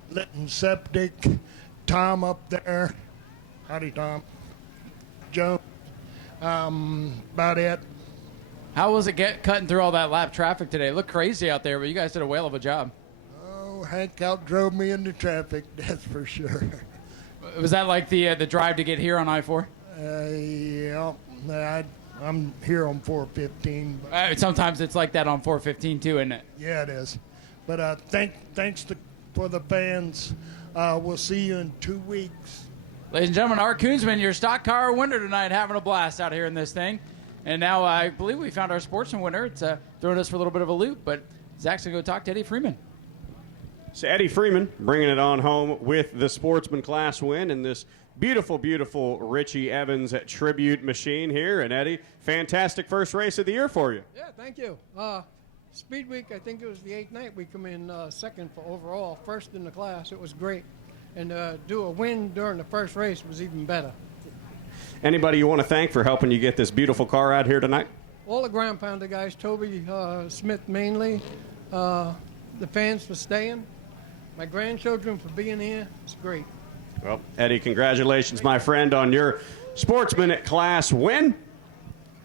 Lynne Septic, Tom up there. Howdy, Tom. Joe. About it. How was it cutting through all that lap traffic today? It looked crazy out there, but you guys did a whale of a job. Oh, Hank outdrove me into traffic, that's for sure. Was that like the drive to get here on I-4? Yeah, I'm here on 415. Sometimes it's like that on 415 too, isn't it? Yeah, it is. But thanks for the fans. We'll see you in 2 weeks. Ladies and gentlemen, Art Koonsman, your stock car winner tonight, having a blast out here in this thing. And now I believe we found our sportsman winner. It's throwing us for a little bit of a loop, but Zach's going to go talk to Eddie Freeman. So Eddie Freeman bringing it on home with the sportsman class win in this beautiful, beautiful Richie Evans tribute machine here. And Eddie, fantastic first race of the year for you. Yeah, thank you. Speed Week, I think it was the 8th night, we come in second for overall, first in the class. It was great. And do a win during the first race was even better. Anybody you want to thank for helping you get this beautiful car out here tonight? All the Ground Pounder guys, Toby Smith mainly, the fans for staying, my grandchildren for being here. It's great. Well, Eddie, congratulations, my friend, on your sportsman class win.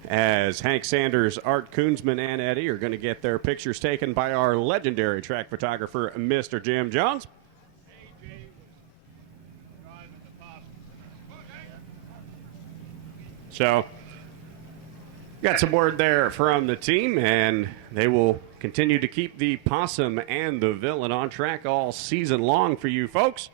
As Hank Sanders, Art Koonsman, and Eddie are going to get their pictures taken by our legendary track photographer, Mr. Jim Jones. So, got some word there from the team, and they will continue to keep the possum and the villain on track all season long for you folks.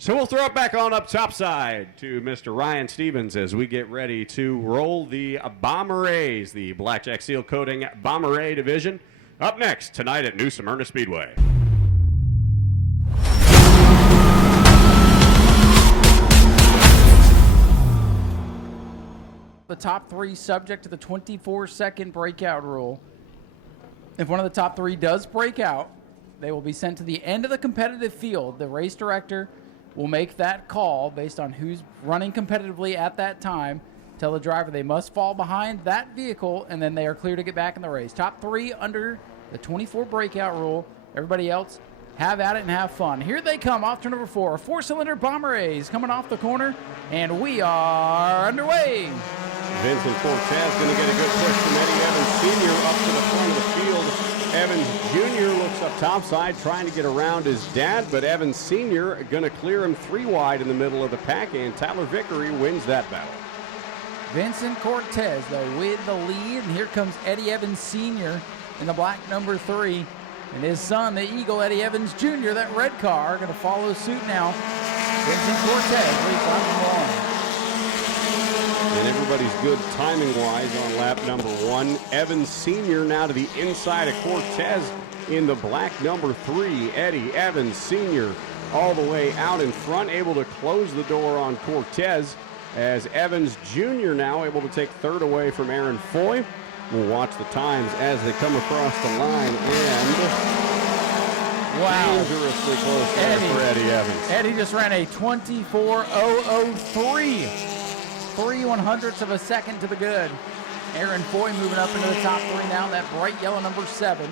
So we'll throw it back on up topside to Mr. Ryan Stevens as we get ready to roll the Bomber-A's, the Blackjack Seal Coating Bomber-A division, up next tonight at New Smyrna Speedway. The top three subject to the 24-second breakout rule. If one of the top three does break out, they will be sent to the end of the competitive field. The race director will make that call based on who's running competitively at that time. Tell the driver they must fall behind that vehicle, and then they are clear to get back in the race. Top three under the 24 breakout rule. Everybody else, have at it and have fun. Here they come off turn number 4. Four-cylinder Bomber-A's coming off the corner, and we are underway. Vincent Cortez going to get a good push from Eddie Evans Sr. up to the front of the field. Evans Jr. looks up topside trying to get around his dad, but Evans Sr. going to clear him 3 wide in the middle of the pack, and Tyler Vickery wins that battle. Vincent Cortez, though, with the lead, and here comes Eddie Evans Sr. in the black number 3. And his son, the Eagle, Eddie Evans Jr., that red car, going to follow suit now. Vincent Cortez leads lap 1. And everybody's good timing-wise on lap number 1. Evans Sr. now to the inside of Cortez in the black number 3. Eddie Evans Sr. all the way out in front, able to close the door on Cortez, as Evans Jr. now able to take third away from Aaron Foy. We'll watch the times as they come across the line, and dangerously close there for Eddie Evans. Eddie just ran a 24.003. 3/100ths of a second to the good. Aaron Foy moving up into the top 3 now, that bright yellow number 7.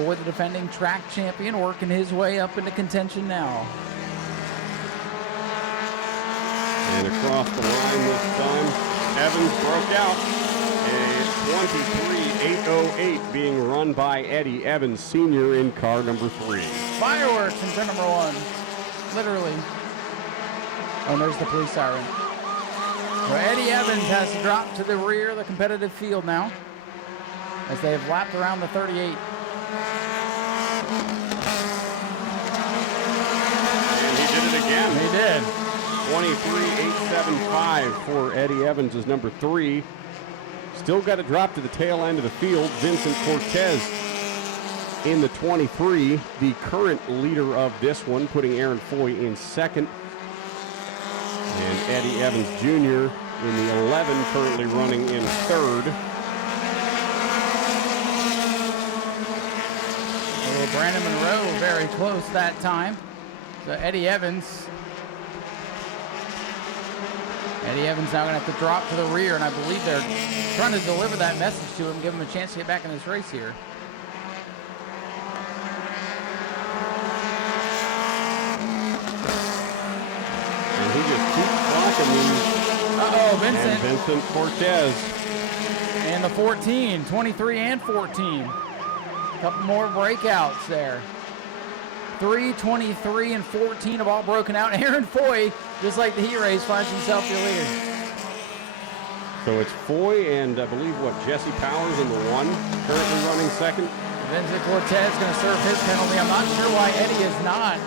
Foy, the defending track champion, working his way up into contention now. And across the line this time, Evans broke out. A 23.808 being run by Eddie Evans, senior, in car number 3. Fireworks in turn number 1. Literally. Oh, and there's the police siren. So Eddie Evans has dropped to the rear of the competitive field now, as they have lapped around the 38. And he did it again. He did. 23.875 for Eddie Evans is number 3. Still got to drop to the tail end of the field. Vincent Cortez in the 23, the current leader of this one, putting Aaron Foy in second. And Eddie Evans Jr. in the 11, currently running in third. Oh, Brandon Monroe very close that time. So Eddie Evans now going to have to drop to the rear, and I believe they're trying to deliver that message to him, give him a chance to get back in this race here. And he just keeps blocking these. Uh-oh, Vincent. And Vincent Cortez. And the 14, 23 and 14. A couple more breakouts there. 3, 23, and 14 have all broken out. Aaron Foy, just like the heat race, finds himself the leader. So it's Foy and I believe Jesse Powers in the 1, currently running second. Vincent Cortez going to serve his penalty. I'm not sure why Eddie is not.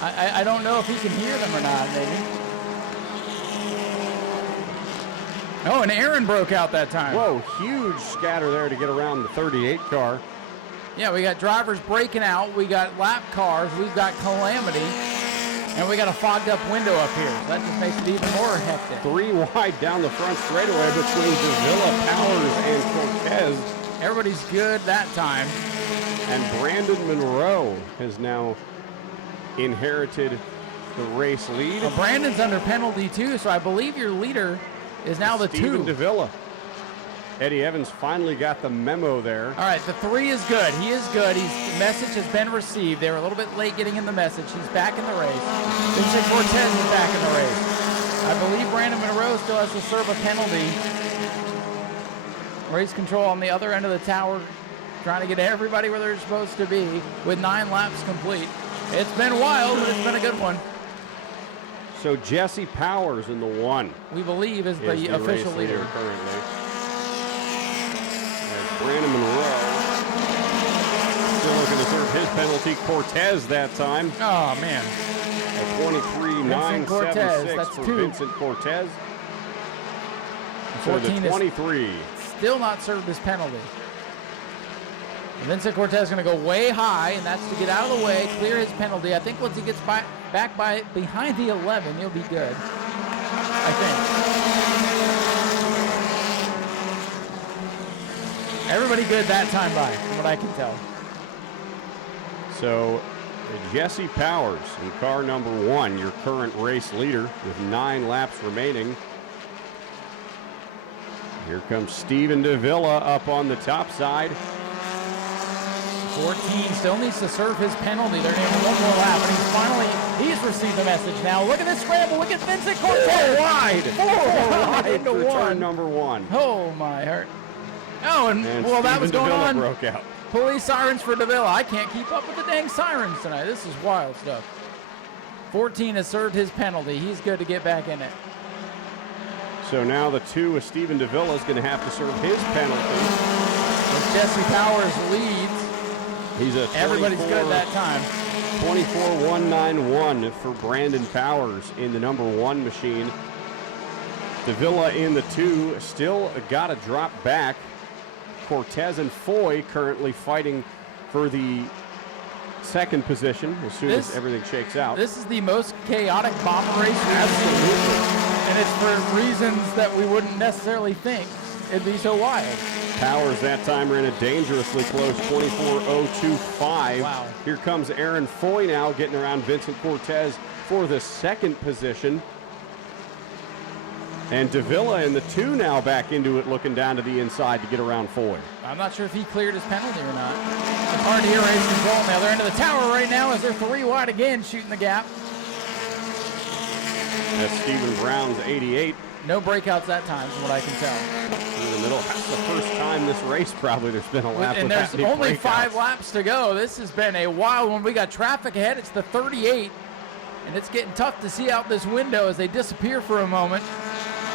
I don't know if he can hear them or not, maybe. Oh, and Aaron broke out that time. Whoa, huge scatter there to get around the 38 car. Yeah, we got drivers breaking out. We got lap cars. We've got calamity. And we got a fogged up window up here. So that just makes it even more hectic. 3 wide down the front straightaway between Davila, Powers, and Cortez. Everybody's good that time. And Brandon Monroe has now inherited the race lead. Well, Brandon's under penalty too, so I believe your leader is now the 2. Steven Davila. Eddie Evans finally got the memo there. All right, the 3 is good. He is good. The message has been received. They were a little bit late getting in the message. He's back in the race. Vincent Cortez is back in the race. I believe Brandon Monroe still has to serve a penalty. Race control on the other end of the tower, trying to get everybody where they're supposed to be with 9 laps complete. It's been wild, but it's been a good one. So Jesse Powers in the 1. We believe is the official leader currently. Brandon Monroe still looking to serve his penalty. Cortez that time. Oh, man. A 23.976 that's for 2. Vincent Cortez. So 14 the 23. Still not served his penalty. And Vincent Cortez is going to go way high, and that's to get out of the way, clear his penalty. I think once he gets back behind the 11, he'll be good. I think. Everybody good that time by, from what I can tell. So Jesse Powers in car number 1, your current race leader with 9 laps remaining. Here comes Steven Davila up on the top side. 14 still needs to serve his penalty. They're going to one more lap, and he's received the message now. Look at this scramble. Look at Vincent Cortez. 4 wide. 4 wide into for 1. turn number 1. Oh, my heart. Oh, and well, that was going Davila on. Broke out. Police sirens for Davila. I can't keep up with the dang sirens tonight. This is wild stuff. 14 has served his penalty. He's good to get back in it. So now the 2 with Steven Davila is going to have to serve his penalty. As Jesse Powers leads. He's a Everybody's good that time. 24.191 for Brandon Powers in the number 1 machine. Davila in the 2, still got to drop back. Cortez and Foy currently fighting for the 2nd position as soon as everything shakes out. This is the most chaotic bomber race we've seen. And it's for reasons that we wouldn't necessarily think it'd be so wild. Powers that time ran a dangerously close 24.025. Wow. Here comes Aaron Foy now getting around Vincent Cortez for the 2nd position. And Davila in the 2 now back into it, looking down to the inside to get around Foy. I'm not sure if he cleared his penalty or not. Hard to hear Racing Bull on the other end of the tower right now as they're 3 wide again, shooting the gap. That's Stephen Brown's 88. No breakouts that time, from what I can tell. In the middle. That's the first time this race probably there's been a lap And without there's any only breakouts. 5 laps to go. This has been a wild one. We got traffic ahead. It's the 38. And it's getting tough to see out this window as they disappear for a moment.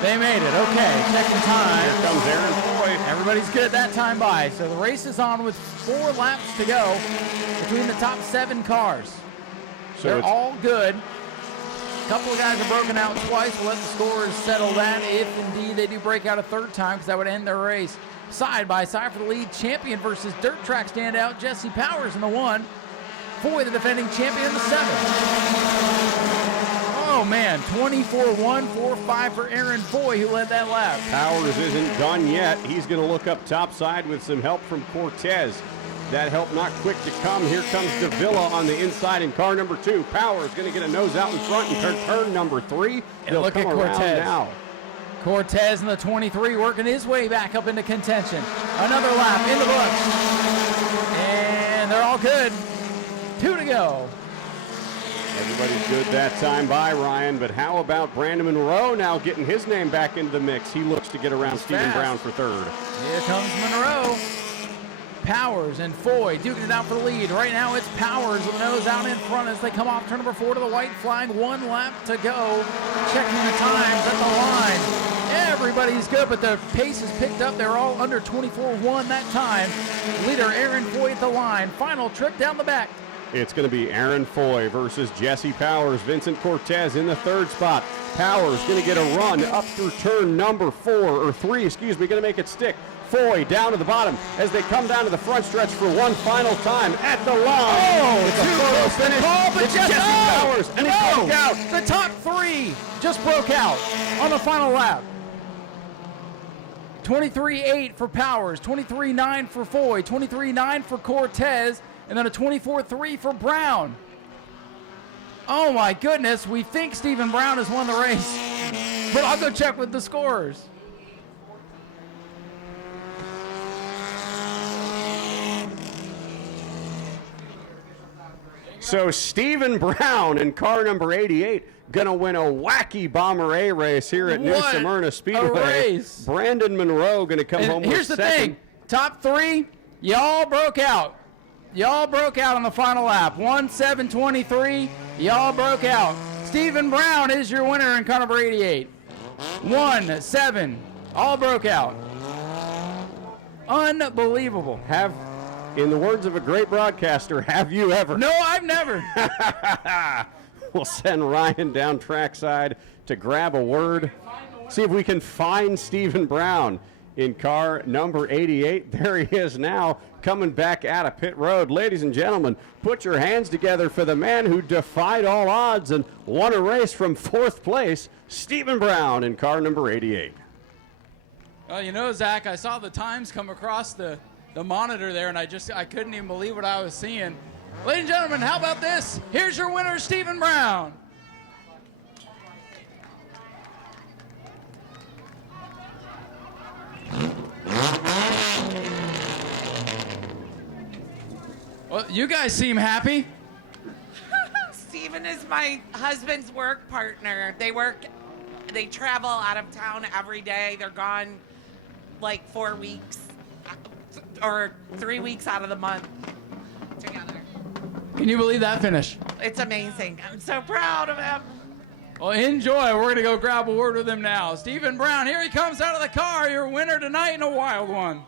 They made it. Okay, checking time. Here comes Aaron Foy. Everybody's good at that time by. So the race is on with 4 laps to go between the top 7 cars. So They're it's- all good. A couple of guys have broken out twice. We'll let the scorers settle that if indeed they do break out a 3rd time, because that would end their race. Side by side for the lead champion versus dirt track standout Jesse Powers in the 1. Foy, the defending champion in the 7. Oh man, 24-1, 4-5 for Aaron Foy, who led that lap. Powers isn't done yet. He's going to look up topside with some help from Cortez. That help not quick to come. Here comes Davila on the inside in car number 2. Powers going to get a nose out in front in turn number 3. And look at Cortez now. Cortez in the 23 working his way back up into contention. Another lap in the books. And they're all good. 2 to go. Everybody's good that time by, Ryan, but how about Brandon Monroe now getting his name back into the mix? He looks to get around Stephen Brown for 3rd. Here comes Monroe. Powers and Foy duking it out for the lead. Right now it's Powers with the nose out in front as they come off turn number 4 to the white flag. 1 lap to go. Checking the times at the line. Everybody's good, but the pace is picked up. They're all under 24-1 that time. Leader Aaron Foy at the line. Final trick down the back. It's going to be Aaron Foy versus Jesse Powers. Vincent Cortez in the 3rd spot. Powers going to get a run up through turn number 3, going to make it stick. Foy down to the bottom as they come down to the front stretch for one final time at the line. Oh, it's a photo finish. But It's Jesse Powers, and he broke out. The top 3 just broke out on the final lap. 23-8 for Powers, 23-9 for Foy, 23-9 for Cortez, and then a 24-3 for Brown. Oh my goodness, we think Stephen Brown has won the race, but I'll go check with the scorers. So Stephen Brown in car number 88 going to win a wacky Bomber A race here at New What Smyrna a Speedway. race. Brandon Monroe going to come home with 2nd. Here's the thing, top 3, y'all broke out. Y'all broke out on the final lap. 1-7-23, y'all broke out. Stephen Brown is your winner in car number 88. 1-7, all broke out. Unbelievable. In the words of a great broadcaster, have you ever? No, I've never. We'll send Ryan down trackside to grab a word. See if we can find Stephen Brown in car number 88. There he is now, coming back out of pit road. Ladies and gentlemen, put your hands together for the man who defied all odds and won a race from 4th place, Stephen Brown in car number 88. Well, you know, Zach, I saw the times come across the monitor there, and I couldn't even believe what I was seeing. Ladies and gentlemen, how about this? Here's your winner, Stephen Brown. Well, you guys seem happy. Stephen is my husband's work partner. They travel out of town every day. They're gone like 4 weeks or 3 weeks out of the month together. Can you believe that finish? It's amazing. I'm so proud of him. Well, enjoy. We're going to go grab a word with him now. Stephen Brown, here he comes out of the car, your winner tonight in a wild one.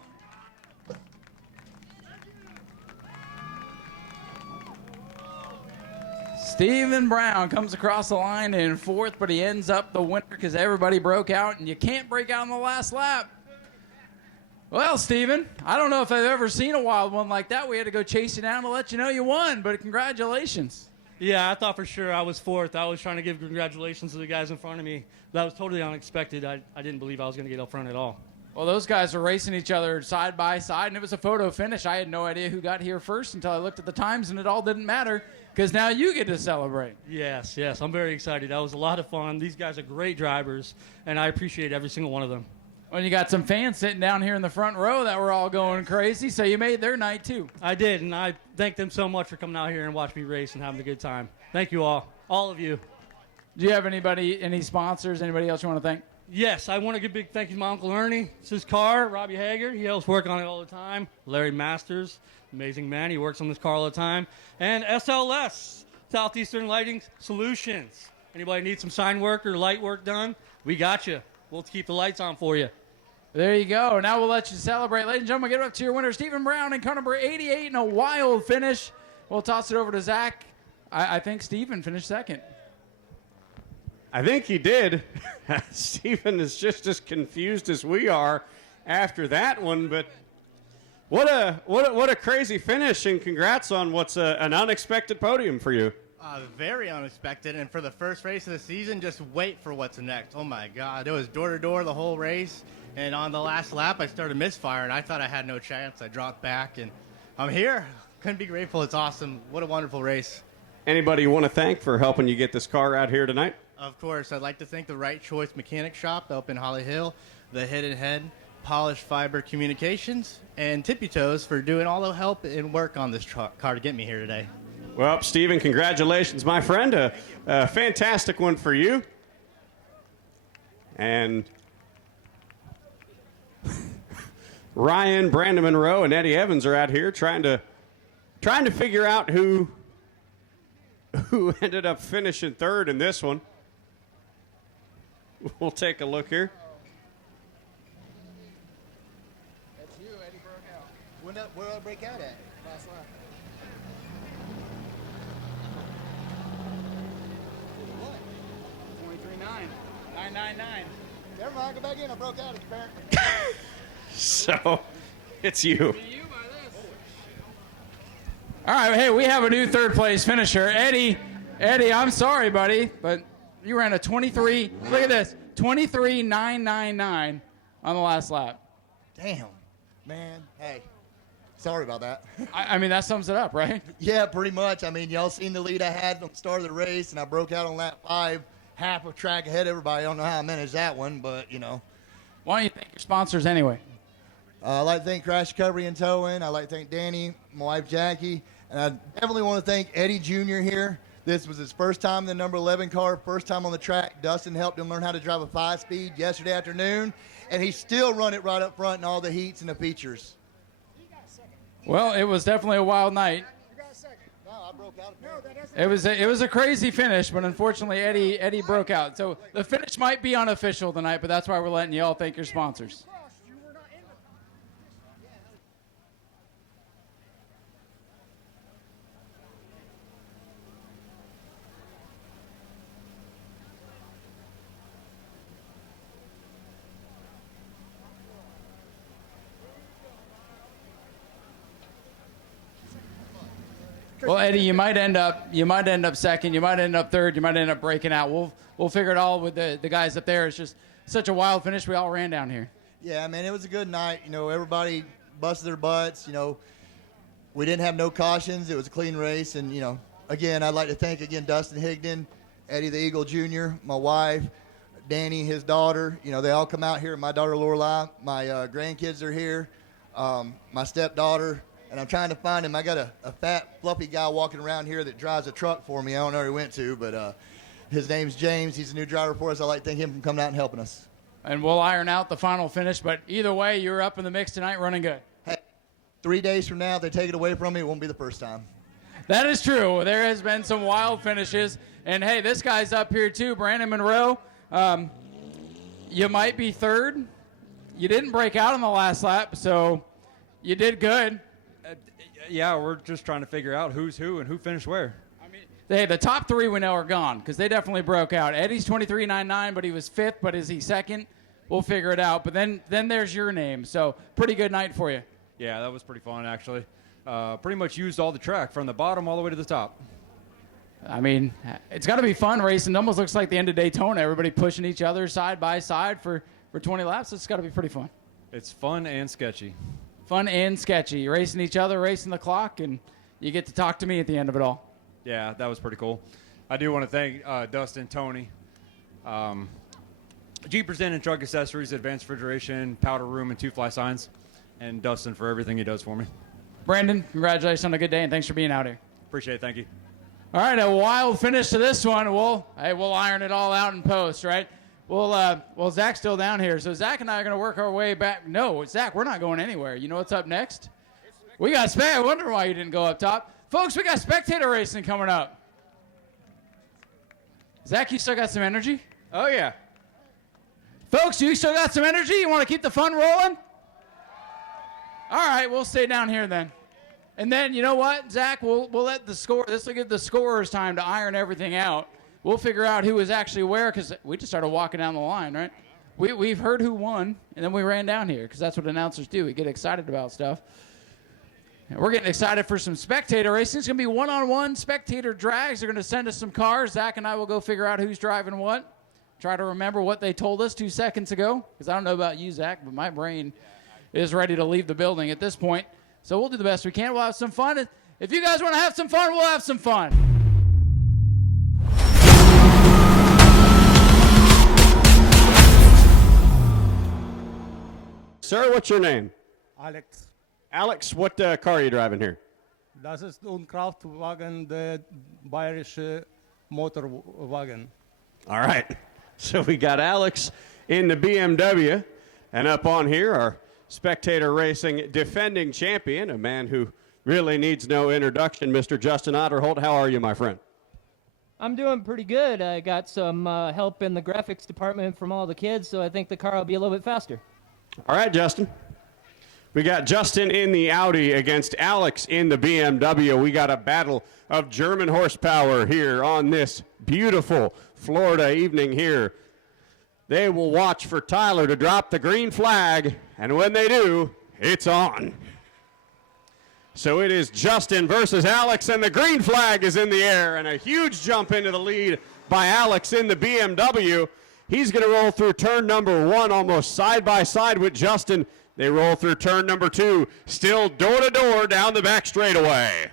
Stephen Brown comes across the line in 4th, but he ends up the winner because everybody broke out, and you can't break out in the last lap. Well, Stephen, I don't know if I've ever seen a wild one like that. We had to go chase you down to let you know you won, but congratulations. Yeah, I thought for sure I was 4th. I was trying to give congratulations to the guys in front of me. That was totally unexpected. I didn't believe I was going to get up front at all. Well, those guys were racing each other side by side, and it was a photo finish. I had no idea who got here first until I looked at the times, and it all didn't matter because now you get to celebrate. Yes, I'm very excited. That was a lot of fun. These guys are great drivers, and I appreciate every single one of them. Well, you got some fans sitting down here in the front row that were all going crazy, so you made their night too. I did, and I thank them so much for coming out here and watching me race and having a good time. Thank you all of you. Do you have any sponsors, anybody else you want to thank? Yes, I want to give a big thank you to my Uncle Ernie. It's his car, Robbie Hager. He helps work on it all the time. Larry Masters, amazing man. He works on this car all the time. And SLS, Southeastern Lighting Solutions. Anybody need some sign work or light work done? We got you. We'll keep the lights on for you. There you go. Now we'll let you celebrate. Ladies and gentlemen, get up to your winner, Stephen Brown, in car number 88 in a wild finish. We'll toss it over to Zach. I think Stephen finished second. I think he did. Stephen is just as confused as we are after that one, but what a crazy finish, and congrats on what's an unexpected podium for you. Very unexpected, and for the first race of the season, just wait for what's next. Oh my God, it was door to door the whole race, and on the last lap I started misfiring. I thought I had no chance. I dropped back, and I'm here. Couldn't be grateful. It's awesome. What a wonderful race. Anybody you want to thank for helping you get this car out here tonight? Of course, I'd like to thank the Right Choice Mechanic Shop up in Holly Hill, the Hidden Head, Polished Fiber Communications, and Tippy Toes for doing all the help and work on this car to get me here today. Well, Stephen, congratulations, my friend. A fantastic one for you. And Ryan, Brandon Monroe, and Eddie Evans are out here trying to figure out who ended up finishing third in this one. We'll take a look here. That's you, Eddie broke out. Where did I break out at? Last lap. What? 23.9. 999. Never mind, go back in. I broke out. It's apparent. So, it's you. All right, hey, we have a new third place finisher. Eddie, I'm sorry, buddy, but you ran a 23, look at this, 23.999 on the last lap. Damn, man. Hey, sorry about that. I mean, that sums it up, right? Yeah, pretty much. I mean, y'all seen the lead I had on the start of the race, and I broke out on lap 5, half a track ahead of everybody. I don't know how I managed that one, but, you know. Why don't you thank your sponsors anyway? I'd like to thank Crash Recovery and Towing. I'd like to thank Danny, my wife Jackie. And I definitely want to thank Eddie Jr. here. This was his first time in the number 11 car, first time on the track. Dustin helped him learn how to drive a 5-speed yesterday afternoon, and he still run it right up front in all the heats and the features. Well, it was definitely a wild night. No, I broke out. It was a crazy finish, but unfortunately Eddie broke out. So the finish might be unofficial tonight, but that's why we're letting you all thank your sponsors. Well, Eddie, you might end up second, you might end up third, you might end up breaking out. We'll figure it all with the guys up there. It's just such a wild finish. We all ran down here. Yeah, man, it was a good night. You know, everybody busted their butts. You know, we didn't have no cautions. It was a clean race. And, you know, again, I'd like to thank, Dustin Higdon, Eddie the Eagle Jr., my wife, Danny, his daughter. You know, they all come out here. My daughter, Lorelai. My grandkids are here. My stepdaughter. And I'm trying to find him. I got a fat, fluffy guy walking around here that drives a truck for me. I don't know where he went to, but his name's James. He's a new driver for us. I'd like to thank him for coming out and helping us. And we'll iron out the final finish. But either way, you're up in the mix tonight running good. Hey, 3 days from now, if they take it away from me, it won't be the first time. That is true. There has been some wild finishes. And, hey, this guy's up here too, Brandon Monroe. You might be third. You didn't break out on the last lap, so you did good. Yeah, we're just trying to figure out who's who and who finished where. Hey, the top three we know are gone because they definitely broke out. Eddie's 23.99, but he was fifth. But is he second? We'll figure it out. But then there's your name. So pretty good night for you. Yeah, that was pretty fun, actually. Pretty much used all the track from the bottom all the way to the top. I mean, it's got to be fun racing. It almost looks like the end of Daytona. Everybody pushing each other side by side for 20 laps. It's got to be pretty fun. It's fun and sketchy. Fun and sketchy. You're racing each other, racing the clock, and you get to talk to me at the end of it all. Yeah, that was pretty cool. I do want to thank Dustin, Tony. Jeepers Inn and Truck Accessories, Advanced Refrigeration, Powder Room, and 2 Fly Signs. And Dustin for everything he does for me. Brandon, congratulations on a good day, and thanks for being out here. Appreciate it. Thank you. All right, a wild finish to this one. We'll iron it all out in post, right? Well, Zach's still down here, so Zach and I are going to work our way back. No, Zach, we're not going anywhere. You know what's up next? We got I wonder why you didn't go up top. Folks, we got Spectator racing coming up. Zach, you still got some energy? Oh, yeah. Folks, you still got some energy? You want to keep the fun rolling? All right, we'll stay down here then. And then, you know what, Zach, we'll let this will give the scorers time to iron everything out. We'll figure out who was actually where, because we just started walking down the line, right? We've heard who won, and then we ran down here, because that's what announcers do. We get excited about stuff. And we're getting excited for some spectator racing. It's going to be one-on-one spectator drags. They're going to send us some cars. Zach and I will go figure out who's driving what. Try to remember what they told us 2 seconds ago, because I don't know about you, Zach, but my brain is ready to leave the building at this point. So we'll do the best we can. We'll have some fun. If you guys want to have some fun, we'll have some fun. Sir, what's your name? Alex. Alex, what car are you driving here? Das ist Kraftwagen, the Bayerische Motorwagen. All right. So we got Alex in the BMW, and up on here, our Spectator Racing defending champion, a man who really needs no introduction, Mr. Justin Otterholt. How are you, my friend? I'm doing pretty good. I got some help in the graphics department from all the kids, so I think the car will be a little bit faster. All right, Justin. We got Justin in the Audi against Alex in the BMW. We got a battle of German horsepower here on this beautiful Florida evening here. They will watch for Tyler to drop the green flag, and when they do, it's on. So it is Justin versus Alex, and the green flag is in the air, and a huge jump into the lead by Alex in the BMW. He's going to roll through turn number 1 almost side by side with Justin. They roll through turn number 2, still door to door down the back straightaway.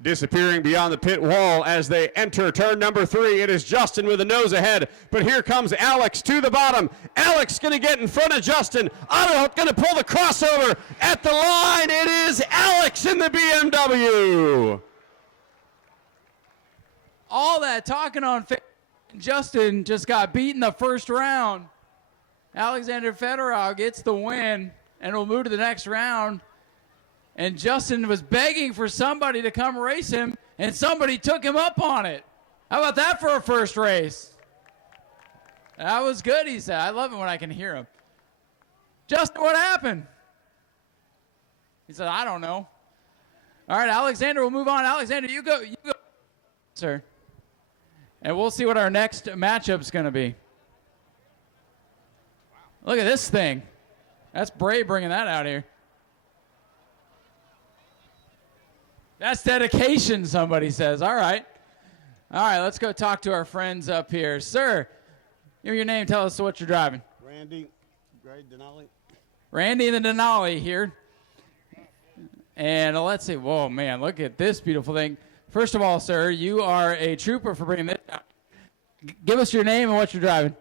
Disappearing beyond the pit wall as they enter turn number 3. It is Justin with a nose ahead, but here comes Alex to the bottom. Alex going to get in front of Justin. Otto going to pull the crossover at the line. It is Alex in the BMW. All that talking on Justin just got beat in the first round. Alexander Fedorov gets the win, and we'll move to the next round. And Justin was begging for somebody to come race him, and somebody took him up on it. How about that for a first race? That was good, he said. I love it when I can hear him. Justin, what happened? He said, I don't know. All right, Alexander, we'll move on. Alexander, you go, sir. And we'll see what our next matchup's going to be. Look at this thing. That's brave bringing that out here. That's dedication, somebody says. All right. All right, let's go talk to our friends up here. Sir, give me your name. Tell us what you're driving. Randy Denali. Randy and the Denali here. And let's see. Whoa, man, look at this beautiful thing. First of all, sir, you are a trooper for bringing this out. Give us your name and what you're driving.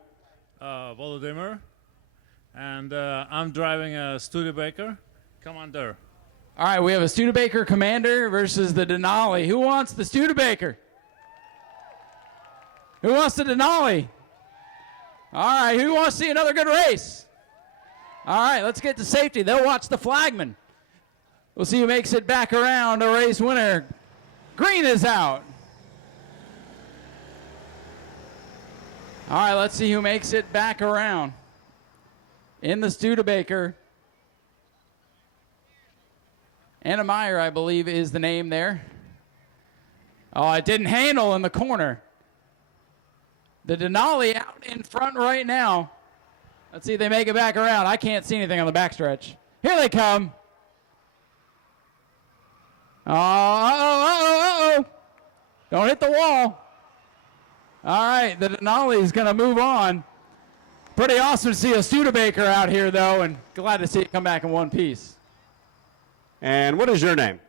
Volodymyr. And I'm driving a Studebaker Commander. All right, we have a Studebaker Commander versus the Denali. Who wants the Studebaker? Who wants the Denali? All right, who wants to see another good race? All right, let's get to safety. They'll watch the flagman. We'll see who makes it back around, a race winner. Green is out. All right, let's see who makes it back around. In the Studebaker. Anna Meyer, I believe, is the name there. Oh, it didn't handle in the corner. The Denali out in front right now. Let's see if they make it back around. I can't see anything on the backstretch. Here they come. Uh-oh. Don't hit the wall. All right, the Denali is going to move on. Pretty awesome to see a Studebaker out here, though, and glad to see it come back in one piece. And what is your name?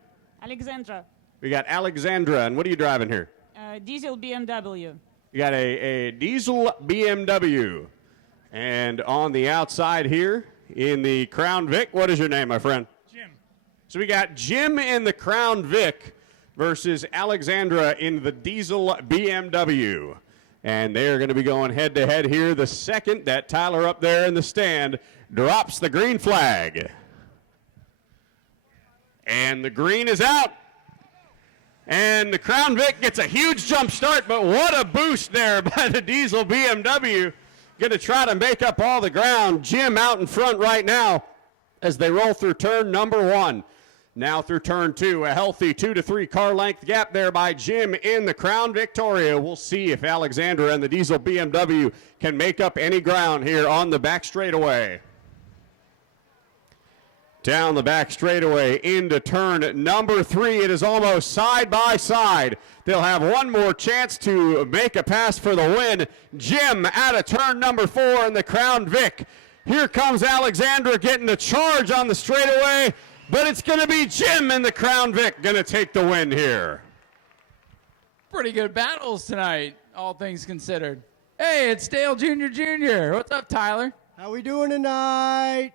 Alexandra. We got Alexandra, and what are you driving here? Diesel BMW. You got a diesel BMW. And on the outside here in the Crown Vic, what is your name, my friend? Jim. So we got Jim in the Crown Vic versus Alexandra in the Diesel BMW. And they're going to be going head-to-head here. The second that Tyler up there in the stand drops the green flag. And the green is out. And the Crown Vic gets a huge jump start, but what a boost there by the Diesel BMW. Going to try to make up all the ground. Jim out in front right now as they roll through turn number 1. Now through turn 2, a healthy 2 to 3 car length gap there by Jim in the Crown Victoria. We'll see if Alexandra and the Diesel BMW can make up any ground here on the back straightaway. Down the back straightaway into turn number 3. It is almost side by side. They'll have one more chance to make a pass for the win. Jim out of turn number 4 in the Crown Vic. Here comes Alexandra getting the charge on the straightaway. But it's going to be Jim in the Crown Vic going to take the win here. Pretty good battles tonight, all things considered. Hey, it's Dale Jr. What's up, Tyler? How we doing tonight?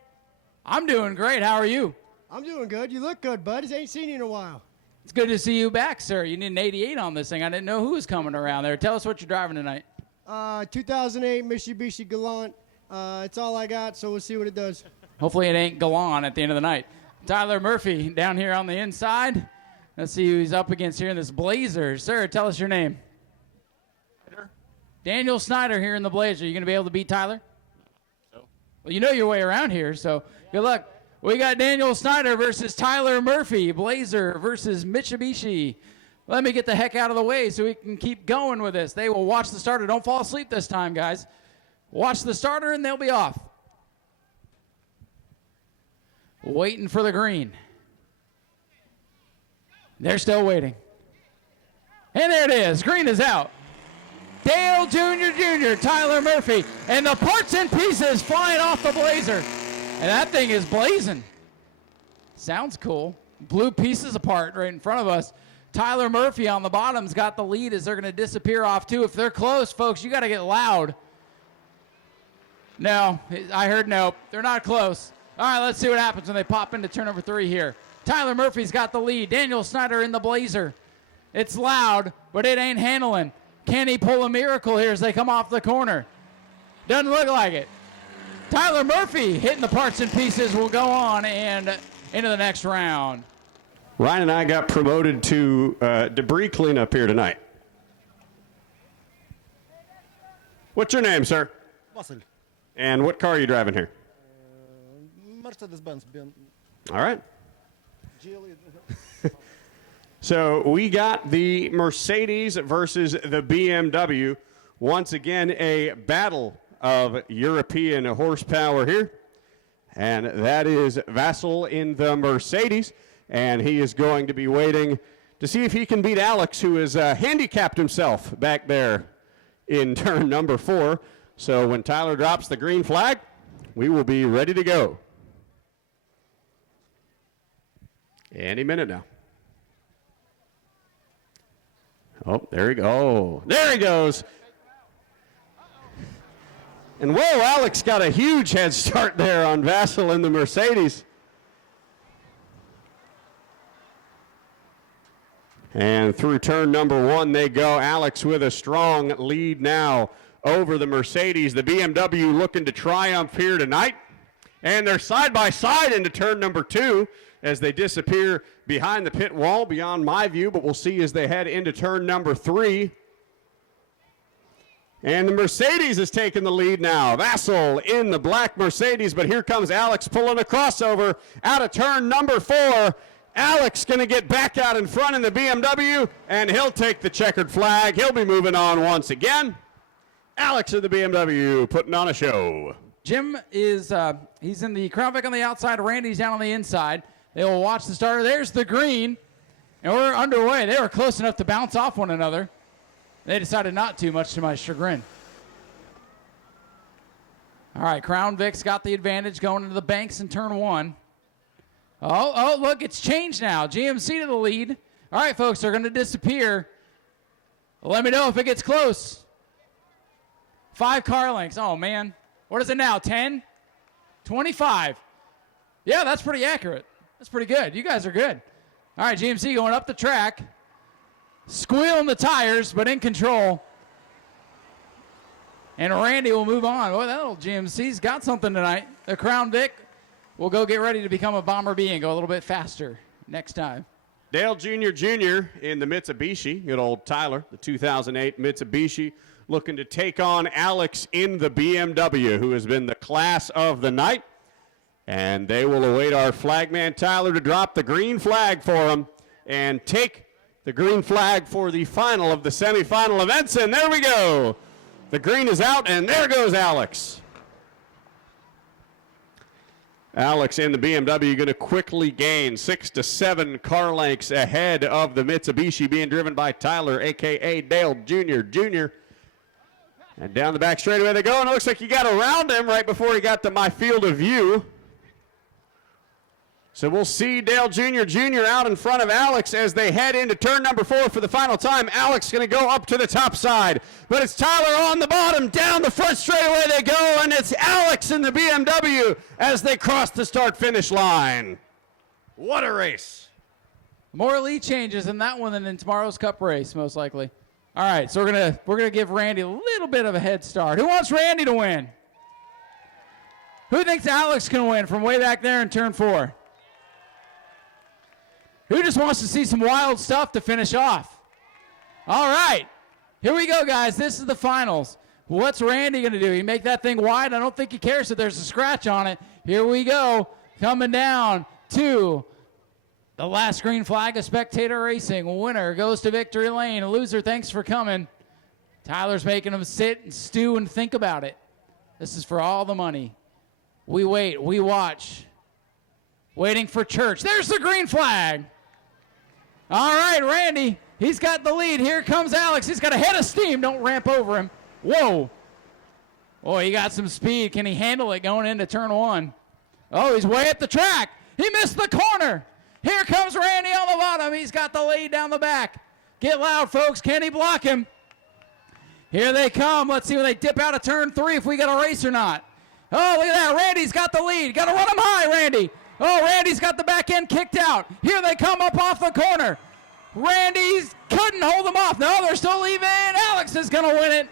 I'm doing great. How are you? I'm doing good. You look good, bud. Ain't seen you in a while. It's good to see you back, sir. You need an 88 on this thing. I didn't know who was coming around there. Tell us what you're driving tonight. 2008 Mitsubishi Galant. It's all I got, so we'll see what it does. Hopefully it ain't Galan at the end of the night. Tyler Murphy down here on the inside. Let's see who he's up against here in this Blazer. Sir, tell us your name. Daniel Snyder here in the Blazer. You going to be able to beat Tyler? So. Well, you know your way around here, so good luck. We got Daniel Snyder versus Tyler Murphy. Blazer versus Mitsubishi. Let me get the heck out of the way so we can keep going with this. They will watch the starter. Don't fall asleep this time, guys. Watch the starter, and they'll be off. Waiting for the green. They're still waiting. And there it is. Green is out. Dale Jr., Tyler Murphy, and the parts and pieces flying off the Blazer. And that thing is blazing. Sounds cool. Blew pieces apart right in front of us. Tyler Murphy on the bottom's got the lead as they're going to disappear off too. If they're close, folks, you got to get loud. No, I heard no. They're not close. All right, let's see what happens when they pop into turn number 3 here. Tyler Murphy's got the lead. Daniel Snyder in the Blazer. It's loud, but it ain't handling. Can he pull a miracle here as they come off the corner? Doesn't look like it. Tyler Murphy hitting the parts and pieces will go on and into the next round. Ryan and I got promoted to debris cleanup here tonight. What's your name, sir? Vasil. And what car are you driving here? Mercedes-Benz. All right. So we got the Mercedes versus the BMW. Once again, a battle of European horsepower here. And that is Vasil in the Mercedes. And he is going to be waiting to see if he can beat Alex, who has handicapped himself back there in turn number 4. So when Tyler drops the green flag, we will be ready to go. Any minute now. Oh, there he goes. Oh, there he goes. And whoa, Alex got a huge head start there on Vasil in the Mercedes. And through turn number 1 they go. Alex with a strong lead now over the Mercedes. The BMW looking to triumph here tonight. And they're side by side into turn number 2 as they disappear behind the pit wall beyond my view, but we'll see as they head into turn number 3. And the Mercedes is taking the lead now. Vasil in the black Mercedes, but here comes Alex pulling a crossover out of turn number 4. Alex going to get back out in front in the BMW, and he'll take the checkered flag. He'll be moving on once again. Alex in the BMW putting on a show. Jim is he's in the Crown Vic on the outside. Randy's down on the inside. They will watch the starter. There's the green, and we're underway. They were close enough to bounce off one another. They decided not to, much to my chagrin. All right, Crown Vic's got the advantage going into the banks in turn 1. Oh, look, it's changed now. GMC to the lead. All right, folks, they're going to disappear. Let me know if it gets close. 5 car lengths. Oh, man. What is it now, 10? 25. Yeah, that's pretty accurate. That's pretty good. You guys are good. All right, GMC going up the track. Squealing the tires, but in control. And Randy will move on. Boy, that little GMC's got something tonight. The Crown Vic will go get ready to become a Bomber B and go a little bit faster next time. Dale Jr. in the Mitsubishi. Good old Tyler, the 2008 Mitsubishi, looking to take on Alex in the BMW, who has been the class of the night. And they will await our flagman Tyler to drop the green flag for him and take the green flag for the final of the semifinal events. And there we go. The green is out, and there goes Alex. Alex in the BMW going to quickly gain 6 to 7 car lengths ahead of the Mitsubishi, being driven by Tyler, a.k.a. Dale Jr. And down the back straightaway they go, and it looks like he got around him right before he got to my field of view. So we'll see Dale Jr. out in front of Alex as they head into turn number 4 for the final time. Alex going to go up to the top side, but it's Tyler on the bottom. Down the front straightaway they go, and it's Alex in the BMW as they cross the start-finish line. What a race. More lead changes in that one than in tomorrow's Cup race, most likely. All right, so we're gonna give Randy a little bit of a head start. Who wants Randy to win? Who thinks Alex can win from way back there in turn 4? Who just wants to see some wild stuff to finish off? All right, here we go, guys. This is the finals. What's Randy going to do? He make that thing wide? I don't think he cares if there's a scratch on it. Here we go, coming down to the last green flag of Spectator Racing. Winner goes to Victory Lane. Loser, thanks for coming. Tyler's making him sit and stew and think about it. This is for all the money. We wait, we watch. Waiting for Church. There's the green flag. All right, Randy, he's got the lead. Here comes Alex. He's got a head of steam. Don't ramp over him. Whoa. Oh, he got some speed. Can he handle it going into turn 1? Oh, he's way at the track. He missed the corner. Here comes Randy on the bottom. He's got the lead down the back. Get loud, folks. Can he block him? Here they come. Let's see when they dip out of turn 3 if we get a race or not. Oh, look at that. Randy's got the lead. Got to run him high, Randy. Oh, Randy's got the back end kicked out. Here they come up off the corner. Randy's couldn't hold them off. No, they're still leaving. Alex is going to win it.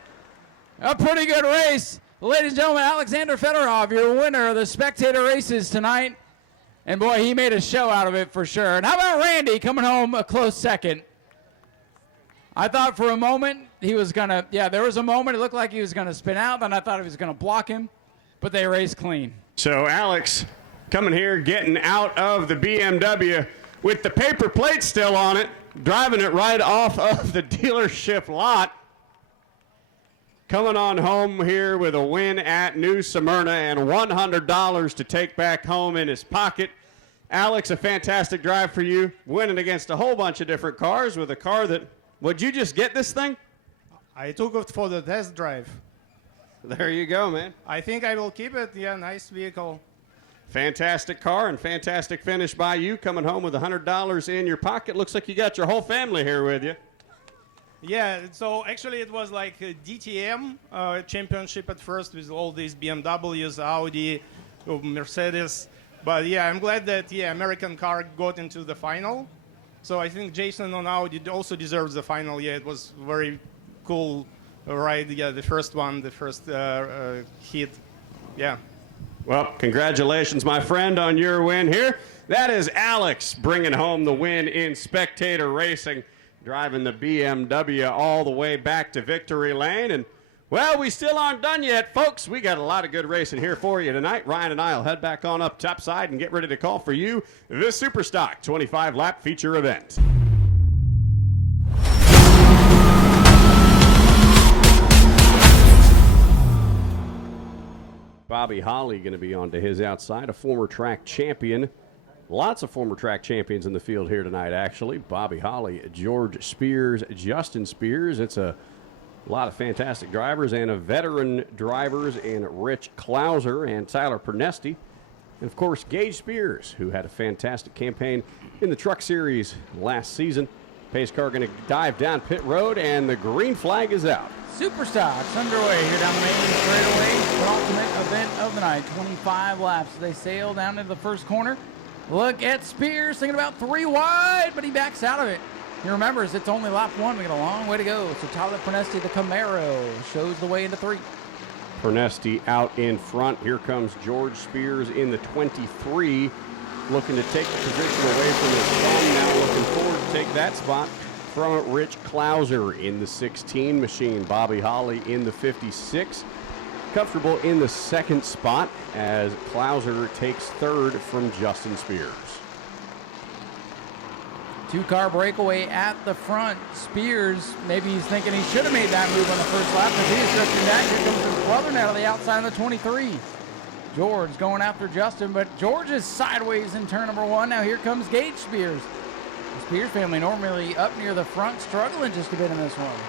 A pretty good race. Ladies and gentlemen, Alexander Fedorov, your winner of the Spectator races tonight. And boy, he made a show out of it for sure. And how about Randy coming home a close second? I thought for a moment he was going to, there was a moment it looked like he was going to spin out. Then I thought he was going to block him. But they raced clean. So Alex coming here, getting out of the BMW with the paper plate still on it, driving it right off of the dealership lot. Coming on home here with a win at New Smyrna and $100 to take back home in his pocket. Alex, a fantastic drive for you, winning against a whole bunch of different cars with a car that, would you just get this thing? I took it for the test drive. There you go, man. I think I will keep it. Yeah, nice vehicle. Fantastic car and fantastic finish by you, coming home with $100 in your pocket. Looks like you got your whole family here with you. Yeah, so actually it was like a DTM championship at first with all these BMWs, Audi, Mercedes. But yeah, I'm glad that American car got into the final. So I think Jason on Audi also deserves the final. Yeah, it was very cool ride. Yeah, the first one, the first hit. Yeah. Well, congratulations, my friend, on your win here. That is Alex bringing home the win in Spectator Racing, driving the BMW all the way back to Victory Lane. And, well, we still aren't done yet, folks. We got a lot of good racing here for you tonight. Ryan and I will head back on up topside and get ready to call for you the Superstock 25-lap feature event. Bobby Holly going to be on to his outside, a former track champion. Lots of former track champions in the field here tonight, actually. Bobby Holly, George Spears, Justin Spears. It's a lot of fantastic drivers and of veteran drivers in Rich Klauser and Tyler Pernesti. And, of course, Gage Spears, who had a fantastic campaign in the Truck Series last season. Pace car going to dive down pit road, and the green flag is out. Super stocks underway here down the main straightaway. Penultimate event of the night. 25 laps. They sail down into the first corner. Look at Spears thinking about 3 wide, but he backs out of it. He remembers it's only lap 1. We got a long way to go. So Tyler Pernesti, the Camaro, shows the way into 3. Pernesti out in front. Here comes George Spears in the 23, looking to take the position away from his son. Now looking forward to take that spot from Rich Klauser in the 16 machine. Bobby Holly in the 56. Comfortable in the second spot as Klauser takes third from Justin Spears. 2-car breakaway at the front. Spears, maybe he's thinking he should have made that move on the first lap, but he's drifting back. Here comes his brother now to the outside of the 23. George going after Justin, but George is sideways in turn number 1. Now here comes Gage Spears. The Spears family normally up near the front, struggling just a bit in this one.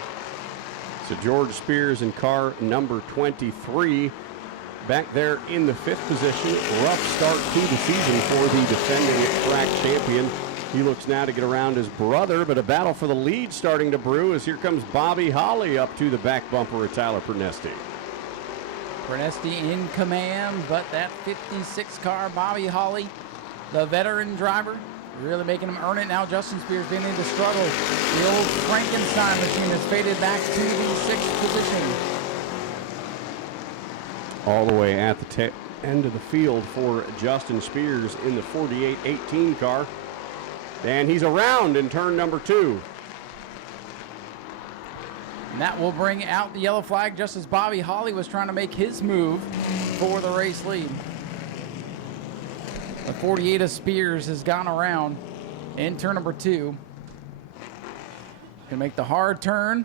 So George Spears in car number 23. Back there in the 5th position. Rough start to the season for the defending track champion. He looks now to get around his brother, but a battle for the lead starting to brew as here comes Bobby Holly up to the back bumper of Tyler Pernesti. Pernesti in command, but that 56 car, Bobby Holly, the veteran driver, really making him earn it. Now Justin Spears beginning to struggle. The old Frankenstein machine has faded back to the 6th position. All the way at the end of the field for Justin Spears in the 48-18 car. And he's around in turn number 2. And that will bring out the yellow flag just as Bobby Holly was trying to make his move for the race lead. The 48 of Spears has gone around in turn number 2. Gonna make the hard turn.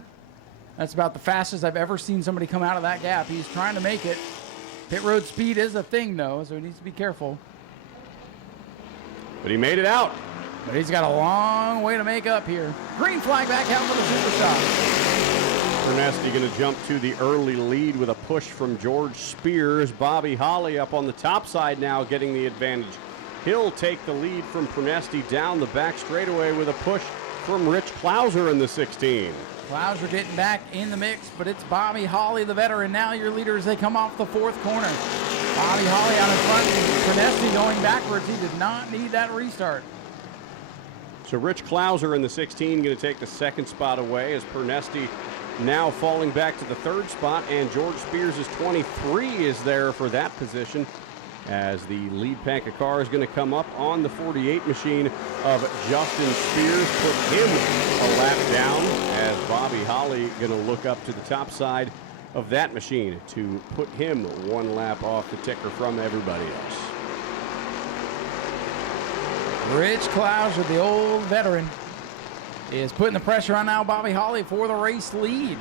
That's about the fastest I've ever seen somebody come out of that gap. He's trying to make it. Pit road speed is a thing though, so he needs to be careful. But he made it out. But he's got a long way to make up here. Green flag back out for the Superstock. Pernesti going to jump to the early lead with a push from George Spears. Bobby Holly up on the top side now getting the advantage. He'll take the lead from Pernesti down the back straightaway with a push from Rich Klauser in the 16. Klauser getting back in the mix, but it's Bobby Holly, the veteran, now your leader as they come off the 4th corner. Bobby Holly out in front. Pernesti going backwards. He did not need that restart. So Rich Klauser in the 16 going to take the 2nd spot away as Pernesti now falling back to the 3rd spot, and George Spears' 23 is there for that position as the lead pack of cars is going to come up on the 48 machine of Justin Spears, put him a lap down as Bobby Holly going to look up to the top side of that machine to put him 1 lap off the ticker from everybody else. Rich Klauser, the old veteran, is putting the pressure on now Bobby Holly for the race lead.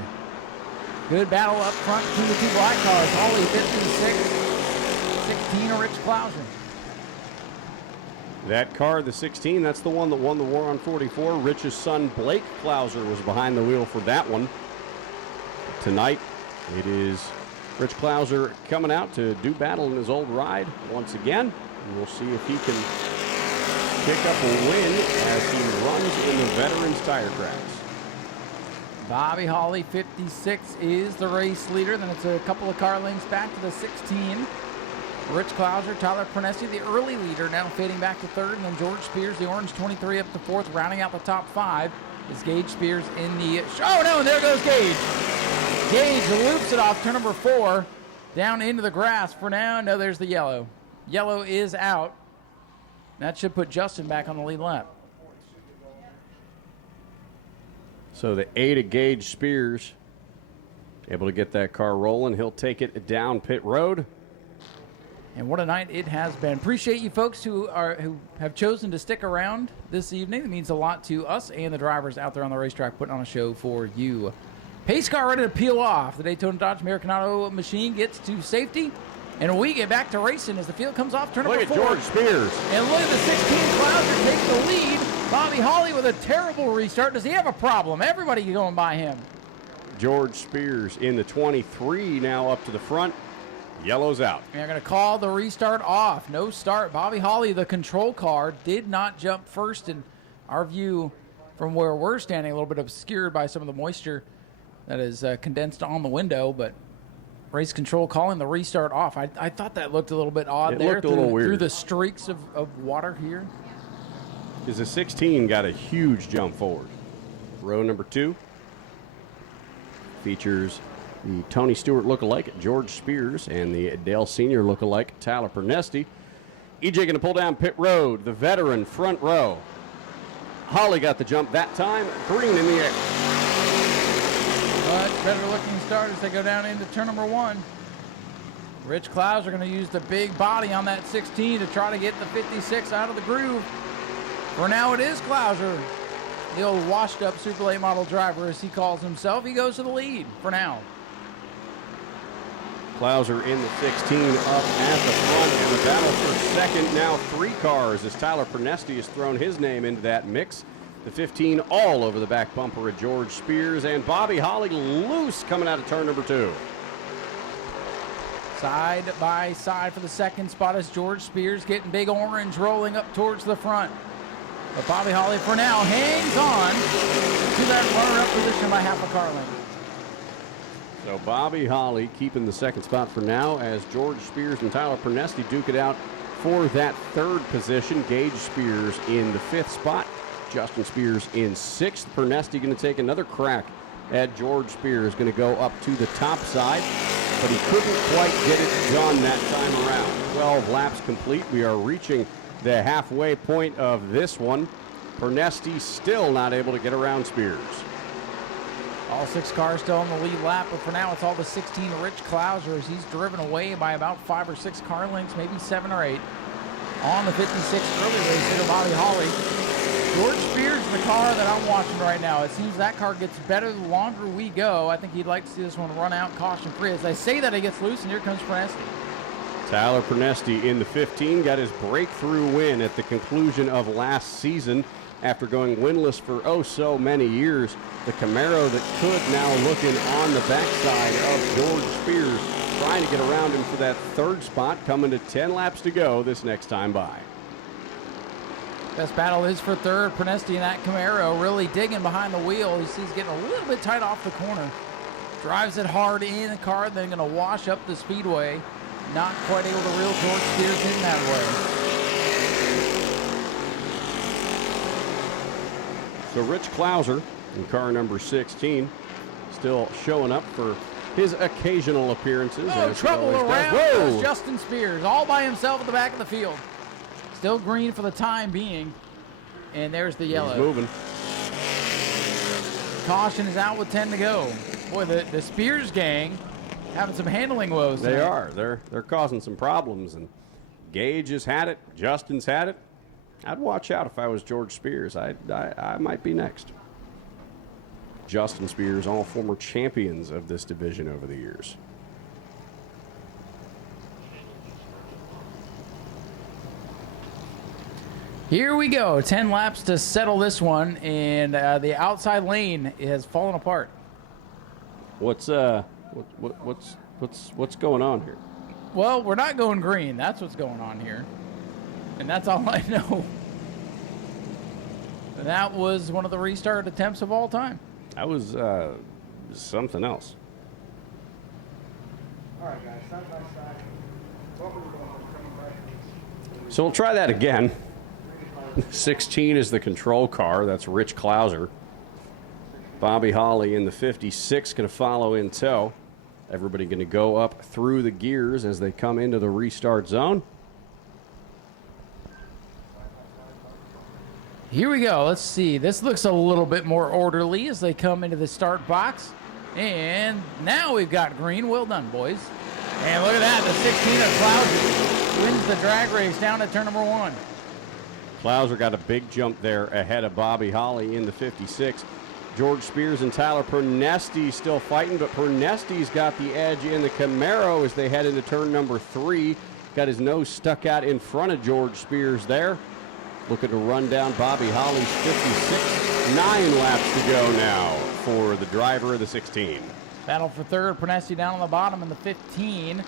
Good battle up front between the 2 black cars. Holly 56, 16 of Rich Klauser. That car, the 16, that's the one that won the war on 44. Rich's son, Blake Klauser, was behind the wheel for that one. Tonight, it is Rich Klauser coming out to do battle in his old ride once again. And we'll see if he can pick up a win as he runs in the veterans tire tracks. Bobby Holly, 56, is the race leader. Then it's a couple of car lengths back to the 16. Rich Klauser, Tyler Pernesti, the early leader, now fading back to 3rd. And then George Spears, the orange 23, up to 4th, rounding out the top 5 is Gage Spears in the... Oh, no, and there goes Gage. Gage loops it off turn number 4 down into the grass. For now, no, there's the yellow. Yellow is out. That should put Justin back on the lead lap. So the 8 of Gage Spears able to get that car rolling. He'll take it down pit road. And what a night it has been. Appreciate you folks who have chosen to stick around this evening. It means a lot to us and the drivers out there on the racetrack putting on a show for you. Pace car ready to peel off. The Daytona Dodge American Auto machine gets to safety. And we get back to racing as the field comes off turn number 4. Look at George Spears. And look at the 16 Klauser take the lead. Bobby Holly with a terrible restart. Does he have a problem? Everybody going by him. George Spears in the 23 now up to the front. Yellow's out. And they're going to call the restart off. No start. Bobby Holly, the control car, did not jump first. In our view, from where we're standing, a little bit obscured by some of the moisture that is condensed on the window, but race control calling the restart off. I thought that looked a little bit odd there. Looked a little weird. Through the streaks of water here. Because the 16 got a huge jump forward. Row number 2 features the Tony Stewart lookalike, George Spears, and the Dale Sr. lookalike, Tyler Pernesti. EJ going to pull down pit road, the veteran front row. Holly got the jump that time, green in the air. Much better looking start as they go down into turn number 1. Rich Clouser going to use the big body on that 16 to try to get the 56 out of the groove. For now, it is Clouser, the old washed-up Super Late Model driver, as he calls himself. He goes to the lead for now. Clouser in the 16 up at the front, and the battle for second. Now 3 cars as Tyler Pernesti has thrown his name into that mix. The 15 all over the back bumper of George Spears, and Bobby Holly loose coming out of turn number 2. Side by side for the second spot as George Spears getting big orange rolling up towards the front. But Bobby Holly for now hangs on to that runner-up position by half a car length. So Bobby Holly keeping the second spot for now as George Spears and Tyler Pernesti duke it out for that third position. Gage Spears in the 5th spot. Justin Spears in 6th. Pernesti going to take another crack at George Spears. Going to go up to the top side, but he couldn't quite get it done that time around. 12 laps complete. We are reaching the halfway point of this one. Pernesti still not able to get around Spears. All 6 cars still on the lead lap, but for now it's all the 16 Rich Clouser as he's driven away by about 5 or 6 car lengths, maybe 7 or 8. On the 56 early race hitter, Bobby Holly. George Spears is the car that I'm watching right now. It seems that car gets better the longer we go. I think he'd like to see this one run out caution-free. As I say that, he gets loose, and here comes Pernesti. Tyler Pernesti in the 15 got his breakthrough win at the conclusion of last season after going winless for oh so many years. The Camaro that could now looking on the backside of George Spears, trying to get around him for that third spot, coming to 10 laps to go this next time by. Best battle is for third. Pernesti in that Camaro really digging behind the wheel. He's getting a little bit tight off the corner. Drives it hard in the car, then going to wash up the speedway. Not quite able to reel George Spears in that way. So Rich Clouser in car number 16 still showing up for his occasional appearances. Oh, trouble around goes Justin Spears all by himself at the back of the field. Still green for the time being. And there's the yellow. He's moving. Caution is out with 10 to go. Boy, the Spears gang having some handling woes They tonight. are. They're causing some problems. And Gage has had it. Justin's had it. I'd watch out if I was George Spears. I might be next. Justin Spears, all former champions of this division over the years. Here we go. 10 laps to settle this one, and the outside lane has fallen apart. What's going on here? Well, we're not going green. That's what's going on here. And that's all I know. And that was one of the restart attempts of all time. That was something else. All right, guys, side by side. What were we doing? So we'll try that again. 16 is the control car. That's Rich Clouser. Bobby Holly in the 56 going to follow in tow. Everybody going to go up through the gears as they come into the restart zone. Here we go. Let's see. This looks a little bit more orderly as they come into the start box. And now we've got green. Well done, boys. And look at that. The 16 of Clouser wins the drag race down at turn number 1. Clouser got a big jump there ahead of Bobby Holly in the 56. George Spears and Tyler Pernesti still fighting, but Pernesti's got the edge in the Camaro as they head into turn number 3. Got his nose stuck out in front of George Spears there. Looking to run down Bobby Holly's 56. 9 laps to go now for the driver of the 16. Battle for third. Pernesti down on the bottom in the 15.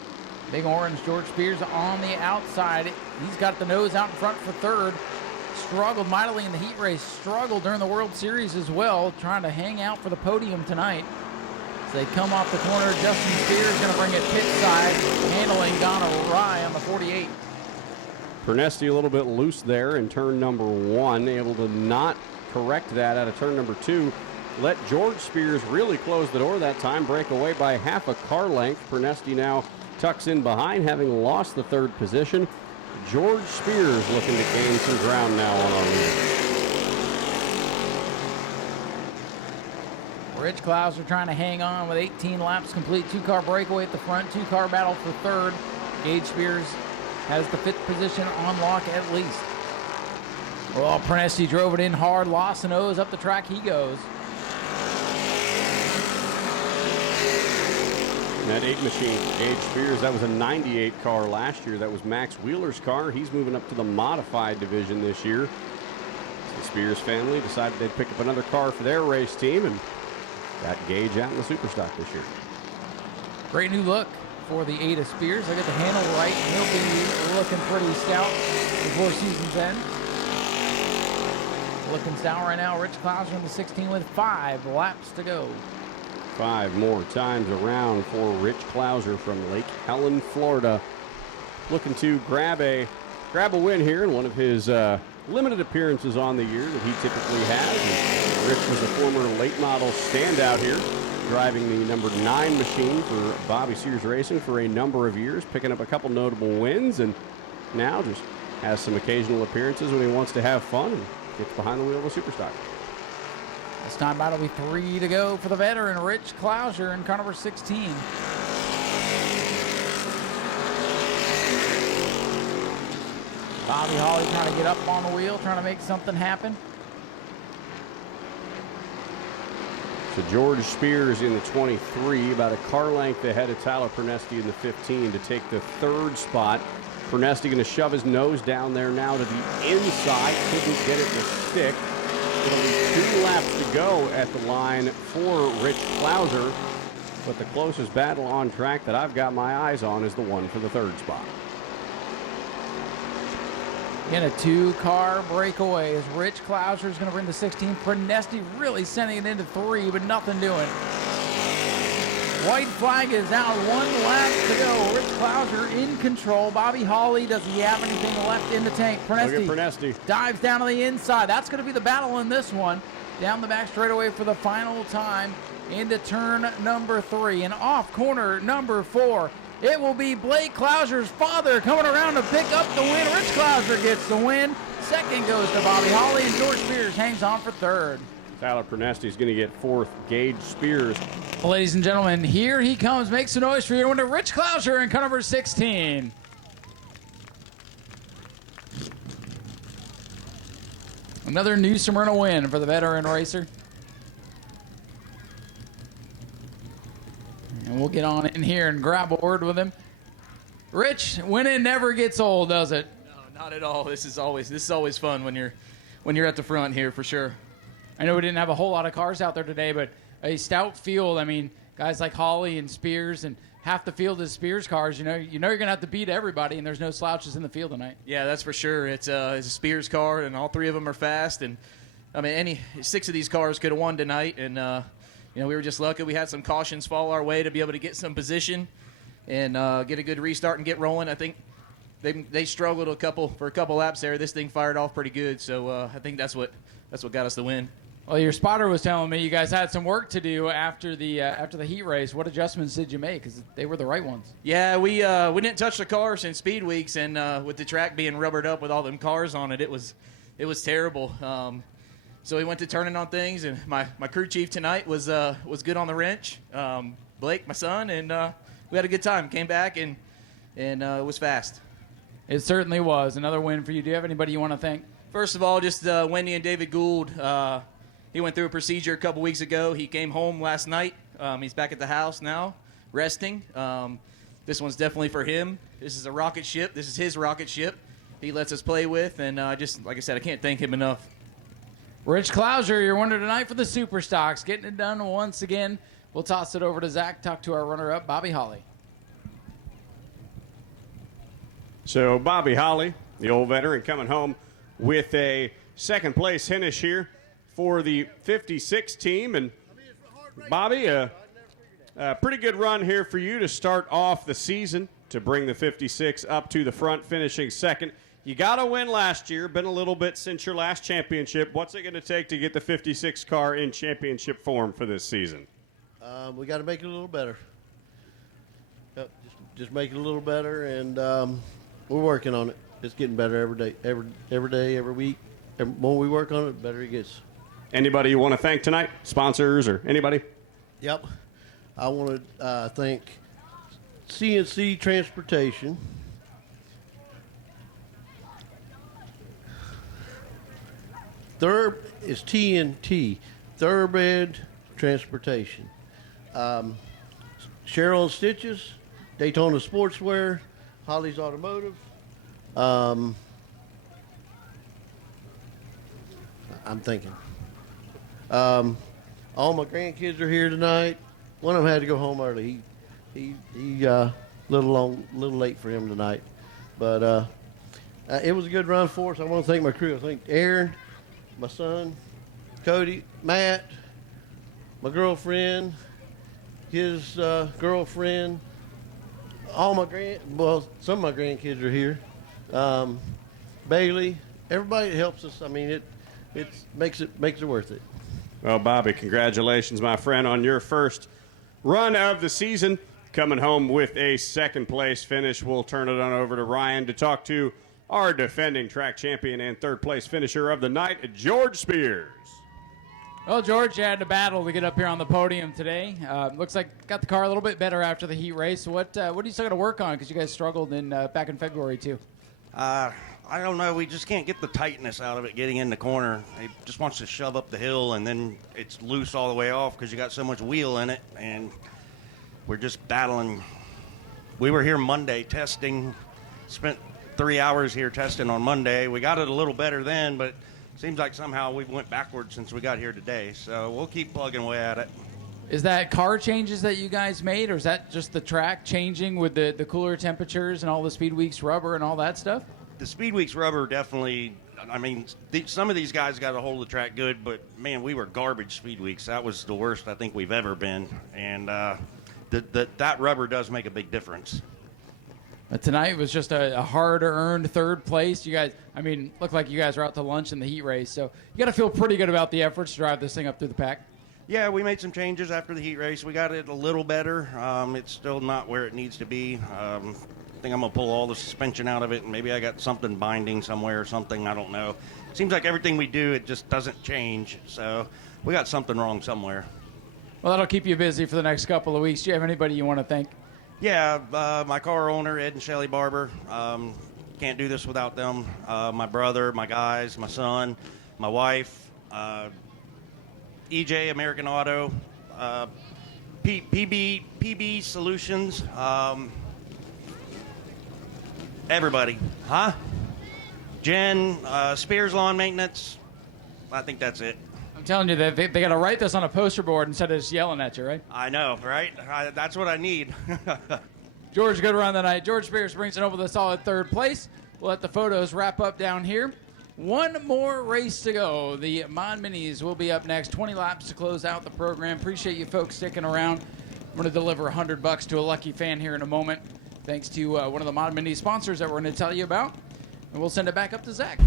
Big orange George Spears on the outside. He's got the nose out in front for third. struggled mightily in the heat race, struggled during the World Series as well, trying to hang out for the podium tonight. As they come off the corner, Justin Spears going to bring it pit side, handling Donna Rye on the 48. Pernesti a little bit loose there in turn number 1, able to not correct that out of turn number 2. Let George Spears really close the door that time, break away by half a car length. Pernesti now tucks in behind, having lost the 3rd position. George Spears looking to gain some ground now on our lead. Rich Klauser trying to hang on with 18 laps complete. 2-car breakaway at the front, 2-car battle for 3rd. Gage Spears has the 5th position on lock at least. Well, Pernesti drove it in hard, lost and O's up the track he goes. That 8 machine, Gage Spears, that was a 98 car last year. That was Max Wheeler's car. He's moving up to the modified division this year. The Spears family decided they'd pick up another car for their race team and got Gage out in the Superstock this year. Great new look for the 8 of Spears. They get the handle right. He'll be looking pretty stout before season's end. Looking stout right now. Rich Klauser in the 16 with 5 laps to go. 5 more times around for Rich Klauser from Lake Helen, Florida. Looking to grab a win here in one of his limited appearances on the year that he typically has. And Rich was a former late model standout here, driving the number 9 machine for Bobby Sears Racing for a number of years, picking up a couple notable wins, and now just has some occasional appearances when he wants to have fun and gets behind the wheel of a Superstock. This time that'll be 3 to go for the veteran, Rich Klauser in car number 16. Bobby Holly trying to get up on the wheel, trying to make something happen. So George Spears in the 23, about a car length ahead of Tyler Pernesti in the 15 to take the 3rd spot. Pernesti going to shove his nose down there now to the inside. Couldn't get it to stick. It'll be 2 laps to go at the line for Rich Klauser. But the closest battle on track that I've got my eyes on is the one for the 3rd spot. In a 2-car breakaway as Rich Klauser is going to bring the 16. Pernesti really sending it into 3, but nothing doing. White flag is out, 1 lap to go. Rich Klauser in control. Bobby Holly, does he have anything left in the tank? Pernesti dives down to the inside. That's going to be the battle in this one. Down the back straightaway for the final time into turn number 3. And off corner number 4. It will be Blake Klauser's father coming around to pick up the win. Rich Klauser gets the win. 2nd goes to Bobby Holly, and George Spears hangs on for 3rd. Tyler Pernesti is going to get 4th. Gage Spears. Ladies and gentlemen, here he comes. Make some noise for your winner, Rich Klauser in car number 16. Another new Smyrna win for the veteran racer. And we'll get on in here and grab a word with him. Rich, winning never gets old, does it? No, not at all. This is always fun when you're at the front here for sure. I know we didn't have a whole lot of cars out there today, but a stout field. I mean, guys like Holly and Spears, and half the field is Spears cars. You know you're going to have to beat everybody, and there's no slouches in the field tonight. Yeah, that's for sure. It's a Spears car, and all 3 of them are fast. And I mean, any 6 of these cars could have won tonight, and we were just lucky. We had some cautions fall our way to be able to get some position and get a good restart and get rolling. I think they struggled for a couple laps there. This thing fired off pretty good, so I think that's what got us the win. Well, your spotter was telling me you guys had some work to do after the heat race. What adjustments did you make? Because they were the right ones. Yeah, we didn't touch the car since Speed Weeks, and with the track being rubbered up with all them cars on it, it was terrible. So we went to turning on things, and my crew chief tonight was good on the wrench. Blake, my son, and we had a good time. Came back and it was fast. It certainly was. Another win for you. Do you have anybody you want to thank? First of all, just Wendy and David Gould. He went through a procedure a couple weeks ago. He came home last night. He's back at the house now, resting. This one's definitely for him. This is a rocket ship. This is his rocket ship he lets us play with. And just like I said, I can't thank him enough. Rich Klauser, your winner tonight for the Super Stocks. Getting it done once again. We'll toss it over to Zach, talk to our runner-up, Bobby Holly. So Bobby Holly, the old veteran, coming home with a second place finish here for the 56 team. And Bobby, a pretty good run here for you to start off the season to bring the 56 up to the front, finishing second. You got a win last year, been a little bit since your last championship. What's it going to take to get the 56 car in championship form for this season? We got to make it a little better. Yep, just make it a little better, and we're working on it. It's getting better every day, every week. The more we work on it, the better it gets. Anybody you want to thank tonight? Sponsors or anybody? Yep. I want to thank CNC Transportation. Third is TNT, Thoroughbred Transportation. Cheryl and Stitches, Daytona Sportswear, Holly's Automotive. I'm thinking. All my grandkids are here tonight. One of them had to go home early. He little late for him tonight, but it was a good run for us. I want to thank my crew. I thank Aaron, my son, Cody, Matt, my girlfriend, his girlfriend, some of my grandkids are here. Bailey, everybody that helps us. I mean, it makes it worth it. Well, Bobby, congratulations, my friend, on your first run of the season. Coming home with a second place finish. We'll turn it on over to Ryan to talk to our defending track champion and third place finisher of the night, George Spears. Well, George, you had a battle to get up here on the podium today. Looks like got the car a little bit better after the heat race. So what are you still going to work on? Because you guys struggled back in February, too. I don't know. We just can't get the tightness out of it getting in the corner. It just wants to shove up the hill, and then it's loose all the way off because you got so much wheel in it, and we're just battling. We were here Monday testing, spent 3 hours here testing on Monday. We got it a little better then, but it seems like somehow we went backwards since we got here today. So we'll keep plugging away at it. Is that car changes that you guys made, or is that just the track changing with the cooler temperatures and all the Speedweeks rubber and all that stuff? The Speedweeks rubber definitely, I mean, some of these guys got a hold of the track good, but, man, we were garbage Speedweeks. That was the worst I think we've ever been. And that rubber does make a big difference. But tonight was just a hard-earned third place. You guys, I mean, looked like you guys were out to lunch in the heat race. So you got to feel pretty good about the efforts to drive this thing up through the pack. Yeah, we made some changes after the heat race. We got it a little better. It's still not where it needs to be. I think I'm going to pull all the suspension out of it, and maybe I got something binding somewhere or something. I don't know. Seems like everything we do, it just doesn't change. So we got something wrong somewhere. Well, that'll keep you busy for the next couple of weeks. Do you have anybody you want to thank? Yeah, my car owner, Ed and Shelly Barber. Can't do this without them. My brother, my guys, my son, my wife, EJ, American Auto, PB Solutions, everybody. Huh? Jen, Spears Lawn Maintenance. I think that's it. I'm telling you, they got to write this on a poster board instead of just yelling at you, right? I know, right? That's what I need. George, good run tonight. George Spears brings it over the solid third place. We'll let the photos wrap up down here. One more race to go. The Mod Minis will be up next. 20 laps to close out the program. Appreciate you folks sticking around. I'm going to deliver $100 to a lucky fan here in a moment, thanks to one of the Mod Mini sponsors that we're going to tell you about. And we'll send it back up to Zach.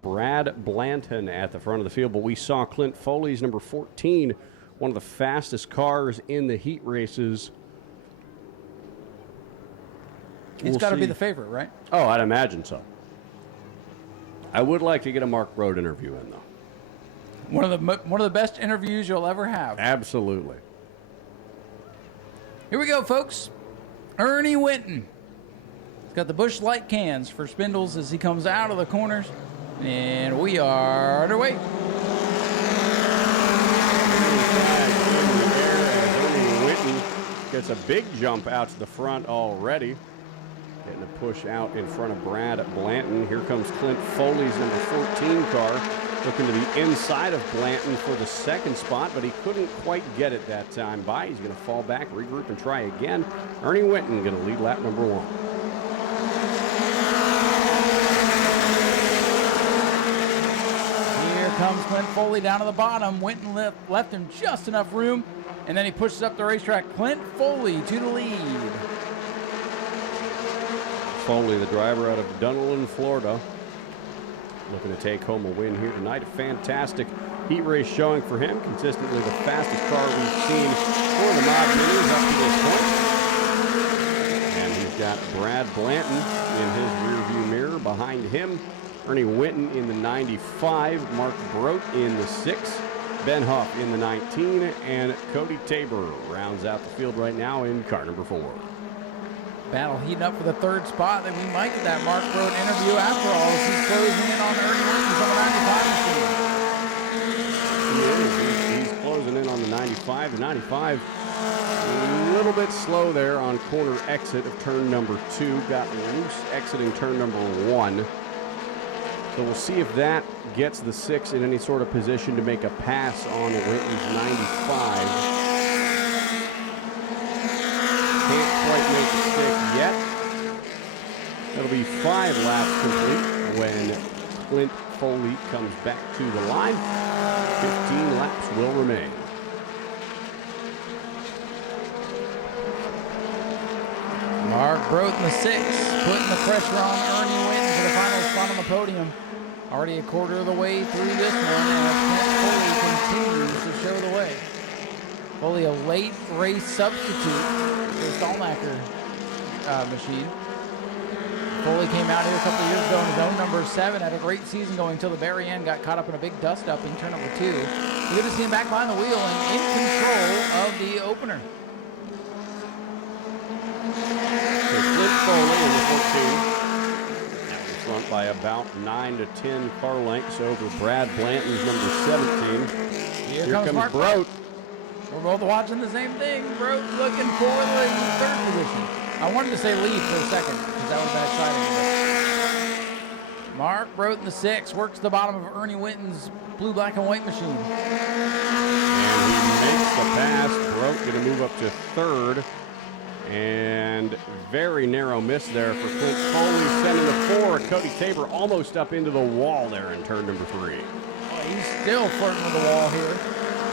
Brad Blanton at the front of the field, but we saw Clint Foley's number 14, one of the fastest cars in the heat races. He's got to be the favorite, right? Oh, I'd imagine so. I would like to get a Mark Road interview in, though. One of the best interviews you'll ever have. Absolutely. Here we go, folks. Ernie Winton. He's got the Busch Light cans for Spindles as he comes out of the corners. And we are underway. Ernie Winton gets a big jump out to the front already. Getting a push out in front of Brad Blanton. Here comes Clint Foley's number 14 car. Looking to the inside of Blanton for the second spot, but he couldn't quite get it that time by. He's going to fall back, regroup, and try again. Ernie Winton going to lead lap number 1. Here comes Clint Foley down to the bottom. Winton left him just enough room, and then he pushes up the racetrack. Clint Foley to the lead. Foley, the driver out of Dunedin, Florida, looking to take home a win here tonight. A fantastic heat race showing for him. Consistently the fastest car we've seen for the Mod Minis up to this point. And he's got Brad Blanton in his rearview mirror behind him. Ernie Winton in the 95. Mark Brote in the 6. Ben Huff in the 19. And Cody Tabor rounds out the field right now in car number 4. Battle heating up for the third spot. Then we might get that Mark Broad interview after all as he's closing in on Ernie Williams on the 95 machine. He's closing in on the 95. The 95 a little bit slow there on corner exit of turn number 2. Got loose exiting turn number 1. So we'll see if that gets the 6 in any sort of position to make a pass on Winton's 95. Can't quite make the stick yet. It'll be 5 laps complete when Clint Foley comes back to the line. 15 laps will remain. Mark Brote in the 6, putting the pressure on Ernie Winton for the final spot on the podium. Already a quarter of the way through this one, and Clint Foley continues to show the way. Foley, a late race substitute for the Stallnacker machine. Foley came out here a couple years ago in his own number 7, had a great season going until the very end, got caught up in a big dust-up in turn number 2. You're good to see him back behind the wheel and in control of the opener. So Clint Foley in the 14. Front by about 9 to 10 car lengths over Brad Blanton's number 17. Here comes Mark Brote. We're both watching the same thing. Brote looking for the 3rd position. I wanted to say lead for a second because that would have been exciting. Mark Brote in the 6 works the bottom of Ernie Winton's blue, black, and white machine. And he makes the pass. Brote going to move up to 3rd. And very narrow miss there for Clint Foley, sending the 4. Cody Tabor almost up into the wall there in turn number 3. Oh, he's still flirting with the wall here.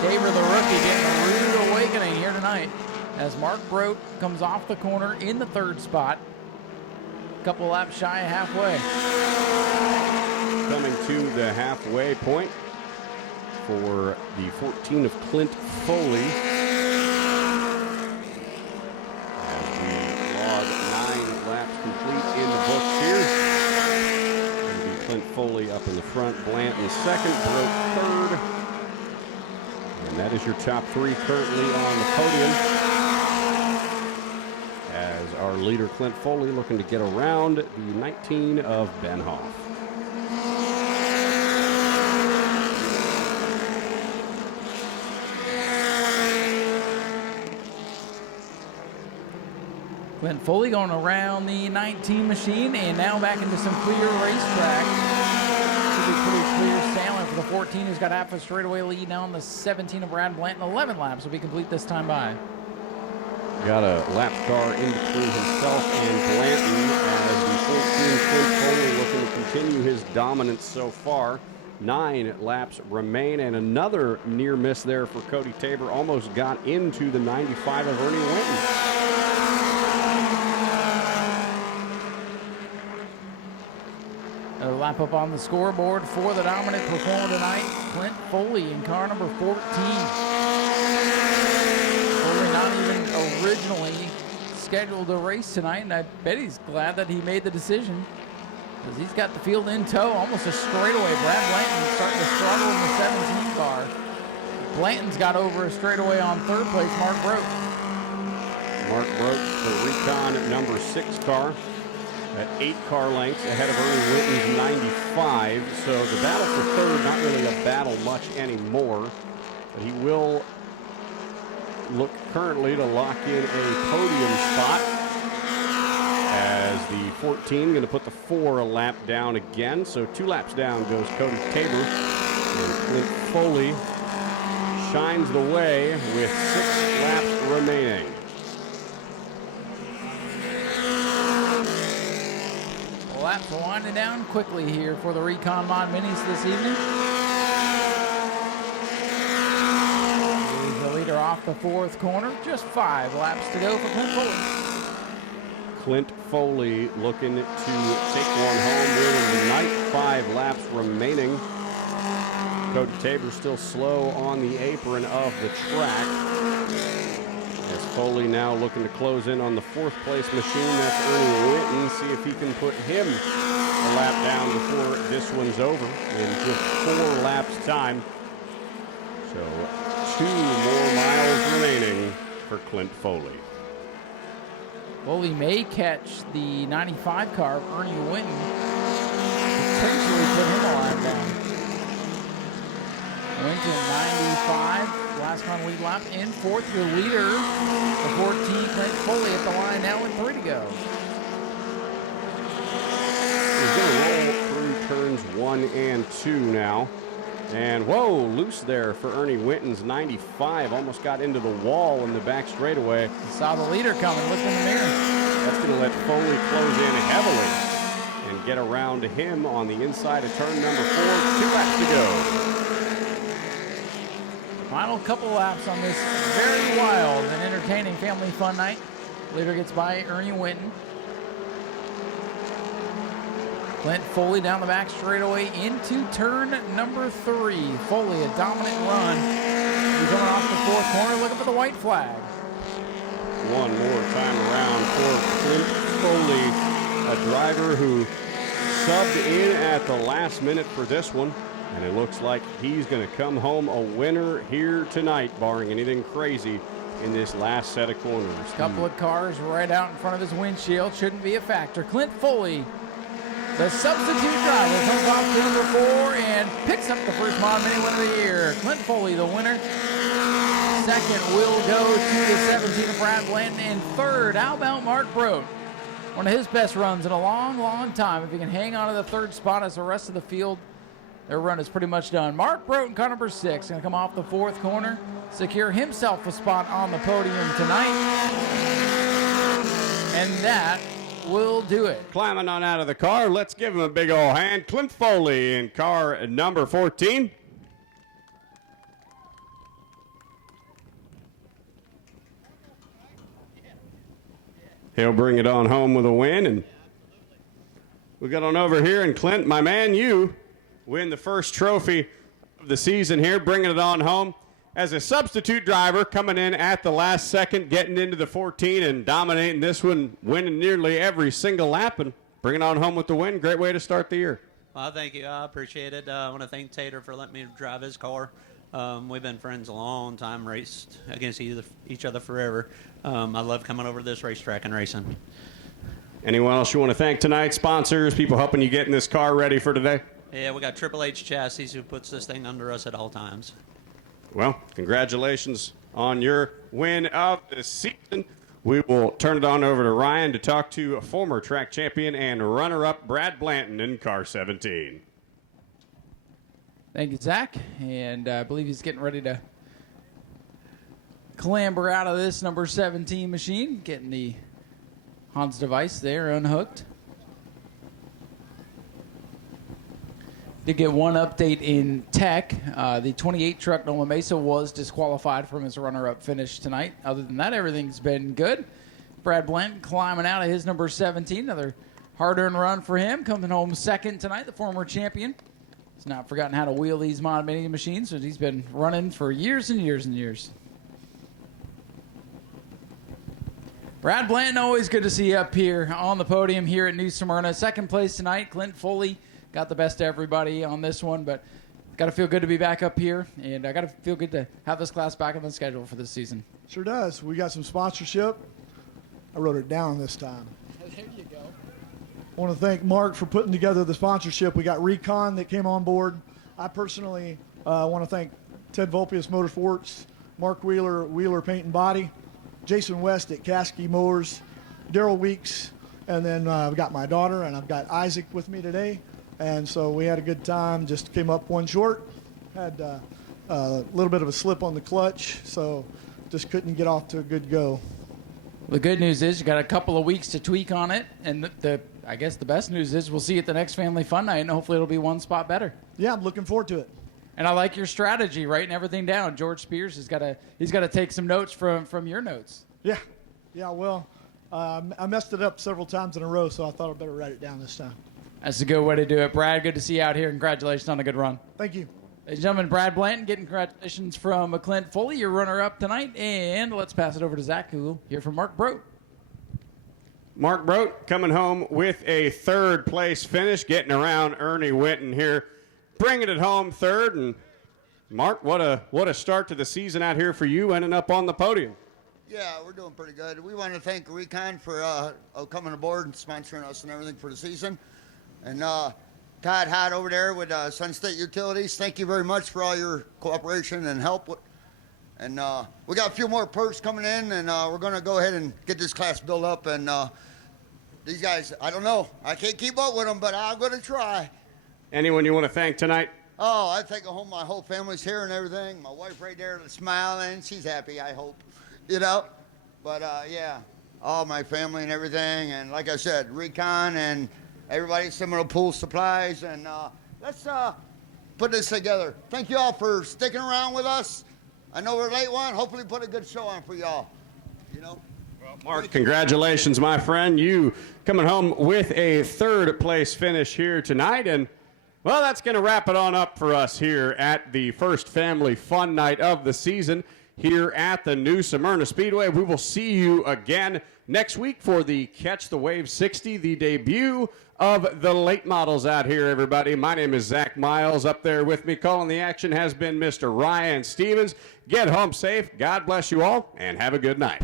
Tabor, the rookie, getting a rude awakening here tonight as Mark Brote comes off the corner in the 3rd spot. Couple laps shy of halfway. Coming to the halfway point for the 14 of Clint Foley. Complete in the books here. It'll be Clint Foley up in the front, Blanton 2nd, Brote 3rd. And that is your top 3 currently on the podium. As our leader Clint Foley looking to get around the 19 of Ben Hoff. Clint Foley going around the 19 machine and now back into some clear racetrack. Should be pretty clear sailing for the 14 who's got half a straightaway lead now on the 17 of Brad Blanton. 11 laps will be complete this time by. Got a lap car in between himself and Blanton as the 14 Clint Foley looking to continue his dominance so far. 9 laps remain and another near miss there for Cody Tabor. Almost got into the 95 of Ernie Winton. A lap up on the scoreboard for the dominant performer tonight, Clint Foley in car number 14. Foley not even originally scheduled a race tonight, and I bet he's glad that he made the decision because he's got the field in tow, almost a straightaway. Brad Blanton starting to struggle in the 17 car. Blanton's got over a straightaway on 3rd place, Mark Brote. Mark Brote, the Recon number 6 car. At 8 car lengths ahead of Ernie Winton's 95. So the battle for 3rd, not really a battle much anymore. But he will look currently to lock in a podium spot. As the 14 going to put the 4 a lap down again. So 2 laps down goes Cody Tabor. And Clint Foley shines the way with 6 laps remaining. Laps winding down quickly here for the Recon Mod Minis this evening. He's the leader off the 4th corner. Just 5 laps to go for Clint Foley. Clint Foley looking to take one home with the night. 5 laps remaining. Cody Tabor still slow on the apron of the track. As Foley now looking to close in on the 4th place machine. That's Ernie Winton. See if he can put him a lap down before this one's over in just 4 laps time. So 2 more miles remaining for Clint Foley. Foley may catch the 95 car of Ernie Winton. Potentially put him a lap down. Winton 95. Last on lead lap in 4th, your leader, the 14, Clint Foley at the line now with 3 to go. He's going to roll through turns 1 and 2 now. And whoa, loose there for Ernie Winton's 95. Almost got into the wall in the back straightaway. Saw the leader coming, looked in the mirror. That's going to let Foley close in heavily and get around to him on the inside of turn number 4. 2 laps to go. Final couple laps on this very wild and entertaining family fun night. Leader gets by Ernie Winton. Clint Foley down the back straightaway into turn number 3. Foley, a dominant run. He's coming off the 4th corner, looking for the white flag. One more time around for Clint Foley, a driver who subbed in at the last minute for this one. And it looks like he's going to come home a winner here tonight, barring anything crazy in this last set of corners. Couple of cars right out in front of his windshield. Shouldn't be a factor. Clint Foley, the substitute driver, comes off to number 4 and picks up the first Mod Mini win of the year. Clint Foley, the winner. 2nd will go to the 17 of Brad Blanton. And 3rd, how about Mark Brote? One of his best runs in a long, long time. If he can hang on to the 3rd spot as the rest of the field, their run is pretty much done. Mark Brote in car number 6 going to come off the 4th corner, secure himself a spot on the podium tonight. And that will do it. Climbing on out of the car, let's give him a big old hand. Clint Foley in car number 14. He'll bring it on home with a win. And we got on over here, and Clint, my man, you win the first trophy of the season here, bringing it on home as a substitute driver, coming in at the last second, getting into the 14 and dominating this one, winning nearly every single lap and bringing it on home with the win. Great way to start the year. Well, thank you. I appreciate it. I want to thank Tater for letting me drive his car. We've been friends a long time, raced against each other forever. I love coming over to this racetrack and racing. Anyone else you want to thank tonight? Sponsors, people helping you get in this car ready for today? Yeah, we got Triple H Chassis who puts this thing under us at all times. Well, congratulations on your win of the season. We will turn it on over to Ryan to talk to a former track champion and runner-up Brad Blanton in car 17. Thank you, Zach. And I believe he's getting ready to clamber out of this number 17 machine, getting the Hans device there unhooked. Did get one update in tech. The 28 truck Nola Mesa was disqualified from his runner-up finish tonight. Other than that, everything's been good. Brad Blanton climbing out of his number 17. Another hard-earned run for him. Coming home 2nd tonight, the former champion. He's not forgotten how to wheel these Mod Mini machines, so he's been running for years and years and years. Brad Blanton, always good to see you up here on the podium here at New Smyrna. 2nd place tonight, Clint Foley. Got the best of everybody on this one, but got to feel good to be back up here, and I got to feel good to have this class back on the schedule for this season. Sure does. We got some sponsorship. I wrote it down this time. There you go. I want to thank Mark for putting together the sponsorship. We got Recon that came on board. I personally want to thank Ted Volpius Motorsports, Mark Wheeler Paint and Body, Jason West at Caskey Mowers, Daryl Weeks, and then I've got my daughter, and I've got Isaac with me today. And so we had a good time, just came up one short. Had a little bit of a slip on the clutch, so just couldn't get off to a good go. The good news is you got a couple of weeks to tweak on it, and I guess the best news is we'll see you at the next Family Fun Night, and hopefully it'll be one spot better. Yeah, I'm looking forward to it. And I like your strategy, writing everything down. George Spears has got to take some notes from your notes. Yeah. Well, I messed it up several times in a row, so I thought I'd better write it down this time. That's a good way to do it. Brad, good to see you out here. Congratulations on a good run. Thank you. Ladies and gentlemen, Brad Blanton getting congratulations from Clint Foley, your runner-up tonight. And let's pass it over to Zach, who will hear from Mark Brote. Mark Brote coming home with a third-place finish, getting around Ernie Winton here, bringing it home third. And Mark, what a start to the season out here for you, ending up on the podium. Yeah, we're doing pretty good. We want to thank Recon for coming aboard and sponsoring us and everything for the season. And Todd Hott over there with Sun State Utilities, thank you very much for all your cooperation and help. And we got a few more perks coming in, and we're going to go ahead and get this class built up. And these guys, I don't know. I can't keep up with them, but I'm going to try. Anyone you want to thank tonight? Oh, I think my whole family's here and everything. My wife right there smiling. She's happy, I hope. You know? But, yeah, all my family and everything. And like I said, Recon and everybody, Seminole Pool Supplies. And let's put this together. Thank you all for sticking around with us. I know we're a late one. Hopefully put a good show on for y'all. You know? Mark, congratulations, my friend. You coming home with a third-place finish here tonight. And, well, that's going to wrap it on up for us here at the first Family Fun Night of the season here at the new Smyrna Speedway. We will see you again next week for the Catch the Wave 60, the debut of the late models out here, everybody. My name is Zach Miles. Up there with me calling the action has been Mr. Ryan Stevens. Get home safe. God bless you all, and have a good night.